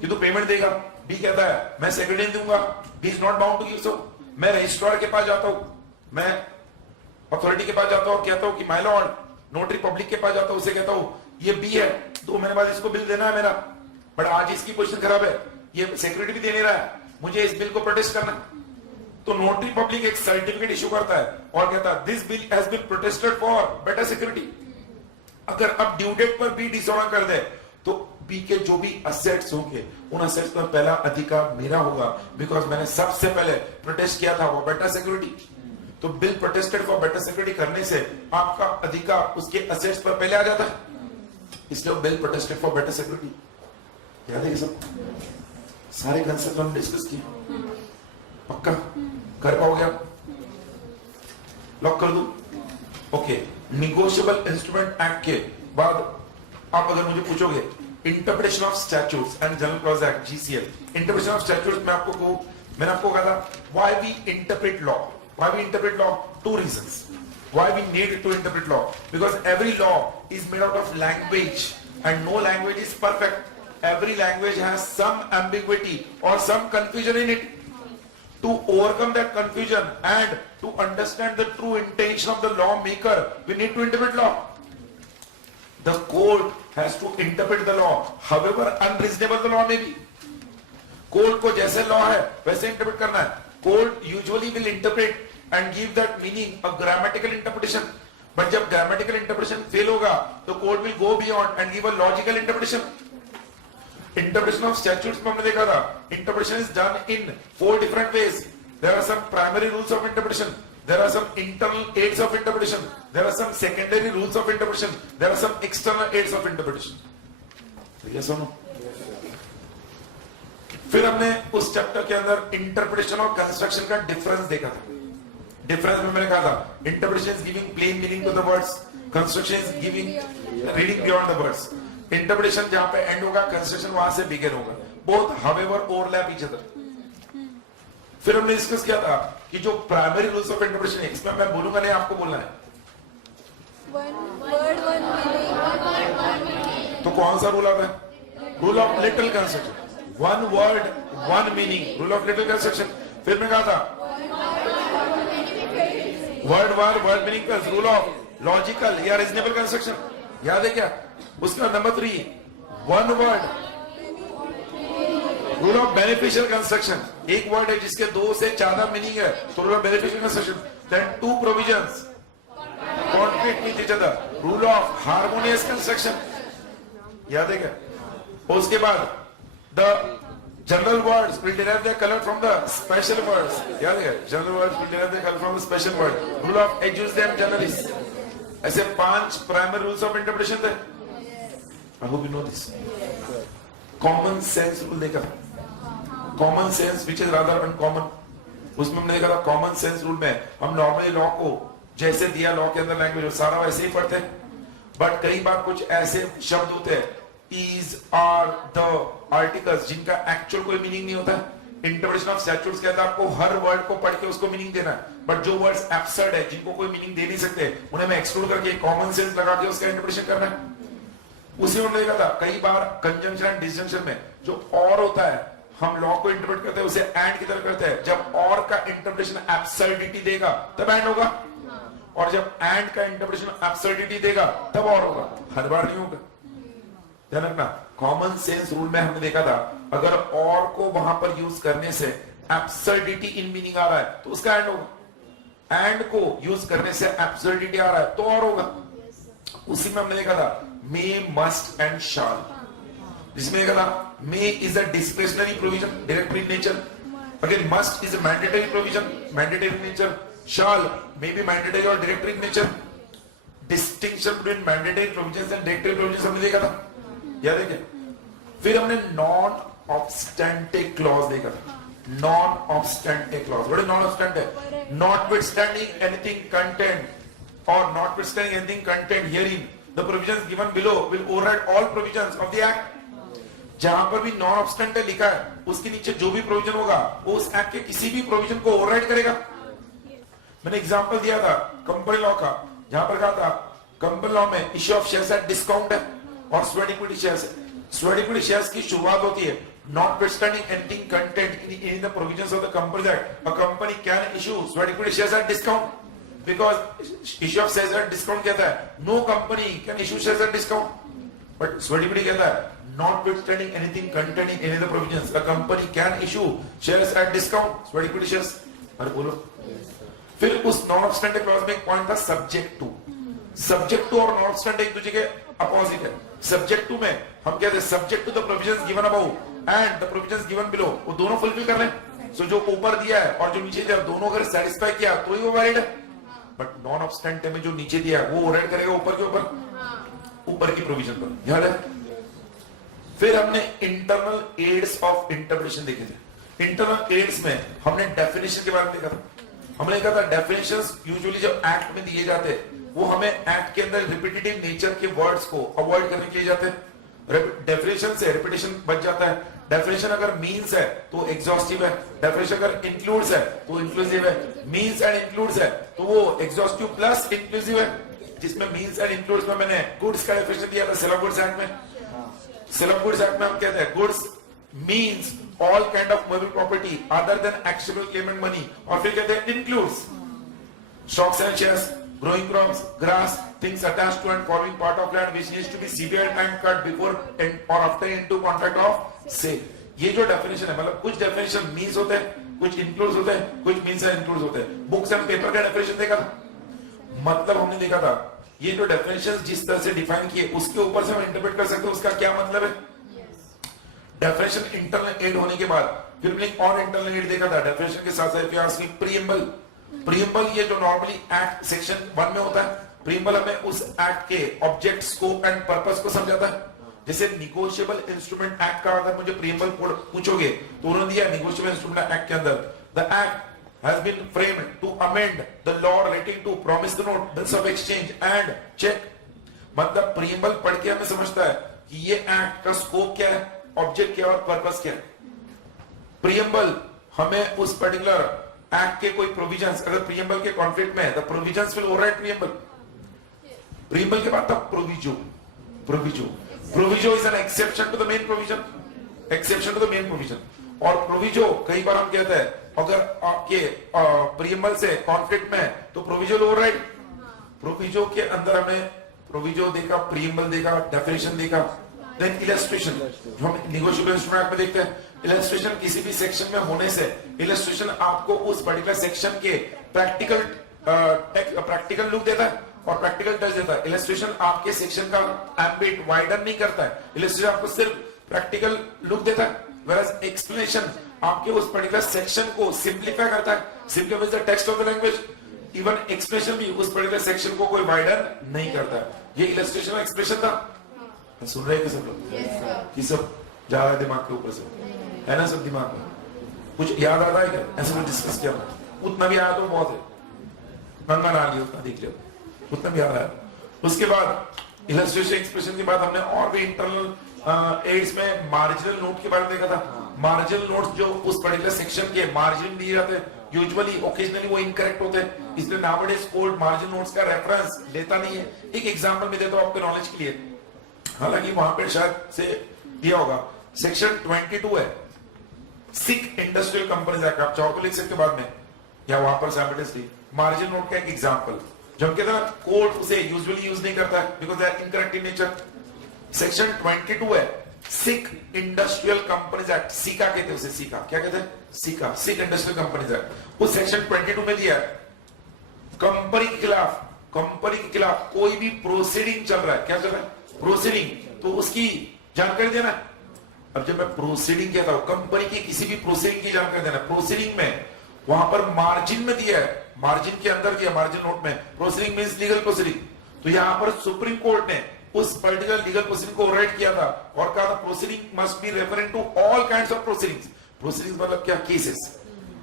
कि तू पेमेंट देगा। बी कहता है मैं सिक्योरिटी नहीं दूंगा B is not bound to give so. मैं रजिस्ट्रार के पास जाता हूं मैं अथॉरिटी के पास जाता हूं और कहता हूं कि माय लॉर्ड नोटरी पब्लिक के पास जाता हूं उसे कहता हूं ये बी है 2 महीने बाद इसको बिल देना है मेरा बट आज इसकी पोजीशन खराब है ये सिक्योरिटी भी दे नहीं रहा है मुझे इस बिल को प्रोटेस्ट करना है। तो नोटरी पब्लिक एक सर्टिफिकेट इशू करता है और कहता है this bill has been protested for better security. अगर अब ड्यू डेट पर बी डिसऑनर कर दे तो बी के जो भी असेट्स होंगे उन असेट्स में पहला अधिकार मेरा होगा बिकॉज मैंने सबसे पहले प्रोटेस्ट किया था वो बेटर सिक्योरिटी। तो bill protested for better security करने से आपका अधिकार उसके असेट्स पर पहले आ जाता है इसलिए bill protested for better security. याद है ये सब सारे कंसेप्ट हम डिस्कस किए पक्का कर पाओगे आप लॉक कर दूं। ओके निगोशिएबल इंस्ट्रूमेंट एक्ट के बाद आप अगर मुझे पूछोगे interpretation of statutes and general clause act GCL interpretation of statutes में मैंने आपको कहा था why we interpret law. Why we interpret law 2 reasons why we need to interpret law because every law is made out of language and no language is perfect. Every language has some ambiguity or some confusion in it. To overcome that confusion and to understand the true intention of the lawmaker, we need to interpret law. The court has to interpret the law, however unreasonable the law may be. Court को जैसे law है वैसे interpret करना है. Court usually will interpret and give that meaning a grammatical interpretation. But जब grammatical interpretation fail होगा, तो court will go beyond and give a logical interpretation. Interpretation of statutes में हमने देखा था interpretation is done in 4 different ways. There are some primary rules of interpretation, there are some internal aids of interpretation, there are some secondary rules of interpretation, there are some external aids of interpretation. Yes or no? फिर हमने उस चैप्टर के अंदर इंटरप्रिटेशन और कंस्ट्रक्शन का डिफरेंस देखा था। डिफरेंस में मैंने कहा था interpretation is giving plain meaning to the words, construction is giving reading beyond the words. Interpretation जहां पे एंड होगा, कंस्ट्रक्शन वहां से बिगिन होगा। Both however overlap each other. फिर हमने डिस्कस किया था कि जो प्राइमरी रूल्स ऑफ इंटरप्रिटेशन है, इसमें मैं बोलूंगा नहीं, आपको बोलना है। तो कौन सा रूल आता है? Rule of literal construction, one word one meaning, rule of literal construction. फिर मैं कहा था word meaning plus rule of logical या रीजनेबल कंस्ट्रक्शन, याद है क्या? उसका number 3 one word rule of beneficial construction, एक वर्ड है जिसके 2 से ज्यादा मीनिंग है तो rule of beneficial construction. Then 2 provisions conflict with each other, rule of harmonious construction, याद है क्या? उसके बाद the general words will derive their color from the special words, याद है? General words will derive their color from the special word, rule of ejusdem generis. ऐसे 5 प्राइमरी रूल्स ऑफ इंटरप्रिटेशन थे। I hope you know this. Common sense rule देखा, common sense which is rather uncommon. उसमें हमने देखा था कॉमन सेंस रूल में हम नॉर्मली लॉ को जैसे दिया लॉ के अंदर लैंग्वेज सारा वैसे ही पढ़ते, बट कई बार कुछ ऐसे शब्द होते हैं इज आर द आर्टिकल्स जिनका एक्चुअल कोई मीनिंग नहीं होता। इंटरप्रिटेशन ऑफ स्टैट्यूट्स कहता है आपको हर वर्ड को पढ़ के उसको मीनिंग देना है, बट जो वर्ड्स एब्सर्ड है जिनको कोई मीनिंग दे नहीं सकते उन्हें मैं एक्सक्लूड करके कॉमन सेंस लगा के उसका इंटरप्रिटेशन करना है। उसी में देखा था कई बार कंजंक्शन एंड डिसजंक्शन में जो और होता है हम लॉ को इंटरप्रेट करते हैं उसे एंड की तरह करते हैं। जब और का इंटरप्रिटेशन एब्सर्डिटी देगा तब एंड होगा, और जब एंड का इंटरप्रिटेशन एब्सर्डिटी देगा तब और होगा, हर बार नहीं होगा। ध्यान रखना, कॉमन सेंस रूल में हमने देखा था अगर और को वहां पर यूज करने से एब्सर्डिटी इन मीनिंग आ रहा है तो उसका एंड होगा, एंड को यूज करने से एब्सर्डिटी आ रहा है तो और होगा। उसी में हमने देखा था मे, मस्ट एंड शाल, जिसमें देखा था may is a discretionary provision directory in nature, again must is a mandatory provision mandatory in nature, shall may be mandatory और directory in nature. Distinction between mandatory provisions and directory provisions हमने देखा था, याद है क्या? फिर हमने नॉन ऑब्स्टेंटे क्लॉज देखा था। Non obstante clause, what is non obstante? Notwithstanding anything contained और notwithstanding anything contained herein the provisions given below will override all provisions of the act. जहां पर भी नॉन ऑब्स्टेंटे लिखा है उसके नीचे जो भी प्रोविजन होगा वो उस एक्ट के किसी भी प्रोविजन को ओवरराइड करेगा। मैंने एग्जांपल दिया था कंपनी लॉ का, जहां पर कहा था कंपनी लॉ में issue of shares at discount है और स्वेट इक्विटी शेयर्स है। स्वेट इक्विटी शेयर्स की शुरुआत होती है notwithstanding anything contained in the provisions of the company act, a company can issue sweat equity shares at discount because issue of shares at discount कहता है no company can issue shares at discount, but sweat equity कहता है notwithstanding anything contained in any of the provisions a company can issue shares at discount sweat equity shares. अरे बोलो। फिर उस नॉन ऑब्स्टेंटे क्लॉज में एक पॉइंट था सब्जेक्ट टू। सब्जेक्ट टू और नॉन ऑब्स्टेंटे एक दूसरे के अपोजिट है। सब्जेक्ट टू में हम कहते हैं subject to the provisions given above and the provisions given below, वो दोनों फुलफिल कर लें। सो जो ऊपर दिया है और जो नीचे दिया दोनों अगर सेटिस्फाई किया तो ही वो वैलिड है। बट नॉन ऑब्स्टेंटे में जो नीचे दिया है वो ओवरराइड करेगा ऊपर के ऊपर की प्रोविजन पर, याद है? फिर हमने इंटरनल एड्स ऑफ इंटरप्रिटेशन देखे थे। इंटरनल एड्स में हमने डेफिनेशन के बारे में देखा था। हमने कहा था डेफिनेशंस यूजुअली जब एक्ट में दिए जाते हैं वो हमें एक्ट के अंदर रिपीटेटिव नेचर के वर्ड्स को अवॉइड करने के लिए जाते हैं। डेफिनेशन से रिपीटेशन बच जाता है। डेफिनेशन अगर मीन्स है तो एग्जॉस्टिव है, डेफिनेशन अगर इंक्लूड्स है तो इंक्लूसिव है, मीन्स एंड इंक्लूड्स है तो वो एग्जॉस्टिव प्लस इंक्लूसिव है। जिसमें मीन्स एंड इंक्लूड्स में मैंने गुड्स का डेफिनेशन दिया था सेल ऑफ गुड्स एक्ट में। सेल ऑफ गुड्स एक्ट में हम कहते हैं goods means all kind of movable property other than actionable claimant money, और फिर कहते हैं includes stocks and shares, growing crops, grass, things attached to and forming part of land which needs to be severed and cut before or after into contract of sale। ये जो डेफिनेशन है मतलब कुछ डेफिनेशन मीन्स होते हैं, कुछ इंक्लूड्स होते हैं, कुछ मीन्स एंड इंक्लूड्स होते हैं। बुक्स एंड पेपर का डेफिनेशन देखा था, मतलब हमने देखा था ये जो डेफिनेशंस जिस तरह से डिफाइन किए उसके ऊपर से हम इंटरप्रेट कर सकते हैं उसका क्या मतलब है। डेफिनेशन इंटरनल एड होने के बाद फिर हमने और इंटरनल एड देखा था। डेफिनेशन के साथ साथ प्रीएम्बल, प्रीएम्बल ये जो नॉर्मली एक्ट सेक्शन 1 में होता है। प्रीएम्बल हमें उस एक्ट के ऑब्जेक्ट, स्कोप एंड पर्पस को समझाता है। जैसे निगोशिएबल इंस्ट्रूमेंट एक्ट का अगर मुझे प्रीएम्बल पूछोगे तो उन्होंने दिया निगोशिएबल इंस्ट्रूमेंट एक्ट के अंदर the act has been framed to amend the law relating to promissory note, bills of exchange and check. मतलब प्रीएम्बल पढ़ के हमें समझता है कि ये एक्ट का स्कोप क्या है, ऑब्जेक्ट क्या है और पर्पस क्या है. प्रीएम्बल हमें उस पर्टिकुलर एक्ट के कोई प्रोविजंस अगर प्रीएम्बल के कॉन्फ्लिक्ट में है the provisions will override preamble. Preamble के बाद था proviso. Proviso is an exception to the main provision. Exception to the main provision. और प्रोविजो कई बार हम कहते हैं अगर आपके प्रीएम्बल से कॉन्फ्लिक्ट में है तो प्रोविजो ओवरराइड. प्रोविजो के अंदर हमने प्रोविजो देखा, प्रीएम्बल देखा, डेफिनेशन देखा, देन इलस्ट्रेशन जो हम नेगोशिएबल इंस्ट्रूमेंट में देखते हैं. इलस्ट्रेशन किसी भी सेक्शन में होने से इलस्ट्रेशन आपको उस पर्टिकुलर सेक्शन के प्रैक्टिकल लुक देता है और प्रैक्टिकल टच देता है. इलस्ट्रेशन आपके सेक्शन का एम्बिट वाइडन नहीं करता है. इलस्ट्रेशन आपको सिर्फ प्रैक्टिकल लुक देता है, whereas एक्सप्लेनेशन आपके उस पर्टिकुलर सेक्शन को सिंप्लीफाई करता है. Simplify the text of the language. Even expression भी उस पर्टिकुलर सेक्शन को कोई वाइडन नहीं करता है. ये इलस्ट्रेशन एक्सप्रेशन था. सुन रहे हैं सब लोग? ये सब जा रहा है दिमाग के ऊपर से, है ना? सब दिमाग में कुछ याद आता है क्या? ऐसे कुछ डिस्कस किया उतना भी आया तो बहुत है. गंगा ना लिया उतना देख लिया, उतना भी याद आया. उसके बाद इलस्ट्रेशन एक्सप्रेशन के बाद हमने और भी इंटरनल एड्स में मार्जिनल नोट के बारे में देखा था. मार्जिनल नोट्स जो उस पर्टिकुलर सेक्शन के मार्जिन दिए जाते हैं यूजुअली ओकेजनली वो इनकरेक्ट होते हैं, इसलिए नाउअडेज कोर्ट मार्जिन नोट्स का रेफरेंस लेता नहीं है. एक एग्जांपल में देता हूं आपके नॉलेज के लिए, हालांकि वहां पे शायद से दिया होगा. सेक्शन 22 है सिक इंडस्ट्रियल कंपनीज एक्ट. आप चाहो तो लिख सकते बाद में या वहां पर साइमल्टेनियसली. मार्जिन नोट का एक एग्जांपल जो हम कहते हैं कोर्ट उसे यूजुअली यूज नहीं करता है because they are incorrect in nature. Section 22 है सिक इंडस्ट्रियल कंपनीज एक्ट. सीका कहते हैं उसे. सीका क्या कहते हैं? सीका, सिक इंडस्ट्रियल कंपनीज एक्ट. उस सेक्शन 22 में दिया है कंपनी के खिलाफ कोई भी प्रोसीडिंग चल रहा है. क्या चल रहा है? प्रोसीडिंग. तो उसकी जानकारी देना. अब जब मैं प्रोसीडिंग कहता हूं कंपनी की किसी भी प्रोसीडिंग की जानकारी देना. प्रोसीडिंग में वहां पर मार्जिन में दिया है, मार्जिन के अंदर दिया, मार्जिन नोट में प्रोसीडिंग मींस लीगल प्रोसीडिंग. तो यहां पर सुप्रीम कोर्ट ने उस पर्टिकुलर लीगल प्रोसीडिंग को ओवरराइड किया था और कहा था proceeding must be referring to all kinds of proceedings. Proceedings मतलब क्या? केसेस.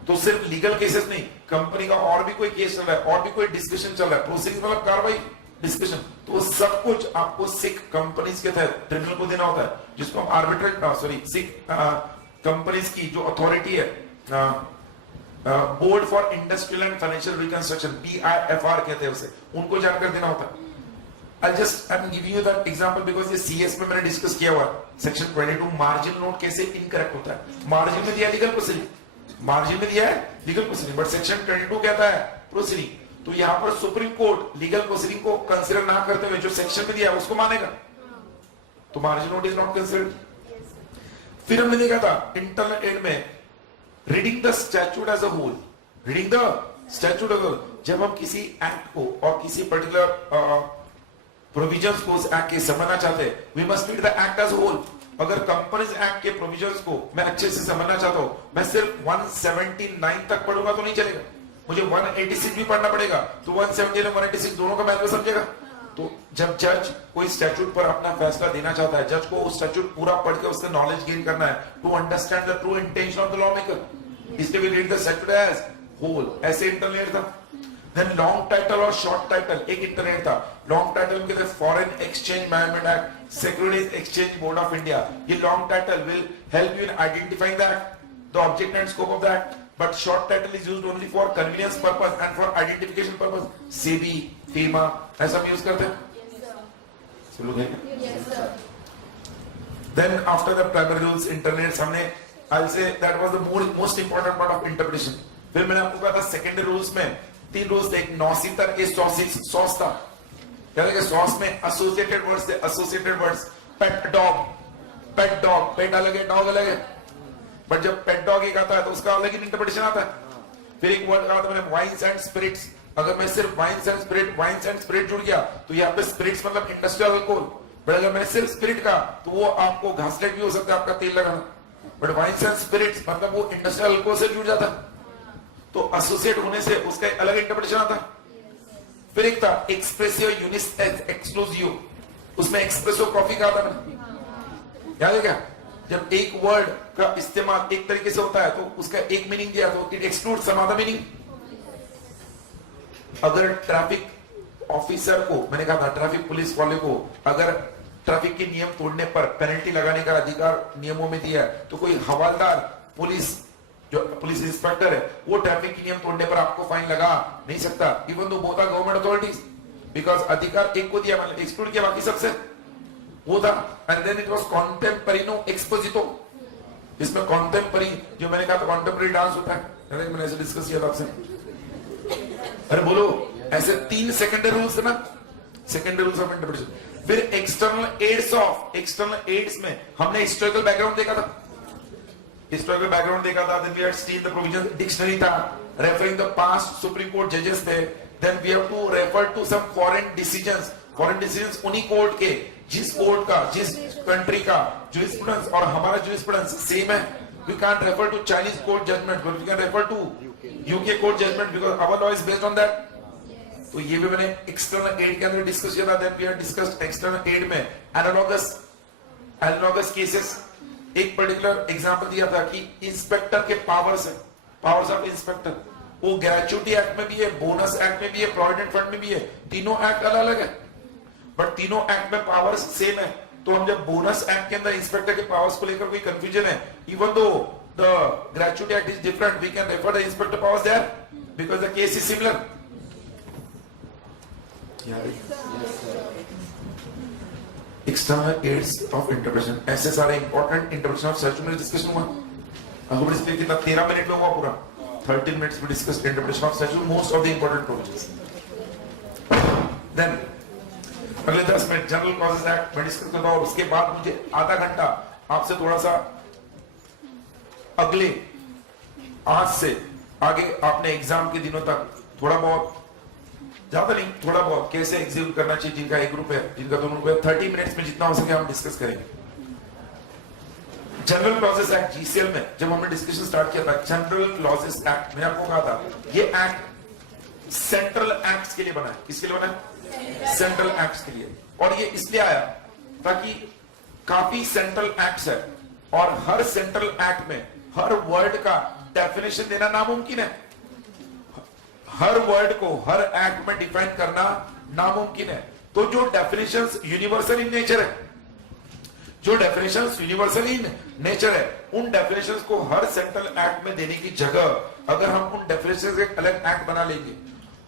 तो सिर्फ लीगल केसेस नहीं, कंपनी का और भी कोई केस चल रहा है, और भी कोई डिस्कशन चल रहा है. प्रोसीडिंग्स मतलब कार्रवाई, डिस्कशन. तो सब कुछ आपको सिक कंपनीज के तहत ट्रिब्यूनल को देना होता है, जिसको हम आर्बिट्रेट सिक कंपनीज की जो अथॉरिटी है board for industrial and financial reconstruction BIFR कहते हैं उसे, उनको जानकर देना होता है. I'm giving you that example because ये CS में मैंने डिस्कस किया हुआ. सेक्शन 22 मार्जिन नोट कैसे इनकरेक्ट होता है. मार्जिन में दिया लीगल प्रोसीडिंग, मार्जिन में दिया है लीगल प्रोसीडिंग, बट सेक्शन 22 कहता है प्रोसीडिंग. तो यहां पर सुप्रीम कोर्ट लीगल प्रोसीडिंग को कंसीडर ना करते हुए जो सेक्शन में दिया है उसको मानेगा. तो margin note is not considered. फिर हमने देखा था इंटरनल एड में reading the statute as a whole. Reading the statute as a whole. जब हम किसी एक्ट को और किसी पर्टिकुलर प्रोविजंस को उस एक्ट के समझना चाहते हैं, we must read the act as whole. अगर कंपनीज एक्ट के प्रोविजंस को मैं अच्छे से समझना चाहता हूं, मैं सिर्फ 179 तक पढ़ूंगा तो नहीं चलेगा, मुझे 186 भी पढ़ना पड़ेगा. तो 170 और 186 दोनों का महत्व समझेगा. तो जब जज कोई स्टैट्यूट पर अपना फैसला देना चाहता है, जज को उस स्टैट्यूट पूरा पढ़ के उससे नॉलेज गेन करना है to understand the true intention of the law maker. इसलिए we read the statute as whole. ऐसे इंटरनेट था. देन लॉन्ग टाइटल और शॉर्ट टाइटल एक इंटरनेट था. लॉन्ग टाइटल कहते हैं foreign exchange management act, securities exchange board of India. ये long title will help you in identifying the act, the object and scope of the act. But short title is used only for convenience purpose and for identification purpose. SEBI, FEMA, ऐसा हम यूज करते हैं. सब लोग हैं? Yes, sir. Then after the primary rules, internet हमने I'll say that was the most important part of interpretation. फिर मैंने आपको कहा था secondary rules में 3 rules थे. एक नौसितर के सॉस था. क्या था कि सॉस में associated words थे. associated words. Pet dog, pet अलग है, dog अलग है. बट जब पेट डॉग एक आता है तो उसका अलग ही इंटरप्रिटेशन आता है. फिर एक वर्ड कहा था मैंने वाइन्स एंड स्पिरिट्स. अगर मैं सिर्फ वाइन्स एंड स्पिरिट जुड़ गया तो यहाँ पे स्पिरिट्स मतलब इंडस्ट्रियल अल्कोहल. बट अगर मैंने सिर्फ स्पिरिट का तो वो आपको घासलेट भी हो सकता है, आपका तेल लगाना. बट वाइन्स एंड स्पिरिट्स मतलब वो इंडस्ट्रियल अल्कोहल से जुड़ जाता है. तो एसोसिएट होने से उसका अलग इंटरप्रिटेशन आता है. फिर एक था एक्सप्रेसियो यूनिस एक्सक्लूसिव. उसमें एक्सप्रेसो कॉफी कहा था मैंने. याद है क्या? जब एक वर्ड का इस्तेमाल एक तरीके से होता है तो उसका एक मीनिंग दिया तो it exclude some other meaning. अगर ट्रैफिक ऑफिसर को, मैंने कहा था ट्रैफिक पुलिस वाले को अगर ट्रैफिक के नियम तोड़ने पर पेनल्टी लगाने का अधिकार नियमों में दिया है, तो कोई हवालदार पुलिस जो पुलिस इंस्पेक्टर है वो ट्रैफिक के नियम तोड़ने पर आपको फाइन लगा नहीं सकता, even though both are government authorities, because अधिकार एक को दिया, मतलब एक्सक्लूड किया बाकी सबसे वो था। एंड देन इट वाज कॉन्टेम्परीनो एक्सपोजिटो, इसमें कॉन्टेम्परी जो मैंने कहा था कॉन्टेम्पररी डांस होता है, मैंने ऐसे डिस्कस किया था आपसे। अरे बोलो, ऐसे 3 सेकेंडरी रूल्स है ना, सेकेंडरी रूल्स ऑफ इंटरप्रिटेशन। फिर एक्सटर्नल एड्स में हमने हिस्टोरिकल बैकग्राउंड देखा था, हिस्टोरिकल बैकग्राउंड देखा था। Then we had seen the provision, dictionary था, referring the past supreme court जजेस थे। Then we have to refer to some foreign decisions, foreign decisions उन्हीं कोर्ट के जिस कोर्ट का, जिस कंट्री का जुरिस्प्रूडेंस और हमारा जुरिस्प्रूडेंस सेम है। We can refer to Chinese court judgment, but we can refer to UK court judgment because our law is based on that. तो ये भी मैंने एक्सटर्नल एड के अंदर डिस्कस किया था। Then we have discussed external aid में एनालॉगस केसेस। एक पर्टिकुलर एग्जांपल दिया था कि इंस्पेक्टर के पावर्स है, पावर्स ऑफ इंस्पेक्टर, वो ग्रेचुइटी एक्ट में भी है, बोनस एक्ट में भी है, प्रोविडेंट फंड में भी है, तीनों एक्ट अलग अलग है बट तीनों एक्ट में पावर्स सेम है। तो हम जब बोनस एक्ट के अंदर इंस्पेक्टर के पावर्स को लेकर कोई कंफ्यूजन है, even though the gratuity act is different, we can refer the inspector powers there because the case is similar. External aids of interpretation, ऐसे सारे इंपॉर्टेंट इंटरप्रिटेशन ऑफ स्टैट्यूट में डिस्कशन हुआ। हमको डिस्प्ले कितना 13 मिनट में हुआ पूरा, 13 मिनट्स में discuss interpretation of statute, most of the important provisions. Then अगले 10 मिनट जनरल कॉजेस एक्ट में डिस्कस करता हूं, और उसके बाद मुझे आधा घंटा आपसे थोड़ा सा अगले आज से आगे आपने एग्जाम के दिनों तक थोड़ा बहुत, ज्यादा नहीं थोड़ा बहुत, कैसे एग्जीक्यूट करना चाहिए, जिनका एक ग्रुप है जिनका 2 ग्रुप है, 30 मिनट्स में जितना हो सके हम डिस्कस करेंगे। जनरल क्लॉजेस एक्ट जीसीएल में जब हमने डिस्कशन स्टार्ट किया था, जनरल क्लॉजेस एक्ट मैंने आपको कहा था ये एक्ट सेंट्रल एक्ट्स के लिए बना है। किसके लिए बना है? सेंट्रल एक्ट्स के लिए। और ये इसलिए आया ताकि काफी सेंट्रल एक्ट्स है और हर सेंट्रल एक्ट में हर वर्ड का डेफिनेशन देना नामुमकिन है, हर वर्ड को हर एक्ट में डिफाइन करना नामुमकिन है। तो जो डेफिनेशंस यूनिवर्सल इन नेचर है, जो डेफिनेशंस यूनिवर्सल इन नेचर है, उन डेफिनेशंस को हर सेंट्रल एक्ट में देने की जगह अगर हम उन डेफिनेशंस का एक अलग एक्ट बना लेंगे,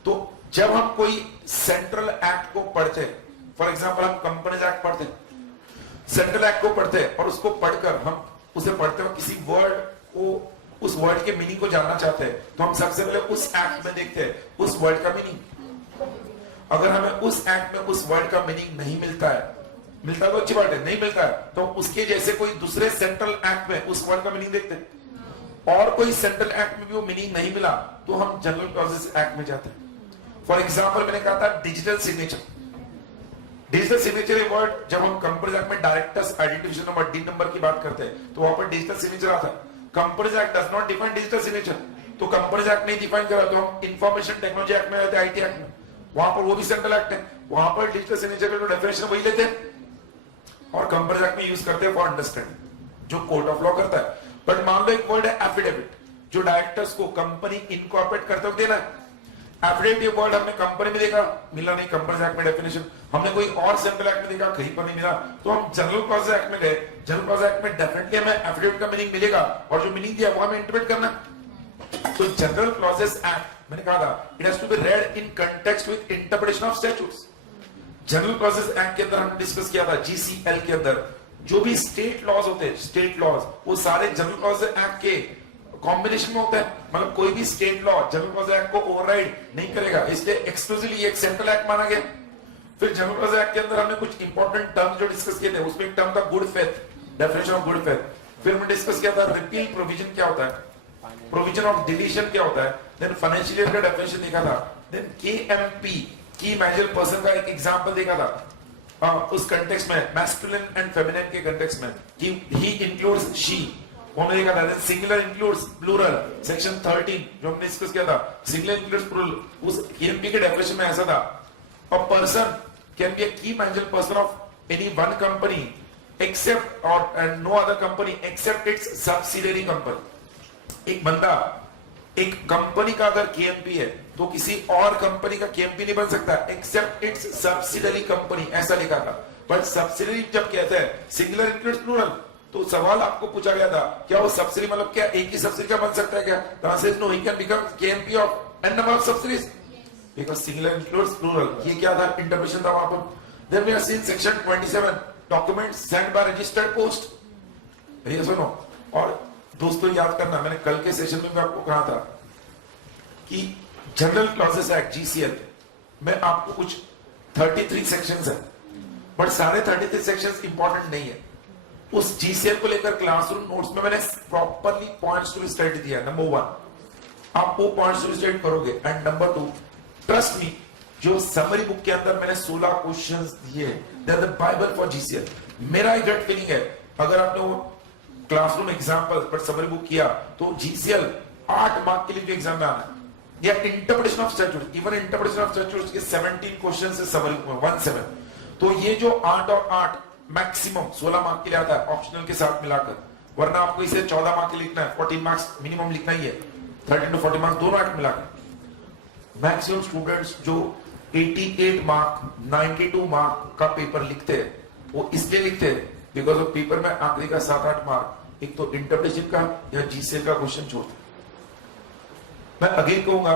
तो जब हम कोई सेंट्रल एक्ट को पढ़ते हैं, फॉर एग्जांपल हम कंपनीज एक्ट पढ़ते हैं, सेंट्रल एक्ट को पढ़ते हैं और उसको पढ़कर हम उसे पढ़ते हुए किसी वर्ड को, उस वर्ड के मीनिंग को जानना चाहते हैं, तो हम सबसे पहले उस एक्ट में देखते हैं उस वर्ड का मीनिंग। अगर हमें उस एक्ट में उस वर्ड का मीनिंग नहीं मिलता है, मिलता है तो अच्छी बात है, नहीं मिलता है तो उसके जैसे कोई दूसरे सेंट्रल एक्ट में उस वर्ड का मीनिंग देखते हैं, और कोई सेंट्रल एक्ट में भी वो मीनिंग नहीं मिला तो हम जनरल क्लॉजेस एक्ट में जाते हैं। फॉर एग्जाम्पल मैंने कहा था digital signature, digital signature word जब हम कंपनीज एक्ट में directors identification number D number की बात करते हैं तो वहां पर डिजिटल सिग्नेचर आता है। Companies act does not define digital signature, तो कंपनीज एक्ट नहीं डिफाइन करा तो हम इंफॉर्मेशन टेक्नोलॉजी एक्ट में रहते हैं, आईटी एक्ट में, वहां पर वो भी सेंट्रल एक्ट है, वहां पर डिजिटल सिग्नेचर का डेफिनेशन वही लेते हैं और कंपनीज एक्ट में यूज करते हैं फॉर अंडरस्टैंडिंग जो कोर्ट ऑफ लॉ करता है। बट मान लो एक वर्ड है एफिडेविट, जो डायरेक्टर्स को कंपनी इनकॉर्पोरेट करते हुए देना है। एफिडेविट ये वर्ड हमने कंपनी में देखा, मिला नहीं, कंपनीज एक्ट में डेफिनेशन हमने कोई और सेंट्रल एक्ट में देखा, कहीं पर नहीं मिला, तो हम जनरल क्लॉजेस एक्ट में गए। जनरल क्लॉजेस एक्ट में डेफिनेटली हमें एफिडेविट का मीनिंग मिलेगा और जो मीनिंग दिया वो हमें इंटरप्रेट करना। तो जनरल क्लॉजेस एक्ट मैंने कहा था it has to be read in context with interpretation of statutes. General clauses act के अंदर हमने डिस्कस किया था जीसीएल के अंदर जो भी स्टेट लॉज होते हैं, स्टेट लॉज वो सारे जनरल क्लॉजेस एक्ट के कॉम्बिनेशन में होता है, मतलब कोई भी state law general clauses act को ओवरराइड नहीं करेगा, इसलिए एक्सक्लूसिवली एक सेंट्रल एक्ट माना गया। फिर जनरल क्लॉजेस एक्ट के अंदर हमने कुछ इंपॉर्टेंट टर्म्स जो डिस्कस किए थे, उसमें एक टर्म था good faith, definition of good faith. फिर हमने डिस्कस किया था रिपील प्रोविजन क्या होता है, प्रोविजन ऑफ डिलीशन क्या होता है, देन फाइनेंशियल ईयर का डेफिनेशन देखा था, देन केएमपी की मैनेजर पर्सन का एक एग्जांपल देखा था उस कंटेक्स्ट में, मैस्कुलिन एंड फेमिनिन के कंटेक्स्ट में कि ही इंक्लूड्स शी, हमने देखा था सिंगुलर इंक्लूड्स प्लूरल, सेक्शन 13 जो हमने डिस्कस किया था, सिंगुलर इंक्लूड्स प्लूरल, उस केएमपी के डेफिनेशन में ऐसा था, a person can be a key manager person of any one company except or and no other company except its subsidiary company. एक बंदा एक कंपनी का अगर केएमपी है तो किसी और कंपनी का केएमपी नहीं बन सकता एक्सेप्ट इट्स सब्सिडियरी कंपनी, ऐसा लिखा था। बट सब्सिडियरी जब कहते हैं सिंगुलर इंक्लूड्स प्लूरल, तो सवाल आपको पूछा गया था क्या वो सब्सिडी मतलब क्या एक ही सब्सिडी का बन सकता है क्या? The answer is no, he can become KMP of n number of subsidiaries because singular includes plural. ये क्या था? इंटरप्रिटेशन था वहां पर। Then we have seen section 27 documents sent by registered post. ये सुनो, और दोस्तों याद करना, मैंने कल के सेशन में भी आपको कहा था कि जनरल क्लॉजेस एक्ट जीसीएल में आपको कुछ 33 सेक्शंस है, बट सारे 33 सेक्शंस इंपॉर्टेंट नहीं है। उस जीसीएल को लेकर क्लासरूम नोट्स में मैंने प्रॉपरली पॉइंट्स टू स्टडी दिया। नंबर 1 आप वो पॉइंट्स टू स्टडी करोगे, एंड नंबर 2 ट्रस्ट मी, जो समरी बुक के अंदर मैंने 16 क्वेश्चंस दिए, they are the Bible for GCL. मेरा एक गट फीलिंग है अगर आपने वो क्लासरूम एग्जांपल पर समरी बुक किया तो जीसीएल 8 मार्क के लिए जो एग्जाम में आना है, या interpretation of statute, even interpretation of statute के 17 क्वेश्चन से समरी बुक में 17, तो ये जो 8 और 8 मैक्सिमम 16 मार्क के लिए आता है ऑप्शनल के साथ मिलाकर, वरना आपको इसे 14 मार्क के लिए लिखना है, 14 मार्क्स मिनिमम लिखना ही है, 13 to 40 मार्क्स दोनों ऐड मिलाकर। मैक्सिमम स्टूडेंट्स जो 88 मार्क 92 मार्क का पेपर लिखते हैं, वो इसलिए लिखते हैं बिकॉज ऑफ पेपर में आखिरी का 7-8 मार्क एक तो इंटरप्रिटेशन का या जीसीएल का क्वेश्चन छोड़ते। मैं अगेन कहूंगा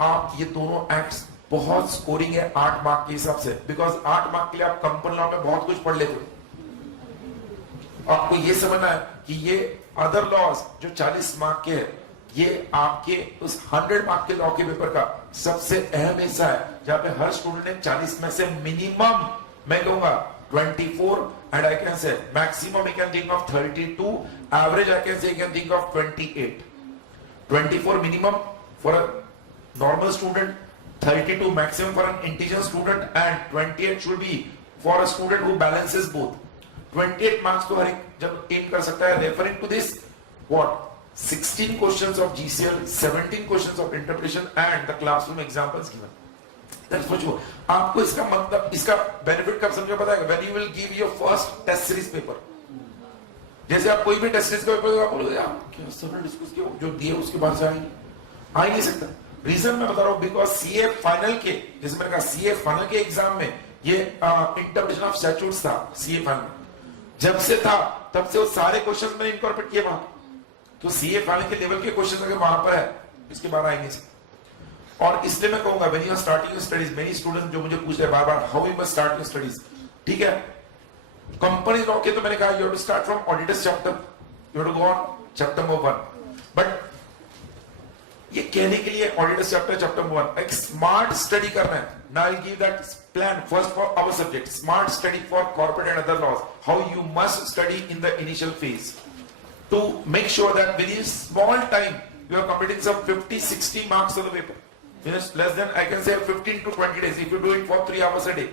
आप ये दोनों एक्ट्स बहुत स्कोरिंग है 8 मार्क के हिसाब से, बिकॉज 8 मार्क के लिए आप कंपनी लॉ में बहुत कुछ पढ़ लेते हो। आपको ये समझना है कि ये अदर लॉज जो 40 मार्क के है, ये आपके उस 100 मार्क के लॉ के पेपर का सबसे अहम हिस्सा है, जहां पे हर स्टूडेंट ने 40 में से मिनिमम मैं कहूंगा 24, and I can say maximum you can think of 32, average I can say you can think of 28. 24 minimum for a normal student, 32 maximum for an intelligent student, and 28 should be for a student who balances both. 28 marks तो हर एक जब एम कर सकता है, referring to this what 16 questions of GCL, 17 questions of interpretation and the classroom examples given. That's for sure. आपको इसका मतलब, इसका बेनिफिट कब समझो पता है? When you will give your first test series paper. जैसे आप कोई भी टेस्ट सीरीज का पेपर आप बोलोगे यार क्या सर इसको जो दिए उसके बाद से आ ही नहीं सकता। रीजन मैं बता रहा हूँ बिकॉज सीए फाइनल के, जैसे मैंने कहा सीए फाइनल के एग्जाम में ये इंटरप्रिटेशन ऑफ स्टैट्यूट्स था सीए फाइनल, जब से था तब से वो सारे क्वेश्चंस मैंने इनकॉर्पोरेट किए वहां, तो सीए फाइनल के लेवल के क्वेश्चन अगर वहां पर है इसके बाद आएंगे। और इसलिए मैं कहूंगा when you are starting your studies, many students जो मुझे पूछ रहे हैं बार बार how you must start your studies, ठीक है कंपनी लॉ के तो मैंने कहा you have to start from auditors chapter, you have to go on chapter number 1, but ये कहने के लिए ऑडिटर्स चैप्टर चैप्टर नंबर 1 एक स्मार्ट स्टडी करना है। Now I give that plan first for our subject smart study for corporate and other laws, how you must study in the initial phase to make sure that within small time you are completing some 50-60 marks of the paper. Less than I can say 15 to 20 days. If you do it for 3 hours a day,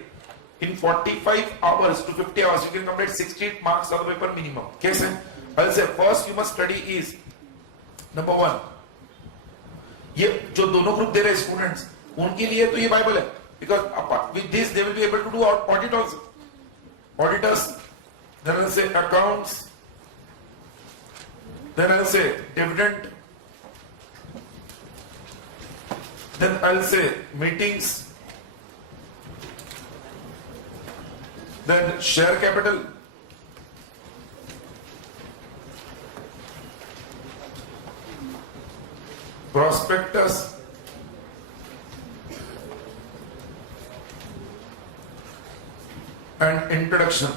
in 45 hours to 50 hours, you can complete 60 marks of the paper minimum. कैसे? I'll say first you must study is number 1. ये जो दोनों ग्रुप दे रहे स्टूडेंट्स उनके लिए तो ये बाइबल है, because with this they will be able to do audit also. Auditors, then I'll say accounts, then I'll say dividend. Then I'll say meetings, then share capital, prospectus, and introduction.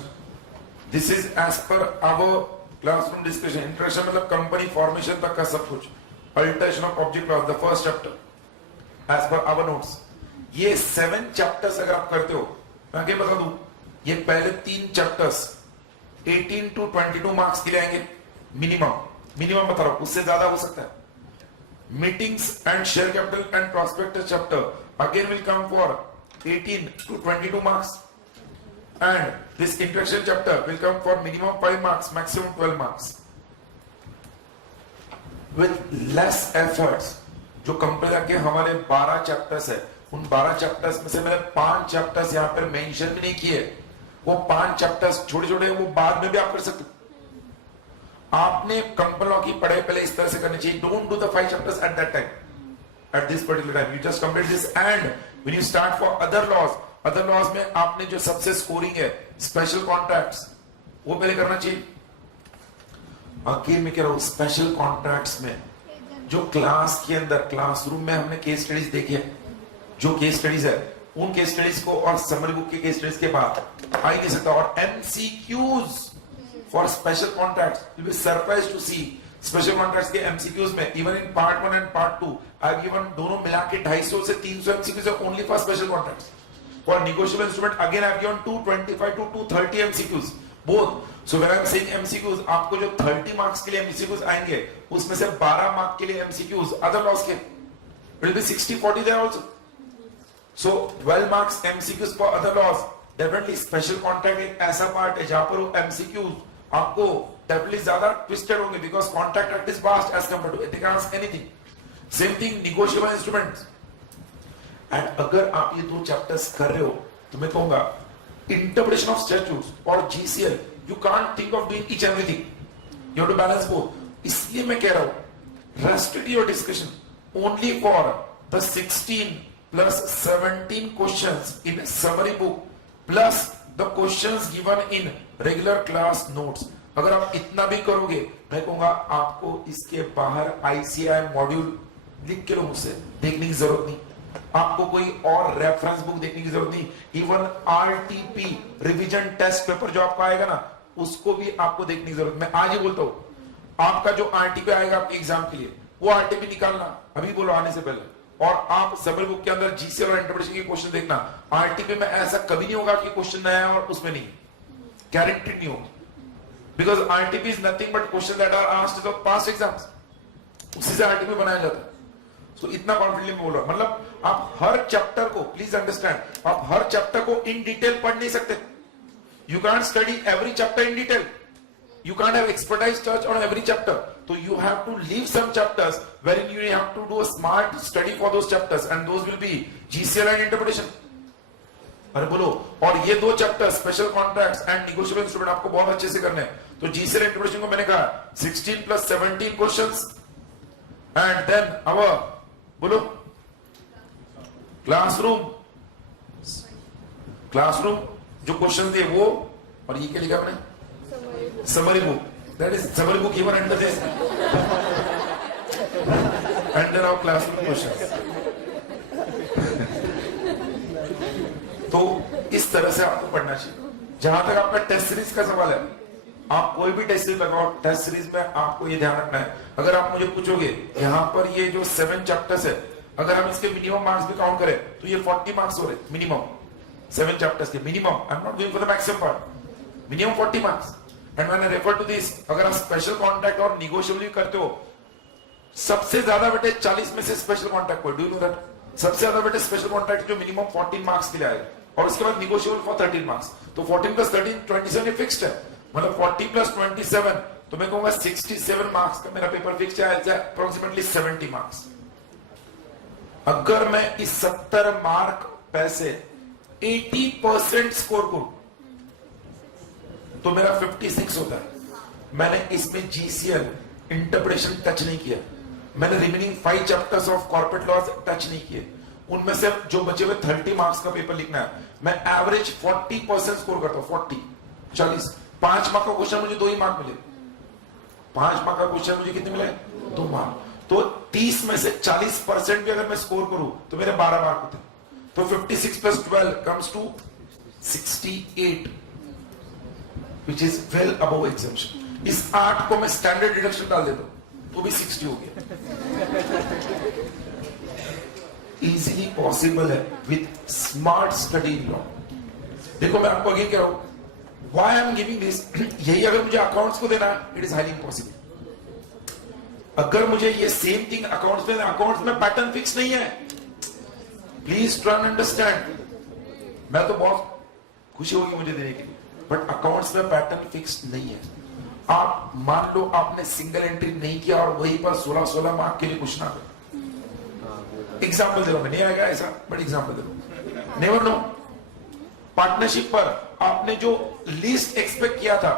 This is as per our classroom discussion. Introduction मतलब कंपनी फॉर्मेशन तक का सब कुछ, alteration of object clause the first chapter as per our notes. ये 7 चैप्टर्स अगर आप करते हो, मैं आगे बता दूं, ये पहले 3 चैप्टर्स 18 to 22 मार्क्स के लिए आएंगे मिनिमम बता रहा हूं, उससे ज्यादा हो सकता है। Meetings and share capital and prospectus chapter again will come for 18 to 22 marks, and this introduction chapter will come for minimum 5 marks, maximum 12 marks with less efforts. जो कंपनी के हमारे 12 चैप्टर्स है, उन 12 चैप्टर्स में से मैंने 5 चैप्टर्स यहाँ पर मेंशन भी नहीं किए, वो 5 चैप्टर्स छोटे छोटे वो बाद में भी आप कर सकते हो। आपने कंपनी लॉ की पढ़ाई पहले इस तरह से करनी चाहिए। Don't do the 5 chapters at that time, at this particular time, you just complete this and when you start for other laws में आपने जो सबसे स्कोरिंग है स्पेशल कॉन्ट्रैक्ट्स वो पहले करना चाहिए। आखिर में कह रहा हूं स्पेशल कॉन्ट्रैक्ट्स में जो क्लास के अंदर क्लासरूम में हमने केस स्टडीज देखे, जो केस स्टडीज है उन केस स्टडीज को और समरी बुक के केस स्टडीज के बाद आ ही नहीं सकता। और MCQs for special contracts, you will be surprised to see special contracts के एमसीक्यूज में even in part 1 and part 2 I have given दोनों मिला के 250 से 300 एमसीक्यूज है only for special contracts. For negotiable instrument again I have given 225 to 230 MCQs both. So when I am saying MCQs, आपको जो 30 मार्क्स के लिए एमसीक्यूज आएंगे उसमें से 12 मार्क्स के लिए एमसीक्यूज अदर लॉस के, it will be 60-40 there also. So 12 marks MCQs for other laws, definitely special contract एक ऐसा पार्ट है जहां पर वो MCQs आपको definitely ज्यादा twisted होंगे because contract act is vast as compared to ethics and anything. Same thing negotiable instruments. And अगर आप ये 2 chapters कर रहे हो तो मैं कहूंगा interpretation of statutes और GCL you can't think of doing each and everything. You have to balance both. इसलिए मैं कह रहा हूं restrict your discussion only for the 16 plus 17 questions in summary book plus the questions given in regular class notes। अगर आप इतना भी करोगे मैं कहूंगा आपको इसके बाहर ICI मॉड्यूल लिख के लो मुझसे देखने की जरूरत नहीं, आपको कोई और रेफरेंस बुक देखने की जरूरत नहीं। Even RTP revision test paper जो आपका आएगा ना उसको भी आपको देखने की जरूरत। मैं आज ही बोलता हूं आपका जो RTP आएगा आपके एग्जाम के लिए वो RTP निकालना अभी बोलो आने से पहले, और आप समरी बुक के अंदर जीसीएल और इंटरप्रिटेशन के क्वेश्चन देखना। आरटीपी में ऐसा कभी नहीं होगा कि क्वेश्चन नया है और उसमें नहीं, गारंटेड नहीं होगा, because RTP is nothing but question that are asked in the past exams, उसी से आरटीपी बनाया जाता है। सो इतना कॉन्फिडेंटली बोल रहा हूं, मतलब आप हर चैप्टर को प्लीज अंडरस्टैंड, आप हर चैप्टर को इन डिटेल पढ़ नहीं सकते। You can't study every chapter in detail, you can't have expertise touch on every chapter, so you have to leave some chapters wherein you have to do a smart study for those chapters and those will be GCL and interpretation। अरे बोलो, और ये 2 chapter special contracts and negotiable instrument आपको बहुत अच्छे से करने हैं। तो GCL इंटरप्रिटेशन को मैंने कहा 16 plus 17 questions and then our बोलो क्लासरूम जो क्वेश्चन दिए वो, और ये क्या लिखा मैंने summary book, that is summary book given under this under our classroom questions। तो इस तरह से आपको पढ़ना चाहिए। जहां तक आपका टेस्ट सीरीज का सवाल है, आप कोई भी टेस्ट सीरीज लगाओ, टेस्ट सीरीज में आपको ये ध्यान रखना है। अगर आप मुझे पूछोगे यहाँ पर ये जो 7 चैप्टर्स है अगर हम इसके मिनिमम मार्क्स भी काउंट करें तो ये 40 मार्क्स हो रहे मिनिमम 7 चैप्टर्स के minimum. I am not going for the maximum part, minimum 40 marks. And when I refer to this, अगर आप स्पेशल कॉन्ट्रैक्ट और नेगोशिएबल करते हो सबसे ज्यादा बेटे 40 में से स्पेशल कॉन्ट्रैक्ट को, डू यू नो दैट? सबसे ज्यादा बेटे स्पेशल कॉन्ट्रैक्ट जो मिनिमम 14 मार्क्स के लिए आएगा और उसके बाद नेगोशिएबल फॉर 13 मार्क्स। तो 14 plus 13 27 ये फिक्स्ड है, मतलब 40 plus 27 तो मैं कहूंगा 67 मार्क्स का मेरा पेपर फिक्स्ड है, अप्रोक्सीमेटली 70 मार्क्स। अगर मैं इस 70 मार्क पैसे 80% स्कोर करूं तो मेरा 56 होता है। मैंने इसमें GCL इंटरप्रिटेशन टच नहीं किया, मैंने remaining 5 chapters of corporate laws touch नहीं किए। उनमें से जो बचे हुए 30 मार्क्स का पेपर लिखना है, मैं एवरेज 40% स्कोर करता हूं। 40 5 मार्क का क्वेश्चन मुझे 2 ही मार्क मिले, 5 मार्क का क्वेश्चन मुझे कितने मिले? 2 मार्क। तो 30 में से 40% भी अगर मैं स्कोर करूं तो मेरे 12 मार्क होते हैं। तो 56 plus 12 comes to 68, which is well above exemption। इस 8 को मैं स्टैंडर्ड डिडक्शन डाल देता हूं तो भी 60 हो गया। इजीली पॉसिबल है with smart study in law. देखो मैं आपको आगे कह रहा हूं, why I am giving this, यही अगर मुझे अकाउंट्स को देना है इट इज हाईली इम्पॉसिबल। अगर मुझे ये सेम थिंग अकाउंट्स में, अकाउंट्स में पैटर्न फिक्स नहीं है, प्लीज ट्राई एंड अंडरस्टैंड। मैं तो बहुत खुशी होगी मुझे देने के लिए, बट अकाउंट्स में पैटर्न फिक्स नहीं है। आप मान लो आपने सिंगल एंट्री नहीं किया और वहीं पर 16 मार्क के लिए कुछ ना करो। एग्जाम्पल दे रहा हूं, नहीं आएगा ऐसा बट एग्जाम्पल दे रहा हूं। नेवर नो, पार्टनरशिप पर आपने जो लीस्ट एक्सपेक्ट किया था,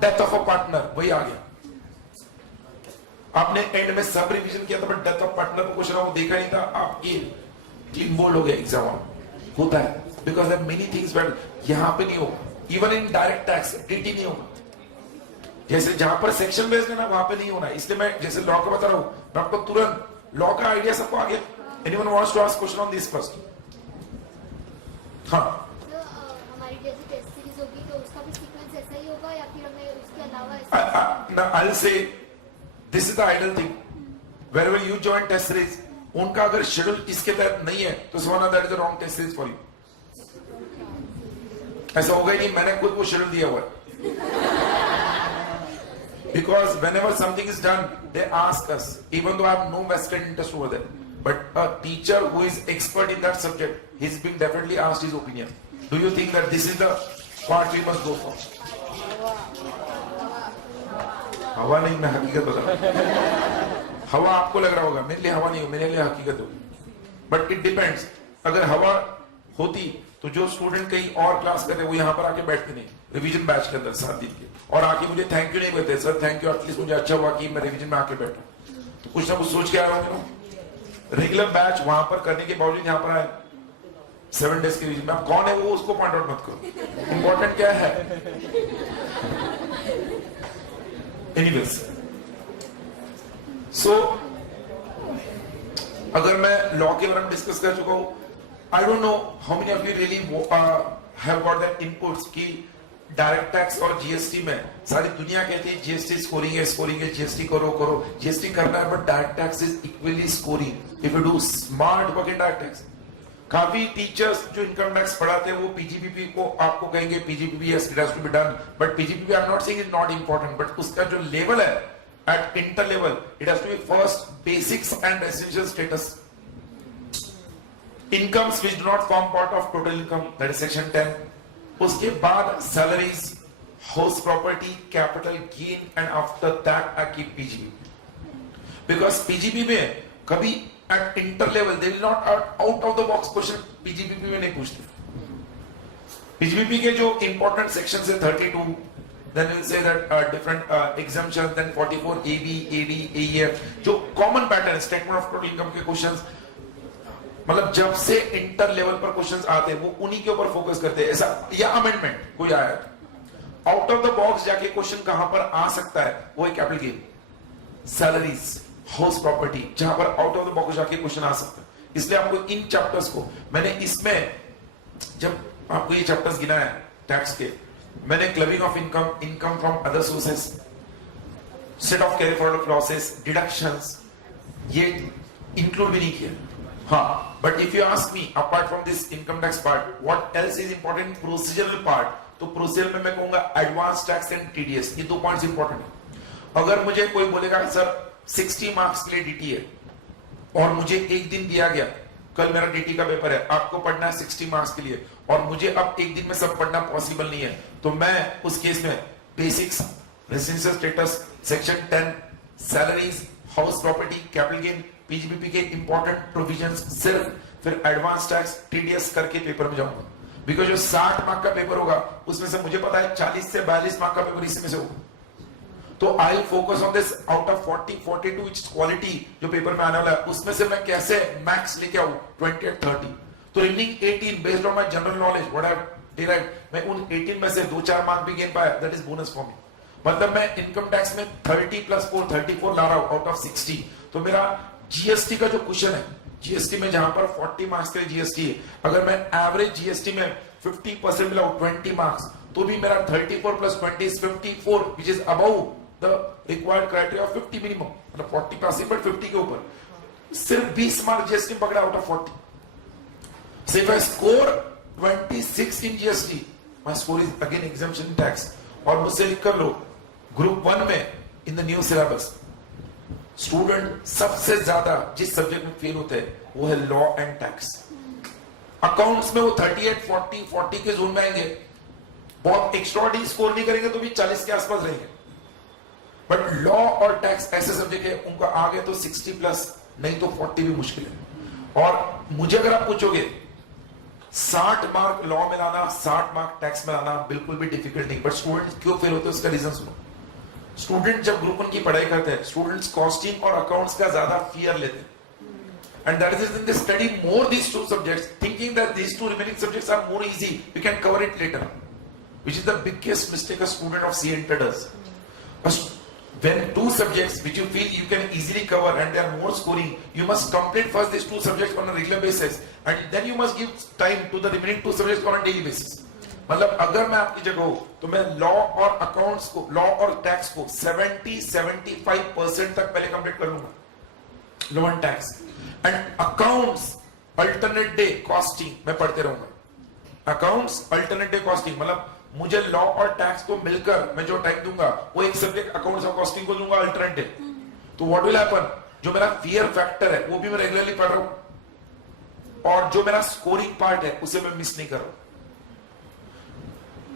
डेथ ऑफ अ पार्टनर, वही आ गया। आपने एंड में सब रिवीजन किया था, बट डेथ ऑफ पार्टनर को क्वेश्चन वो देखा नहीं था, आपकी क्लीन बोल्ड हो गया एग्जाम होता है, because there many things but यहां पे नहीं होगा। Even in direct tax DT नहीं होगा, जैसे जहां पर सेक्शन बेस्ड है ना वहां पे नहीं होना। इसलिए मैं जैसे लॉ का बता रहा हूं, मैं आपको तुरंत लॉ का आइडिया सबको आ गया। Anyone wants to ask question on this first? हाँ, हमारी जैसे टेस्ट सीरीज होगी तो उसका भी सीक्वेंस ऐसा ही होगा या फिर हमें उसके अलावा ऐसा? I'll say this is the ideal thing. Wherever you join test series, उनका अगर शेड्यूल इसके तहत नहीं है तो सोना that is the wrong test series for you. ऐसा होगा ही नहीं, मैंने खुद वो शेड्यूल दिया हुआ है। Because whenever something is done, they ask us, even though I have no vested interest over there. But a teacher who is expert in that subject, he's been definitely asked his opinion. Do you think that this is the part we must go for? हवा नहीं, मैं हकीकत बता रहा हूं। हवा आपको लग रहा होगा, मेरे लिए हवा नहीं हो, मेरे लिए हकीकत होगी। But it depends. अगर हवा होती तो जो स्टूडेंट कहीं और क्लास करते वो यहां पर आके बैठते नहीं, रिवीजन बैच के अंदर 7 दिन के, और आके मुझे थैंक यू नहीं कहते, सर थैंक यू, एटलीस्ट मुझे अच्छा हुआ कि मैं रिवीजन में आके बैठा। तो कुछ ना कुछ सोच के आ रहा हूं। रेगुलर बैच वहां पर करने के बावजूद यहां पर आए 7 डेज के रिवीजन में, आप कौन है वो उसको पॉइंट आउट मत करो, इंपॉर्टेंट क्या है। एनीवेज, सो अगर मैं लॉ के बारे में डिस्कस कर चुका हूं, I don't know how many of you really have got that inputs कि डायरेक्ट टैक्स और जीएसटी में सारी दुनिया कहती है जीएसटी स्कोरिंग है, जीएसटी करो, जीएसटी करना है, but direct tax is equally scoring if you do smart work in direct tax. काफी टीचर्स जो इनकम टैक्स पढ़ाते हैं वो पीजीपीपी को आपको कहेंगे PGBP yes it has to be done, but PGBP I am not saying is not important, but उसका जो लेवल है at inter level it has to be first basics and essential status. Incomes which do not form part of total income, that is section 10। उसके बाद salaries, house property, capital gain, and after that I keep PGP, because PGP में कभी at inter level they will not out of the box question PGP में नहीं पूछते। पीजीपी के जो इंपॉर्टेंट सेक्शंस है 32, then we'll say that different exemptions, then 44 AB, AD, AEF, जो common pattern statement of total income के क्वेश्चंस, मतलब जब से इंटर लेवल पर क्वेश्चंस आते हैं वो उन्हीं के ऊपर फोकस करते हैं। ऐसा या अमेंडमेंट कोई आया आउट ऑफ द बॉक्स जाके क्वेश्चन कहां पर आ सकता है, वो है capital gain, salaries, house property, जहां पर आउट ऑफ द बॉक्स जाके क्वेश्चन आ सकता है। इसलिए आपको इन चैप्टर्स को मैंने इसमें जब आपको ये चैप्टर्स गिना है टैक्स के, मैंने clubbing of income from other sources, set of carry forward losses, deductions, ये इंक्लूड भी नहीं किया। हाँ, but if you ask me apart from this income tax part what else is important, procedural part, तो प्रोसीजर में मैं कहूंगा एडवांस टैक्स एंड टीडीएस, ये 2 पॉइंट्स इंपॉर्टेंट है। अगर मुझे कोई बोलेगा सर 60 मार्क्स के लिए डीटी है और मुझे एक दिन दिया गया, कल मेरा डीटी का पेपर है, आपको पढ़ना है 60 मार्क्स के लिए, और मुझे अब एक दिन में सब पढ़ना पॉसिबल नहीं है, तो मैं उस केस में basics, residential status, section 10, salaries, house property, capital gain, PGBP के इंपॉर्टेंट प्रोविजंस सिर्फ, फिर एडवांस टैक्स, टीडीएस करके पेपर में जाऊंगा। बिकॉज जो 60 मार्क का पेपर होगा उसमें से मुझे पता है 40 से 42 मार्क का पेपर इसी में से होगा, तो I focus on this out of 40, 42 which quality जो पेपर में आने वाला है, उसमें से मैं कैसे मैक्स लेके आऊं 20 और 30, तो remaining 18 based on my general knowledge what I derived, मैं उन 18 में से 2-4 मार्क भी गेन पाया, that is bonus for me. मतलब मैं इनकम टैक्स में 30 + 4 34 ला रहा हूं आउट ऑफ 60, तो मेरा जीएसटी का जो क्वेश्चन है, जीएसटी में जहां पर 40 मार्क्स के लिए जीएसटी है, अगर मैं एवरेज जीएसटी में 50% मिलाऊं 20 मार्क्स, तो भी मेरा 34 + 20 is 54 which is above the required criteria of 50 minimum, मतलब 40 पासिंग बट 50 के ऊपर, सिर्फ 20 मार्क जीएसटी पकड़ा out of 40। So if I score 26 in GST, my score is again exemption in tax, और मुझसे लिख कर लो ग्रुप 1 में in the new syllabus student सबसे ज्यादा जिस सब्जेक्ट में फेल होते हैं वो है लॉ एंड टैक्स। अकाउंट्स में वो 38, 40 के जोन में आएंगे, बहुत एक्स्ट्राऑर्डिनरी स्कोर नहीं करेंगे तो भी 40 के आसपास रहेंगे, बट लॉ और टैक्स ऐसे सब्जेक्ट है उनका आगे तो 60+, नहीं तो 40 भी मुश्किल है। और मुझे अगर आप पूछोगे 60 मार्क लॉ में लाना, 60 मार्क टैक्स में लाना बिल्कुल भी डिफिकल्ट नहीं, बट स्टूडेंट क्यों फेल होते हैं उसका रीजन सुनो। स्टूडेंट जब ग्रुप 1 की पढ़ाई करते हैं, स्टूडेंट्स कॉस्टिंग और अकाउंट्स का ज्यादा फियर लेते हैं, and that is the reason they study more these two subjects, thinking that these two remaining subjects are more easy, we can cover it later, which is the biggest mistake a student of CA Inter does. When two subjects which you feel you can easily cover and they are more scoring, you must complete first these two subjects on a regular basis, and then you must give time to the remaining two subjects on a daily basis. मतलब अगर मैं आपकी जगह हूं तो मैं लॉ और अकाउंट्स को, लॉ और टैक्स को 70-75% तक पहले कंप्लीट कर लूंगा, law and tax, and accounts alternate day costing मैं पढ़ते रहूंगा। अकाउंट्स अल्टरनेट डे कॉस्टिंग मतलब मुझे लॉ और टैक्स को मिलकर मैं जो टाइम दूंगा वो एक सब्जेक्ट अकाउंट्स और कॉस्टिंग को दूंगा अल्टरनेट डे। तो व्हाट विल हैपन, जो मेरा फियर फैक्टर है वो भी मैं रेगुलरली पढ़ रहा हूं, और जो मेरा स्कोरिंग पार्ट है उसे मैं मिस नहीं कर रहा हूं।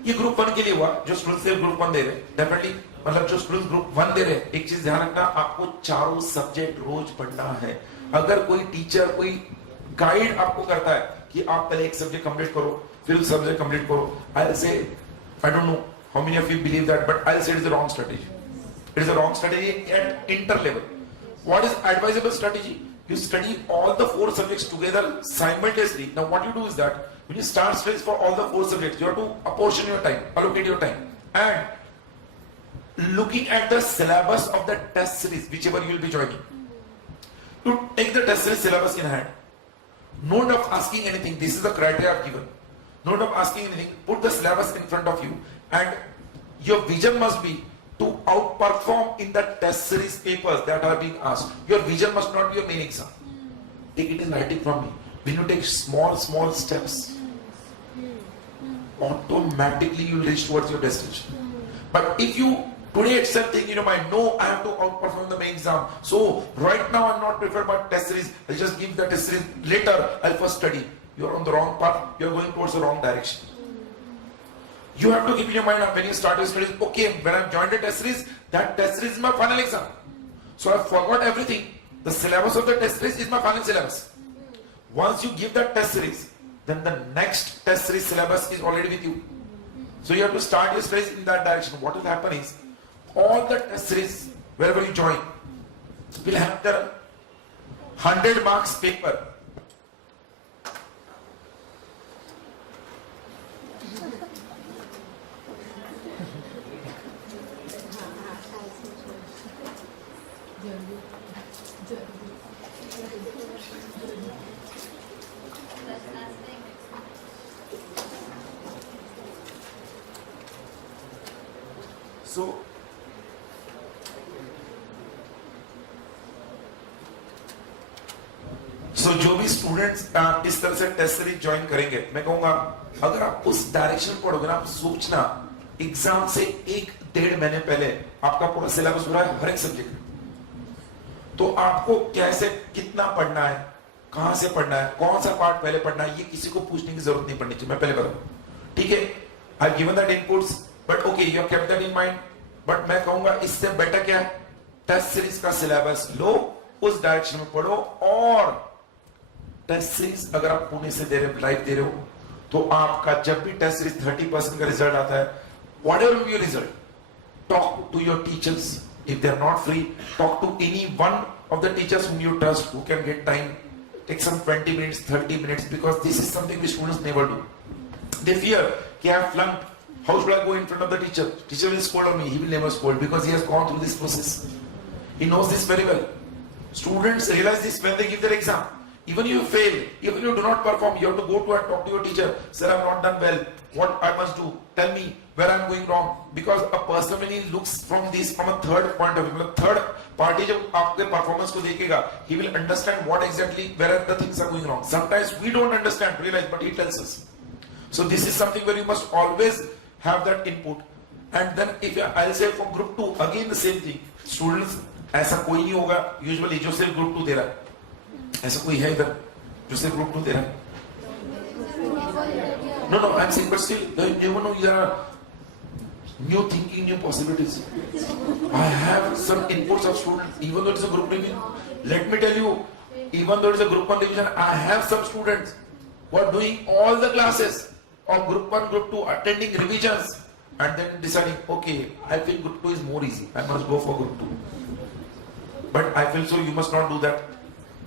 ये ग्रुप 1 के लिए हुआ, जो स्टूडेंट्स ग्रुप 1 दे रहे डेफिनेटली, मतलब जो स्टूडेंट्स ग्रुप 1 दे रहे, एक चीज ध्यान रखना, आपको चारों सब्जेक्ट रोज पढ़ना है। अगर कोई टीचर कोई गाइड आपको करता है कि आप पहले एक सब्जेक्ट कंप्लीट करो फिर सब्जेक्ट कंप्लीट करो, आई से I don't know how many of you believe that, but I'll say it is a wrong strategy. It is a wrong strategy at inter level. What is advisable strategy? You study all the 4 subjects together simultaneously. Now what you do is that when you start studies for all the 4 subjects, you have to apportion your time, allocate your time, and looking at the syllabus of the test series, whichever you will be joining. You take the test series syllabus in hand. Not of asking anything. This is the criteria I've given. Not of asking anything, put the syllabus in front of you, and your vision must be to outperform in the test series papers that are being asked. Your vision must not be your main exam. Take it in writing from me. When you take small steps, automatically you will reach towards your destination. But if you today itself think in your mind, no, I have to outperform the main exam, so right now I'm not prepared for test series, I'll just give the test series, later I'll first study. You're on the wrong path, you're going towards the wrong direction. You have to keep in your mind when you start your studies, okay, when I've joined the test series, that test series is my final exam. So I've forgot everything. The syllabus of the test series is my final syllabus. Once you give that test series, then the next test series syllabus is already with you. So you have to start your studies in that direction. What will happen is, all the test series, wherever you join, will have their 100 marks paper. So जो भी स्टूडेंट्स इस तरह से टेस्ट सीरीज ज्वाइन करेंगे, मैं कहूंगा अगर आप उस डायरेक्शन पढ़ोगे ना, आप सोचना एग्जाम से 1-1.5 महीने पहले आपका पूरा सिलेबस हो रहा है हर एक सब्जेक्ट, तो आपको कैसे कितना पढ़ना है, कहां से पढ़ना है, कौन सा पार्ट पहले पढ़ना है, ये किसी को पूछने की जरूरत नहीं पड़नी चाहिए। मैं पहले बताऊं, ठीक है, I given that inputs, but okay you have kept that in mind. But मैं कहूंगा इससे बेटर क्या है, टेस्ट सीरीज का सिलेबस लो, उस डायरेक्शन में पढ़ो, और टेस्ट सीरीज अगर आप पुणे से दे रहे हो, लाइव दे रहे हो, तो आपका जब भी टेस्ट सीरीज 30% का रिजल्ट आता है, whatever be your result, talk to your teachers, if they are not free, talk to any one of the teachers whom you trust, who can get time, take some 20 minutes, 30 minutes, because this is something the students never do. They fear, I have flunked, how should I go in front of the teacher? Teacher will scold on me. He will never scold, because he has gone through this process. He knows this very well. Students realize this when they give their exam. Even if you fail, even if you do not perform, you have to go to and talk to your teacher. Sir, I have not done well. What I must do? Tell me where I am going wrong. Because a person when he looks from a third point of view, third party जब आपके performance को देखेगा, he will understand what exactly where the things are going wrong. Sometimes we don't understand, realize, but he tells us. So this is something where you must always have that input. And then if I'll say for group 2, again the same thing. Students, ऐसा कोई नहीं होगा usually जो सिर्फ group 2 दे रहा है, ऐसा कोई है इधर जो सिर्फ group 2 दे रहा है? No, I'm saying, but still, you never know, there are new thinking, new possibilities. I have some inputs of students, even though it's a group division. Let me tell you, even though it's a group 1 division, I have some students who are doing all the classes of group 1, group 2, attending revisions, and then deciding, okay, I feel group 2 is more easy, I must go for group 2. But I feel so you must not do that.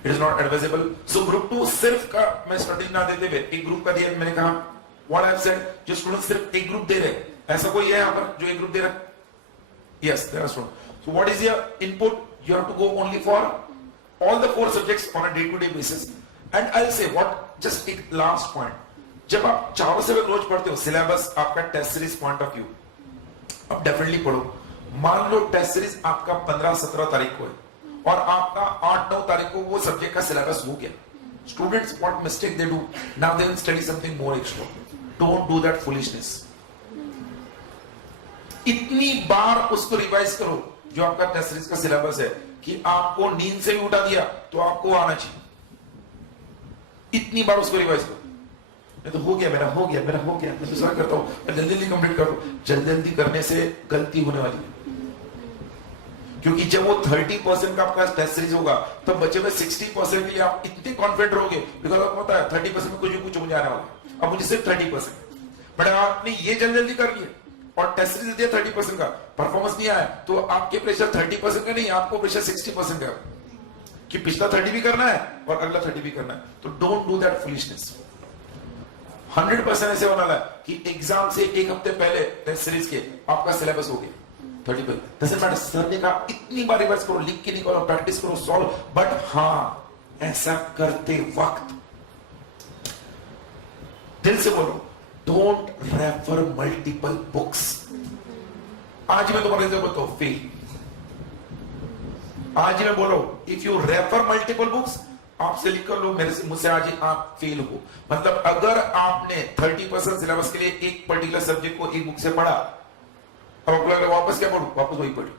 It is not advisable. So group 2 सिर्फ का मैं स्ट्रेटेजी ना देते हुए एक ग्रुप का दिया, मैंने कहा what I have said, जो स्टूडेंट सिर्फ एक ग्रुप दे रहे, ऐसा कोई है यहाँ पर जो एक ग्रुप दे रहा? Yes, there are students. So what is your input? You have to go only for all the 4 subjects on a day-to-day basis. And I'll say what, just एक last point. जब आप चारों से रोज पढ़ते हो सिलेबस आपका test series point of view, अब डेफिनेटली पढ़ो. मान लो टेस्ट सीरीज आपका 15-17 तारीख को है और आपका 8-9 तारीख को वो सब्जेक्ट का सिलेबस हो गया. Students what mistake they do, now they will study something more extra. Don't do that foolishness. इतनी बार उसको रिवाइज करो जो आपका टेस्ट सीरीज का सिलेबस है कि आपको नींद से भी उठा दिया तो आपको आना चाहिए. इतनी बार उसको रिवाइज करो. नहीं तो हो गया मेरा, हो गया मेरा, हो गया, मैं दूसरा करता हूं, जल्दी जल्दी कंप्लीट कर दो. जल्दी जल्दी करने से गलती होने वाली है. क्योंकि जब वो 30% का आपका टेस्ट सीरीज होगा तब बचे हुए 60% के लिए आप इतने कॉन्फिडेंट रहोगे, बिकॉज आपको पता है 30% में कुछ मुझे आने वाला है. अब मुझे सिर्फ 30%, बट आपने ये जल्दी जल्दी कर लिया और टेस्ट सीरीज दिया 30% का, परफॉर्मेंस नहीं आया तो आपके प्रेशर 30% का नहीं, आपको प्रेशर 60% का कि पिछला 30 भी करना है और अगला 30 भी करना है. तो डोंट डू दैट फुलिशनेस. 100% ऐसे होना है कि एग्जाम से एक हफ्ते पहले टेस्ट सीरीज के आपका सिलेबस हो गया 30%. Doesn't matter. सर ने कहा इतनी बार रिवाइज करो, लिख के निकालो, प्रैक्टिस करो, सॉल्व. बट हां, ऐसा करते वक्त दिल से बोलो, डोंट रेफर मल्टीपल बुक्स. आज मैं तुम्हारे से बोलता हूं फेल. आज मैं बोलो if you refer multiple books, आपसे लिख कर लो मेरे से, मुझसे आज आप फेल हो. मतलब अगर आपने 30% सिलेबस के लिए एक पर्टिकुलर सब्जेक्ट को एक बुक से पढ़ा, अब आपको लग रहा है वापस क्या पढ़ूं, वापस वही पढ़ी,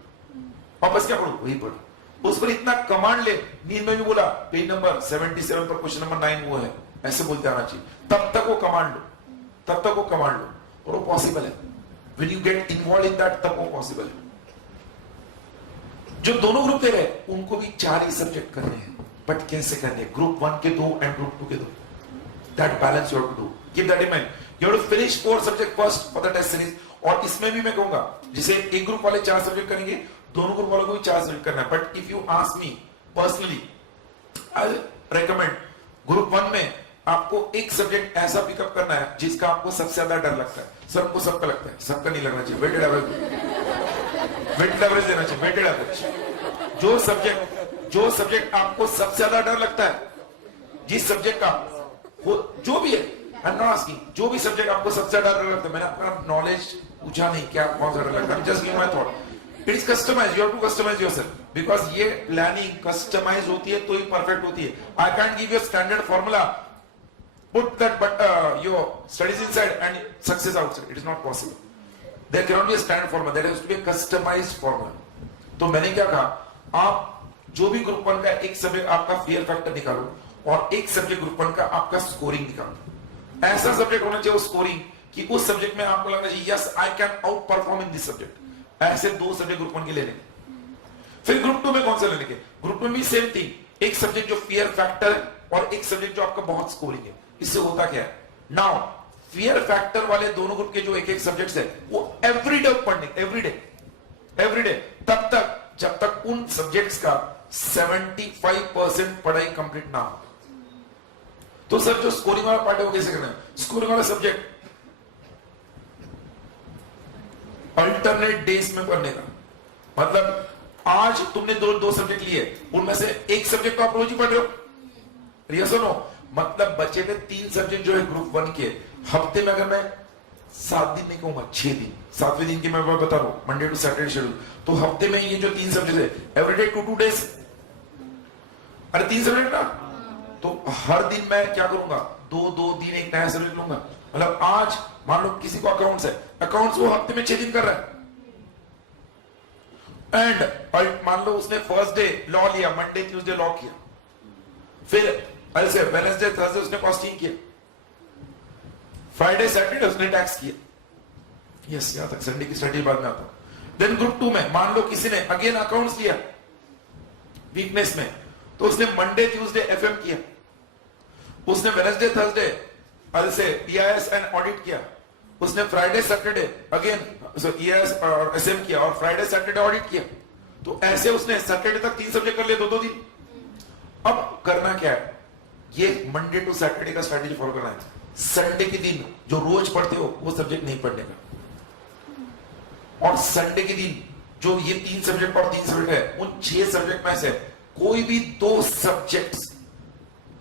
वापस क्या पढ़ूं, वही पढ़ी. उस पर इतना कमांड ले. नींद में भी बोला पेज नंबर 77 पर क्वेश्चन नंबर 9 वो है, ऐसे बोलते आना चाहिए. तब तक वो कमांड लो, तब तक वो कमांड लो, और वो पॉसिबल है. When you get involve in that, तब वो पॉसिबल है. जो दोनों ग्रुप दे रहे उनको भी 4 ही सब्जेक्ट करने हैं, बट कैसे करने? ग्रुप 1 के 2 एंड ग्रुप 2 के 2. That balance you have to do. Keep that in mind. You have to finish 4 subject first for the test series. और इसमें भी मैं कहूंगा जिसे एक ग्रुप वाले 4 सब्जेक्ट करेंगे, दोनों ग्रुप वालों को भी 4 सब्जेक्ट करना है. But if you ask me personally, I recommend group 1 में आपको एक सब्जेक्ट ऐसा पिकअप करना है जिसका आपको सबसे ज्यादा डर लगता है. सबको सबका लगता है, सबका नहीं लगना चाहिए. वेटेड एवरेज, वेटेड एवरेज देना चाहिए. Weighted average. जो सब्जेक्ट आपको सबसे ज्यादा डर लगता है, जिस सब्जेक्ट का वो जो भी है, आई एम नॉट आस्किंग, जो भी सब्जेक्ट आपको सबसे ज्यादा डर लगता है, मैंने आपका नॉलेज पूछा नहीं क्या कौन सा डर लगता है, just give my thought. It is customise. You have to customise yourself, because ये प्लानिंग कस्टमाइज होती है तो ही परफेक्ट होती है. I can't give you standard formula, put that but your studies inside and success outside. It is not possible. There cannot be a standard formula. There has to be a customized formula. तो मैंने क्या कहा, आप जो भी ग्रुप 1 का एक सब्जेक्ट आपका फियर फैक्टर निकालो और एक सब्जेक्ट ग्रुप 1 का आपका स्कोरिंग निकालो. ऐसा सब्जेक्ट होना चाहिए स्कोरिंग कि उस सब्जेक्ट में आपको लगना चाहिए yes I can out perform in this subject. ऐसे 2 सब्जेक्ट ग्रुप 1 के लेने. फिर ग्रुप 2 में कौन सा लेने के? ग्रुप में भी सेम थिंग, एक सब्जेक्ट जो फियर फैक्टर है और एक सब्जेक्ट जो आपका बहुत स्कोरिंग है. इससे होता क्या है, नाउ फियर फैक्टर वाले दोनों ग्रुप के जो एक सब्जेक्ट्स है वो एवरीडे पढ़ने, एवरीडे तब तक जब तक उन सब्जेक्ट्स का 75% पढ़ाई कंप्लीट ना हो. तो सर जो स्कोरिंग वाला पार्ट है वो कैसे करना है? स्कोरिंग वाला सब्जेक्ट अल्टरनेट डेज में पढ़ने का. मतलब आज तुमने दो सब्जेक्ट लिए, उनमें से एक सब्जेक्ट तो आप रोज ही पढ़ रहे हो, यस और नो? मतलब बचे हुए 3 सब्जेक्ट जो है ग्रुप 1 के, हफ्ते में अगर मैं 7 दिन नहीं कहूंगा, 6 दिन, 7वें दिन की मैं बता रहा हूं, मंडे टू सैटरडे शेड्यूल, तो हफ्ते में ये जो 3 सब्जेक्ट है एवरीडे 2 डेज, अरे 3 सब्जेक्ट ना, तो हर दिन मैं क्या करूंगा, 2 दिन एक नया सब्जेक्ट लूंगा. मतलब आज मान लो किसी को अकाउंट्स है, अकाउंट्स वो हफ्ते में 6 दिन कर रहा है. एंड मान लो उसने फर्स्ट डे लॉ लिया, मंडे ट्यूसडे लॉ किया, फिर ऐसे वेडनेसडे थर्सडे उसने कॉस्टिंग किया, फ्राइडे सैटरडे उसने टैक्स किया. यस, यहां तक संडे की स्टडी बाद में आता. देन ग्रुप 2 में मान लो किसी ने अगेन अकाउंट्स लिया वीकनेस में, तो उसने मंडे ट्यूसडे एफएम किया, उसने वेडनेसडे थर्सडे से EIS एंड ऑडिट किया, उसने फ्राइडे सैटरडे अगेन EIS और SM किया और फ्राइडे सैटरडे ऑडिट किया, तो ऐसे उसने सैटरडे तक 3 सब्जेक्ट कर लिए, 2-2 दिन। अब करना क्या है, ये मंडे टू सैटरडे का स्ट्रैटेजी फॉलो करना है। संडे के दिन जो रोज पढ़ते हो वो सब्जेक्ट नहीं पढ़ने का, और संडे के दिन जो ये 3 सब्जेक्ट और 3 सब्जेक्ट है, उन 6 सब्जेक्ट में से कोई भी 2 सब्जेक्ट्स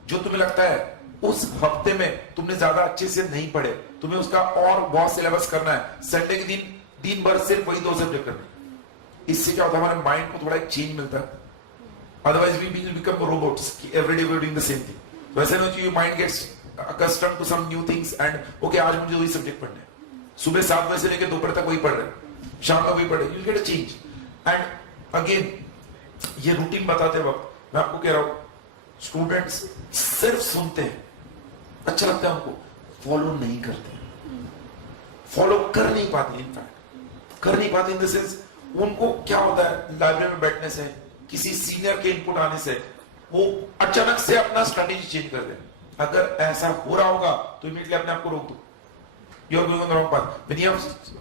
जो तुम्हें लगता है उस हफ्ते में तुमने ज्यादा अच्छे से नहीं पढ़े, तुम्हें उसका और बहुत सिलेबस करना है, संडे के दिन भर सिर्फ वही 2 सब्जेक्ट करने। इससे क्या होता है, हमारे माइंड को थोड़ा एक चेंज मिलता है। Otherwise we will become robots कि everyday we are doing the same thing. वैसे नहीं, your mind gets accustomed to some new things and okay, आज मुझे वही सब्जेक्ट पढ़ने हैं, सुबह 7 बजे से लेकर दोपहर तक वही पढ़ रहे हैं, शाम को वही पढ़ रहे हैं, you'll get a change। and again ये रूटीन बताते वक्त मैं आपको कह रहा हूं, स्टूडेंट्स सिर्फ सुनते हैं, अच्छा लगता है उनको, फॉलो नहीं करते, फॉलो कर नहीं पाते, इनफैक्ट कर नहीं पाते इन द सेंस उनको क्या होता है, लाइब्रेरी में बैठने से, किसी सीनियर के इनपुट आने से वो अचानक से अपना स्ट्रेटेजी चेंज कर दे। अगर ऐसा हो रहा होगा तो इमीडिएटली अपने आप को रोक दो, you are going on the wrong path. When you have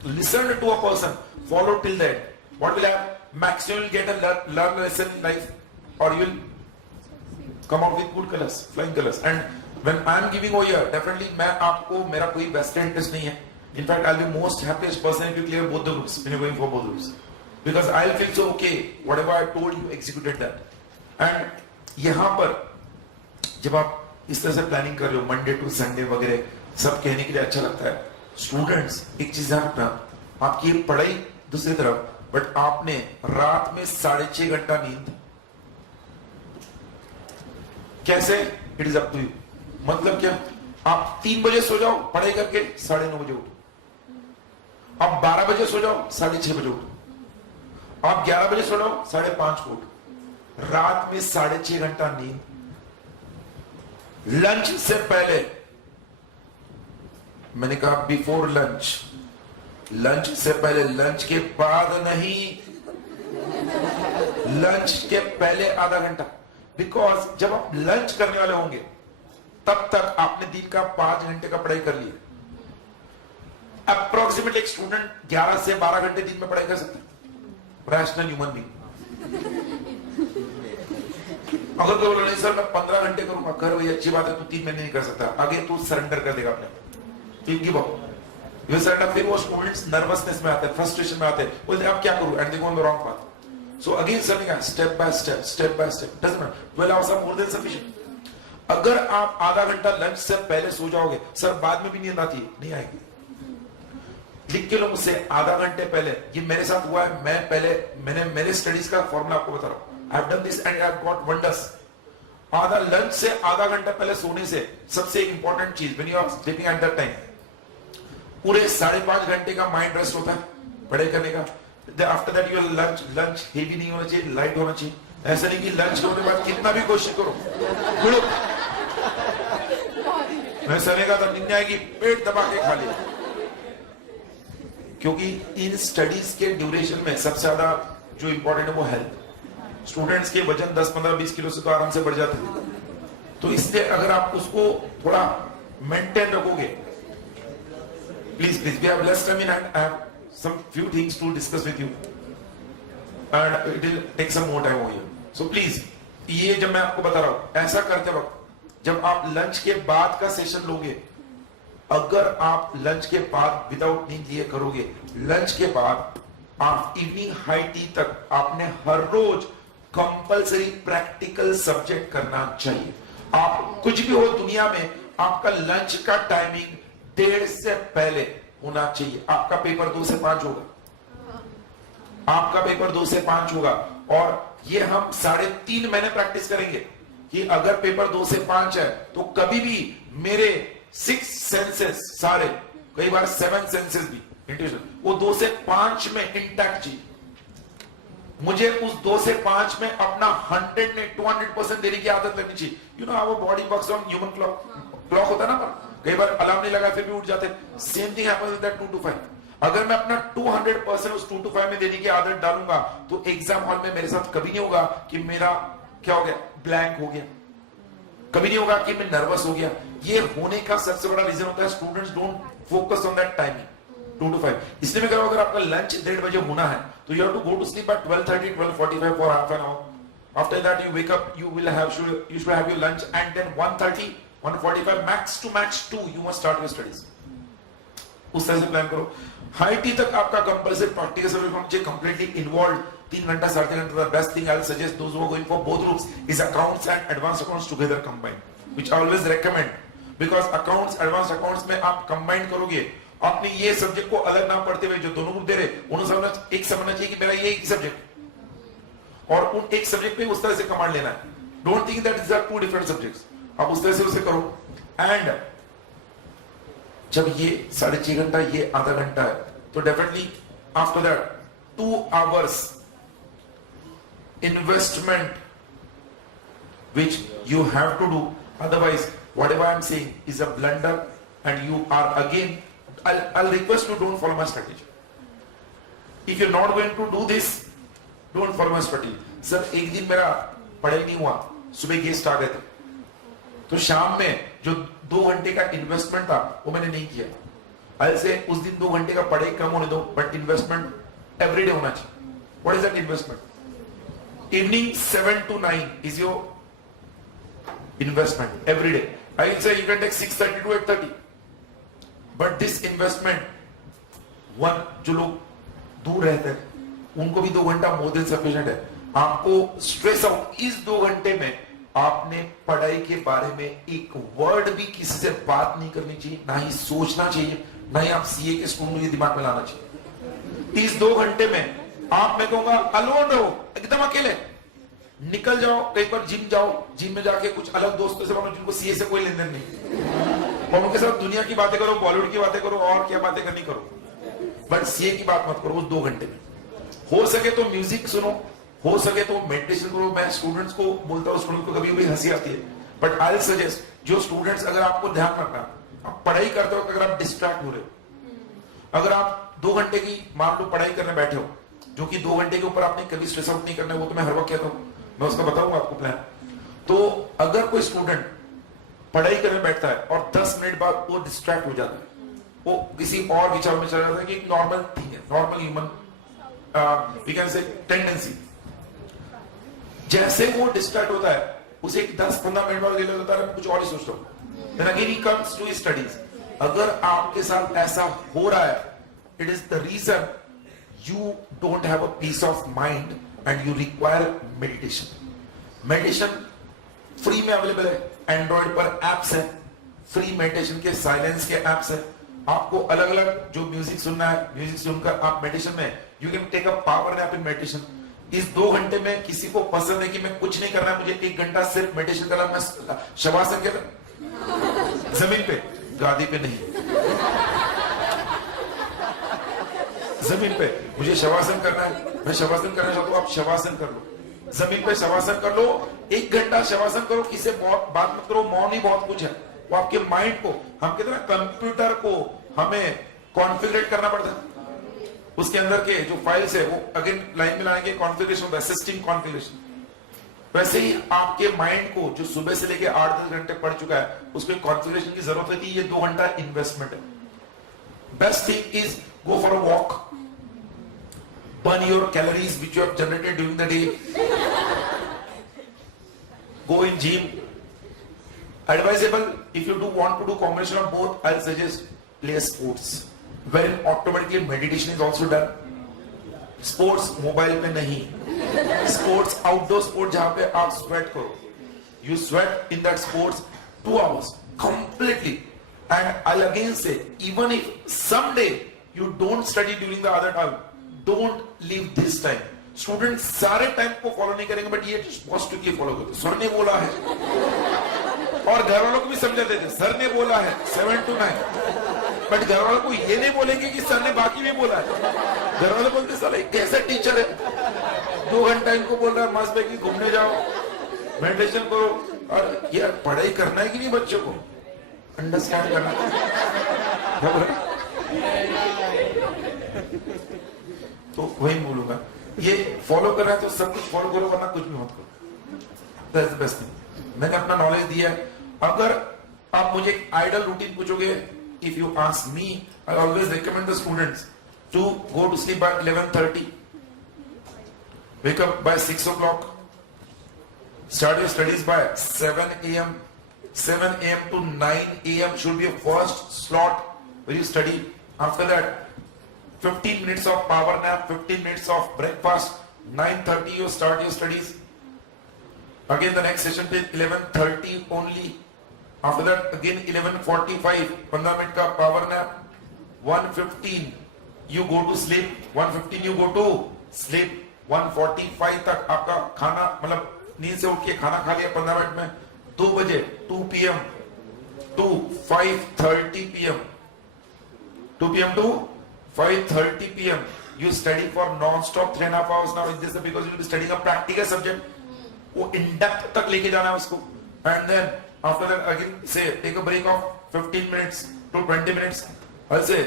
listened to a person, follow till the end, what will happen, maximum will get a learn lesson in life और you will come out with good colours, flying colours. And when I am giving over here, definitely मैं आपको, मेरा कोई वेस्टेड इंटरेस्ट नहीं है, in fact I will be most happiest person if you clear both the groups when you going for both groups, because I will feel so okay, whatever I told you executed that. And यहां पर जब आप इस तरह से प्लानिंग कर रहे हो, मंडे टू संडे वगैरह सब कहने के लिए अच्छा लगता है। स्टूडेंट्स एक चीज ध्यान रखना, आपकी पढ़ाई दूसरी तरफ, बट आपने रात में 6.5 घंटा नींद, कैसे, it is up to you. मतलब क्या, आप 3 बजे सो जाओ पढ़ाई करके, 9:30 बजे उठो, आप 12 बजे सो जाओ, 6:30 बजे उठो, आप 11 बजे सो जाओ, 5:30 को उठो, रात में 6.5 घंटा नींद, लंच से पहले, मैंने कहा बिफोर लंच, लंच से पहले, लंच के बाद नहीं, लंच के पहले आधा घंटा, बिकॉज जब आप लंच करने वाले होंगे तब तक आपने दिन का 5 घंटे का पढ़ाई कर लिया। अप्रोक्सीमेटली एक स्टूडेंट 11 से 12 घंटे दिन में पढ़ाई कर सकता है, रैशनल ह्यूमन बीइंग। अगर तो बोलो नहीं सर मैं 15 घंटे करूंगा, कर भाई अच्छी बात है, तू 3 महीने नहीं कर सकता, आगे तू सरेंडर कर देगा अपने, गिव अप, यू सरेंडर। फिर वो स्टूडेंट्स नर्वसनेस में आते हैं, फ्रस्ट्रेशन में आते हैं, बोलते हैं अब क्या करूं, and they go on the wrong path. So again something step by step, step by step, doesn't matter, 12 hours are more than sufficient. अगर आप आधा घंटा लंच से पहले सो जाओगे, सर बाद में भी नींद आती है, नहीं आएगी, लिख के लो मुझसे, आधा घंटे पहले, ये मेरे साथ हुआ है, मैंने मेरे स्टडीज का फॉर्मूला आपको बता रहा हूं, I've done this and I've got wonders। आधा लंच से आधा घंटा पहले सोने से सबसे इंपॉर्टेंट चीज, when you are sleeping at that time, पूरे 5.5 घंटे का माइंड रेस्ट होता है पढ़ाई करने का। After that your lunch heavy नहीं होना चाहिए, लाइट होना चाहिए। ऐसा नहीं कि लंच करने के बाद कितना भी कोशिश करो मैं सरेगा तो नींद आएगी, पेट दबा के खा लिया। क्योंकि इन स्टडीज के ड्यूरेशन में सबसे ज्यादा जो इंपॉर्टेंट है वो हेल्थ। स्टूडेंट्स के वजन 10, 15, 20 किलो से तो आराम से बढ़ जाते हैं, तो इसलिए अगर आप उसको थोड़ा मेंटेन रखोगे, please we have less time and I have some few things to discuss with you and it will take some more time over here. So please, ये जब मैं आपको बता रहा हूं, ऐसा करते वक्त जब आप लंच के बाद का सेशन लोगे, अगर आप लंच के बाद विदाउट नींद लिए करोगे, लंच के बाद आप इवनिंग हाई टी तक आपने हर रोज कंपलसरी प्रैक्टिकल सब्जेक्ट करना चाहिए। आप कुछ भी हो दुनिया में, आपका लंच का टाइमिंग 1:30 से पहले होना चाहिए। आपका पेपर 2 से 5 होगा, आपका पेपर 2 से 5 होगा, और ये हम 3.5 महीने प्रैक्टिस करेंगे कि अगर पेपर 2 से 5 है तो कभी भी मेरे 6 सेंसेस सारे, कई बार 7 सेंसेस भी इंट्यूशन, वो 2 से 5 में इंटैक्ट चाहिए। मुझे उस 2 से 5 में अपना 100 ने 200% देने की आदत लगनी चाहिए। You know how body works on human clock होता है ना, कई बार अलार्म नहीं लगा फिर भी उठ जाते, same thing happens with that 2 to 5। अगर मैं अपना 200% उस 2 to 5 में देने की आदत डालूंगा तो एग्जाम हॉल में मेरे साथ कभी नहीं होगा कि मेरा क्या हो गया, ब्लैंक हो गया। कभी नहीं होगा कि मैं नर्वस हो गया। ये होने का सबसे बड़ा रीजन होता है students don't focus on that timing 2 to 5। इसलिए मैं कह रहा हूं अगर आपका लंच 1:30 बजे होना है तो you have to go to sleep at 12:30 12:45 for half an hour. After that you wake up, you should have your lunch, and then 1:30 1:45 max to max 2 you must start your studies। उस तरह से प्लान करो। हाई टी तक आपका कंपल्सरी प्रैक्टिकल सब्जेक्ट होना चाहिए, कंप्लीटली इन्वॉल्व 3 घंटा 3.5 घंटा। The best thing I will suggest those who are going for both groups is accounts and advance accounts together combined, which I always recommend, because accounts advance accounts में आप कंबाइन करोगे, आपने ये सब्जेक्ट को अलग ना पढ़ते हुए जो दोनों ग्रुप दे रहे उन्हें एक समझना चाहिए कि मेरा ये एक सब्जेक्ट और उन एक सब्जेक्ट पे उस तरह से कमांड लेना है। Don't think that is are 2 different subjects. आप उस तरह से उसे करो। एंड जब ये 6.5 घंटा ये आधा घंटा है तो definitely after that 2 hours investment which you have to do, otherwise whatever I am saying is a blunder and you are again, I'll request you don't follow my strategy. If you're not going to do this, don't follow my strategy। Sir एक दिन मेरा पढ़ाई नहीं हुआ, सुबह गेस्ट आ गए थे तो शाम में जो 2 घंटे का इन्वेस्टमेंट था वो मैंने नहीं किया। ऐसे उस दिन 2 घंटे का पढ़ाई कम होने दो, बट इन्वेस्टमेंट एवरीडे होना चाहिए। What is that investment? Evening 7 to 9 is your investment every day। I will say you can take 6:30 to 8:30, but this investment, one जो लोग दूर रहते हैं उनको भी 2 घंटा मोर देन सफिशिएंट है। आपको स्ट्रेस आउट इस 2 घंटे में आपने पढ़ाई के बारे में एक वर्ड भी किसी से बात नहीं करनी चाहिए, ना ही सोचना चाहिए, ना ही आप सीए के स्टूडेंट के दिमाग में लाना चाहिए। इस 2 घंटे में आप, मैं कहूंगा अलोन रहो, एकदम अकेले निकल जाओ, कहीं पर जिम जाओ, जिम में जाके कुछ अलग दोस्तों से बनो जिनको सीए से कोई लेन देन नहीं, और उनके साथ दुनिया की बातें करो, बॉलीवुड की बातें करो, और क्या बातें करनी करो, बट सीए की बात मत करो उस 2 घंटे में। हो सके तो म्यूजिक सुनो, हो सके तो मेडिटेशन करो। मैं स्टूडेंट्स को बोलता हूँ, स्टूडेंट को कभी भी हंसी आती है, बट आई विल सजेस्ट जो स्टूडेंट्स, अगर आपको ध्यान रखना, आप पढ़ाई करते हो, अगर आप डिस्ट्रैक्ट हो रहे हो, अगर आप 2 घंटे की मान लो पढ़ाई करने बैठे हो, जो कि 2 घंटे के ऊपर आपने कभी स्ट्रेस आउट नहीं करना है, वो तो मैं हर वक्त कहता हूँ, मैं उसका बताऊंगा आपको प्लान। तो अगर कोई स्टूडेंट पढ़ाई करने बैठता है और 10 मिनट बाद वो डिस्ट्रैक्ट हो जाता है, वो किसी और विचार में चला जाता है, कि नॉर्मल थिंग है, normal human we can say tendency. जैसे वो डिस्ट्रैक्ट होता है, उसे 10-15 मिनट बाद ले लेता है, कुछ और ही सोचता हूं, then again he comes to his studies। अगर आपके साथ ऐसा हो रहा है, it is the reason you don't have a peace of mind and you require meditation। Meditation free में अवेलेबल है, एंड्रॉइड पर एप्स है फ्री मेडिटेशन के, साइलेंस के एप्स है। आपको अलग अलग जो म्यूजिक सुनना है, म्यूजिक सुनकर आप मेडिटेशन में you can take a power nap in meditation. इस 2 घंटे में किसी को पसंद है कि मैं कुछ नहीं करना है, मुझे 1 घंटा सिर्फ मेडिटेशन करना, मैं शवासन के जमीन पे, गादी पे नहीं, जमीन पे मुझे शवासन करना है, मैं शवासन करना चाहता हूं, आप शवासन कर लो, जमीन पे शवासन कर लो, 1 घंटा शवासन करो, किसी से बात मत करो, मौन ही बहुत कुछ है। वो आपके माइंड को, हम कहते हैं कंप्यूटर को हमें कॉन्फ़िगरेट करना पड़ता है, उसके अंदर के जो फाइल्स है वो अगेन लाइन में लाने के कॉन्फ़िगरेशन होता है, सिस्टम कॉन्फ़िगरेशन। वैसे ही आपके माइंड को जो सुबह से लेके 8-10 घंटे पढ़ चुका है, उसको कॉन्फ़िगरेशन की जरूरत होती है। ये 2 घंटा इन्वेस्टमेंट है। Best thing is go for a walk, burn your calories which you have generated during the day, go in gym। Advisable if you do want to do combination of both, I'll suggest play sports wherein automatically meditation is also done। sports mobile पे नहीं, sports outdoor sport जहां पे आप sweat करो, you sweat in that sports 2 hours completely। and I'll again say, even if someday you don't study during the other time, don't leave this time। Student सारे टाइम को फॉलो नहीं करेंगे, बट ये बहुत स्ट्रिक्टली फॉलो करते, सर ने बोला है, और घर वालों को भी समझाते थे, सर ने बोला है 7 to 9, बट घर वालों को ये नहीं बोलेंगे कि सर ने बाकी भी बोला है। घर वाले बोलते साले कैसे टीचर है, 2 घंटा इनको बोल रहा है मस्त है कि घूमने जाओ, मेडिटेशन करो, और यार पढ़ाई करना है कि नहीं, बच्चों को अंडरस्टैंड करना है। तो वही बोलूंगा, ये फॉलो कर रहा है तो सब कुछ फॉलो करो, वरना कुछ भी मत करो। That's the best thing. मैंने अपना नॉलेज दिया है। अगर आप मुझे आइडल रूटीन पूछोगे, if you ask me, I always recommend the students to go to sleep by 11:30, wake up by 6 o'clock, start your studies by 7 a.m. 7 a.m. to 9 a.m. should be your first slot where you study. After that, 15 minutes of power nap, 15 minutes of breakfast, 9:30 you start your studies. Again the next session is 11:30 only. After that again 11:45, 15 minute का power nap, 1:15 you go to sleep, 1:15 you go to sleep, 1:45 तक आपका खाना, मतलब नींद से उठ के खाना खा लिया 15 मिनट में, 2 बजे 2 p.m. to 5:30 p.m. 2 p.m. to 5:30 p.m. you study for non-stop 3.5 hours now. This is because you will be studying a practical subject. वो in depth तक लेके जाना है उसको. And then after that again say take a break of 15 minutes to 20 minutes. ऐसे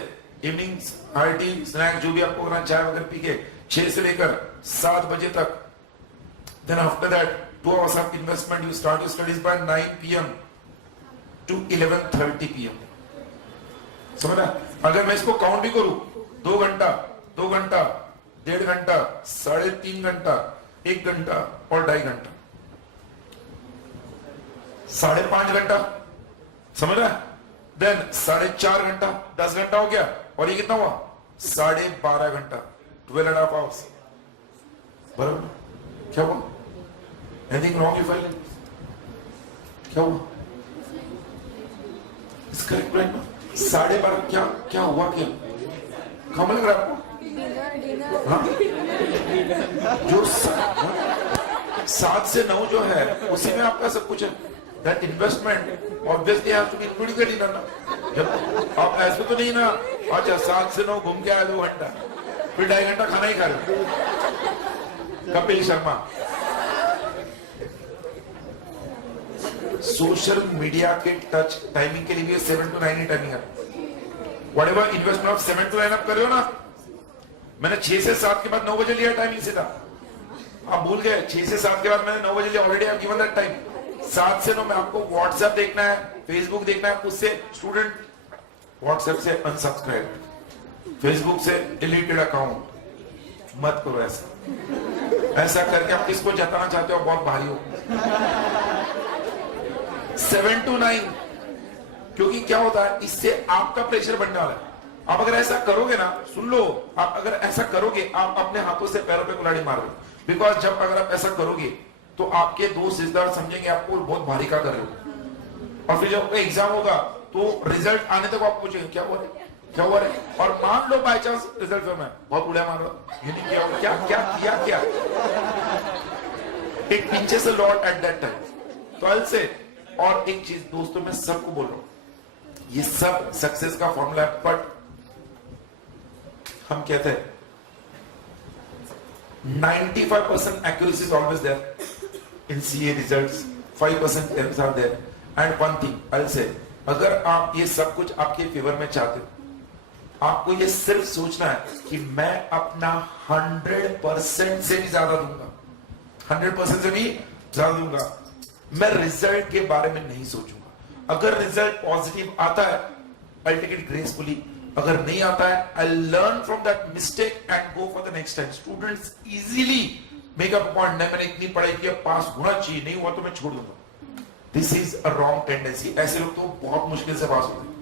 evenings, high tea, snack जो भी आपको करना, चाय वगैरह पी के 6 से लेकर 7 बजे तक. Then after that 2 hours of investment. You start your studies by 9 p.m. to 11:30 p.m. समझ रहा? अगर मैं इसको काउंट भी करूं, 2 घंटा, 1.5 घंटा, 3.5 घंटा, 1 घंटा और 2.5 घंटा, 5.5 घंटा, समझ रहा है? देन 4.5 घंटा, 10 घंटा हो गया, और ये कितना हुआ? 12.5 घंटा, 12.5 hours. बराबर? क्या हुआ? Anything wrong if I? क्या हुआ? It's correct right now. 12.5 क्या क्या हुआ? क्या कम लग रहा है आपको? हाँ? जो 7 से 9 जो है उसी में आपका सब कुछ है. That investment obviously has to be including the dinner ना. जब आप ऐसे तो नहीं ना, अच्छा 7 से 9 घूम के आए 2 घंटा, फिर 2.5 घंटा खाना ही खा रहे हो. कपिल शर्मा. सोशल मीडिया के टच टाइमिंग के लिए भी 7 to 9 ही टाइमिंग है. Whatever investment of 7 to 9 आप कर रहे हो ना, मैंने 6 से 7 के बाद 9 बजे लिया टाइमिंग सीधा. आप भूल गए 6 से 7 के बाद मैंने 9 बजे लिया. Already I given that time. 7 से 9 में आपको व्हाट्सएप देखना है, फेसबुक देखना है. उससे स्टूडेंट व्हाट्सएप से अनसब्सक्राइब, फेसबुक से डिलीटेड अकाउंट. मत करो ऐसा. ऐसा करके आप किसको जताना चाहते हो? बहुत भारी हो. 7 to 9, क्योंकि क्या होता है, इससे आपका प्रेशर बढ़ने वाला है. आप अगर ऐसा करोगे ना, सुन लो, आप अगर ऐसा करोगे आप अपने हाथों से पैरों पे कुल्हाड़ी मार रहे हो. बिकॉज जब अगर आप ऐसा करोगे तो आपके दोस्त रिश्तेदार समझेंगे आपको बहुत भारी का कर रहे हो. और फिर जब एग्जाम होगा तो रिजल्ट आने तक आप पूछेंगे क्या हुआ है, क्या हुआ है. और मान लो बाय चांस रिजल्ट में बहुत उड़िया मार रहा, ये नहीं किया, क्या क्या किया क्या. It pinches a lot at that time. तो आई से. और एक चीज दोस्तों, मैं सबको बोल रहा हूं, ये सब सक्सेस का फॉर्मूला है. बट हम कहते हैं 95% accuracy is always there in CA results, 5% errors are there. And one thing I'll say, अगर आप ये सब कुछ आपके फेवर में चाहते हो, आपको ये सिर्फ सोचना है कि मैं अपना 100% से भी ज्यादा दूंगा, 100% से भी ज्यादा दूंगा. मैं रिजल्ट के बारे में नहीं सोचूंगा. अगर रिजल्ट पॉजिटिव आता है I'll take it gracefully. अगर नहीं आता है I'll learn from that mistake and go for the next time. Students easily make up a point. नहीं, मैंने इतनी पढ़ाई किया, पास होना चाहिए, नहीं हुआ तो मैं छोड़ दूंगा. This is a wrong tendency. ऐसे लोग तो बहुत मुश्किल से पास होते हैं.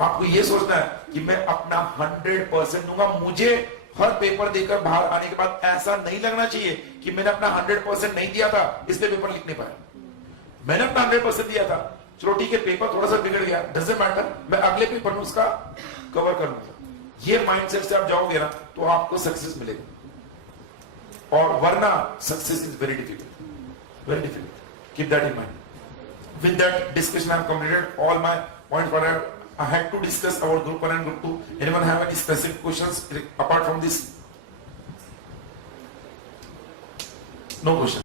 आपको ये सोचना है कि मैं अपना 100% दूंगा. मुझे हर पेपर देकर बाहर आने के बाद ऐसा नहीं लगना चाहिए कि मैंने अपना 100% नहीं दिया था इसलिए पेपर लिख नहीं पाया. मैंने अपना 100% दिया था, चलो ठीक है, पेपर थोड़ा सा बिगड़ गया, डजंट मैटर, मैं अगले पेपर में उसका कवर कर लूंगा. ये माइंडसेट से आप जाओगे ना तो आपको सक्सेस मिलेगा. और वरना success is very difficult, very difficult. Keep that in mind. With that discussion I have completed all my points what I had to discuss about group 1 and group 2. Anyone have any specific questions apart from this? No question.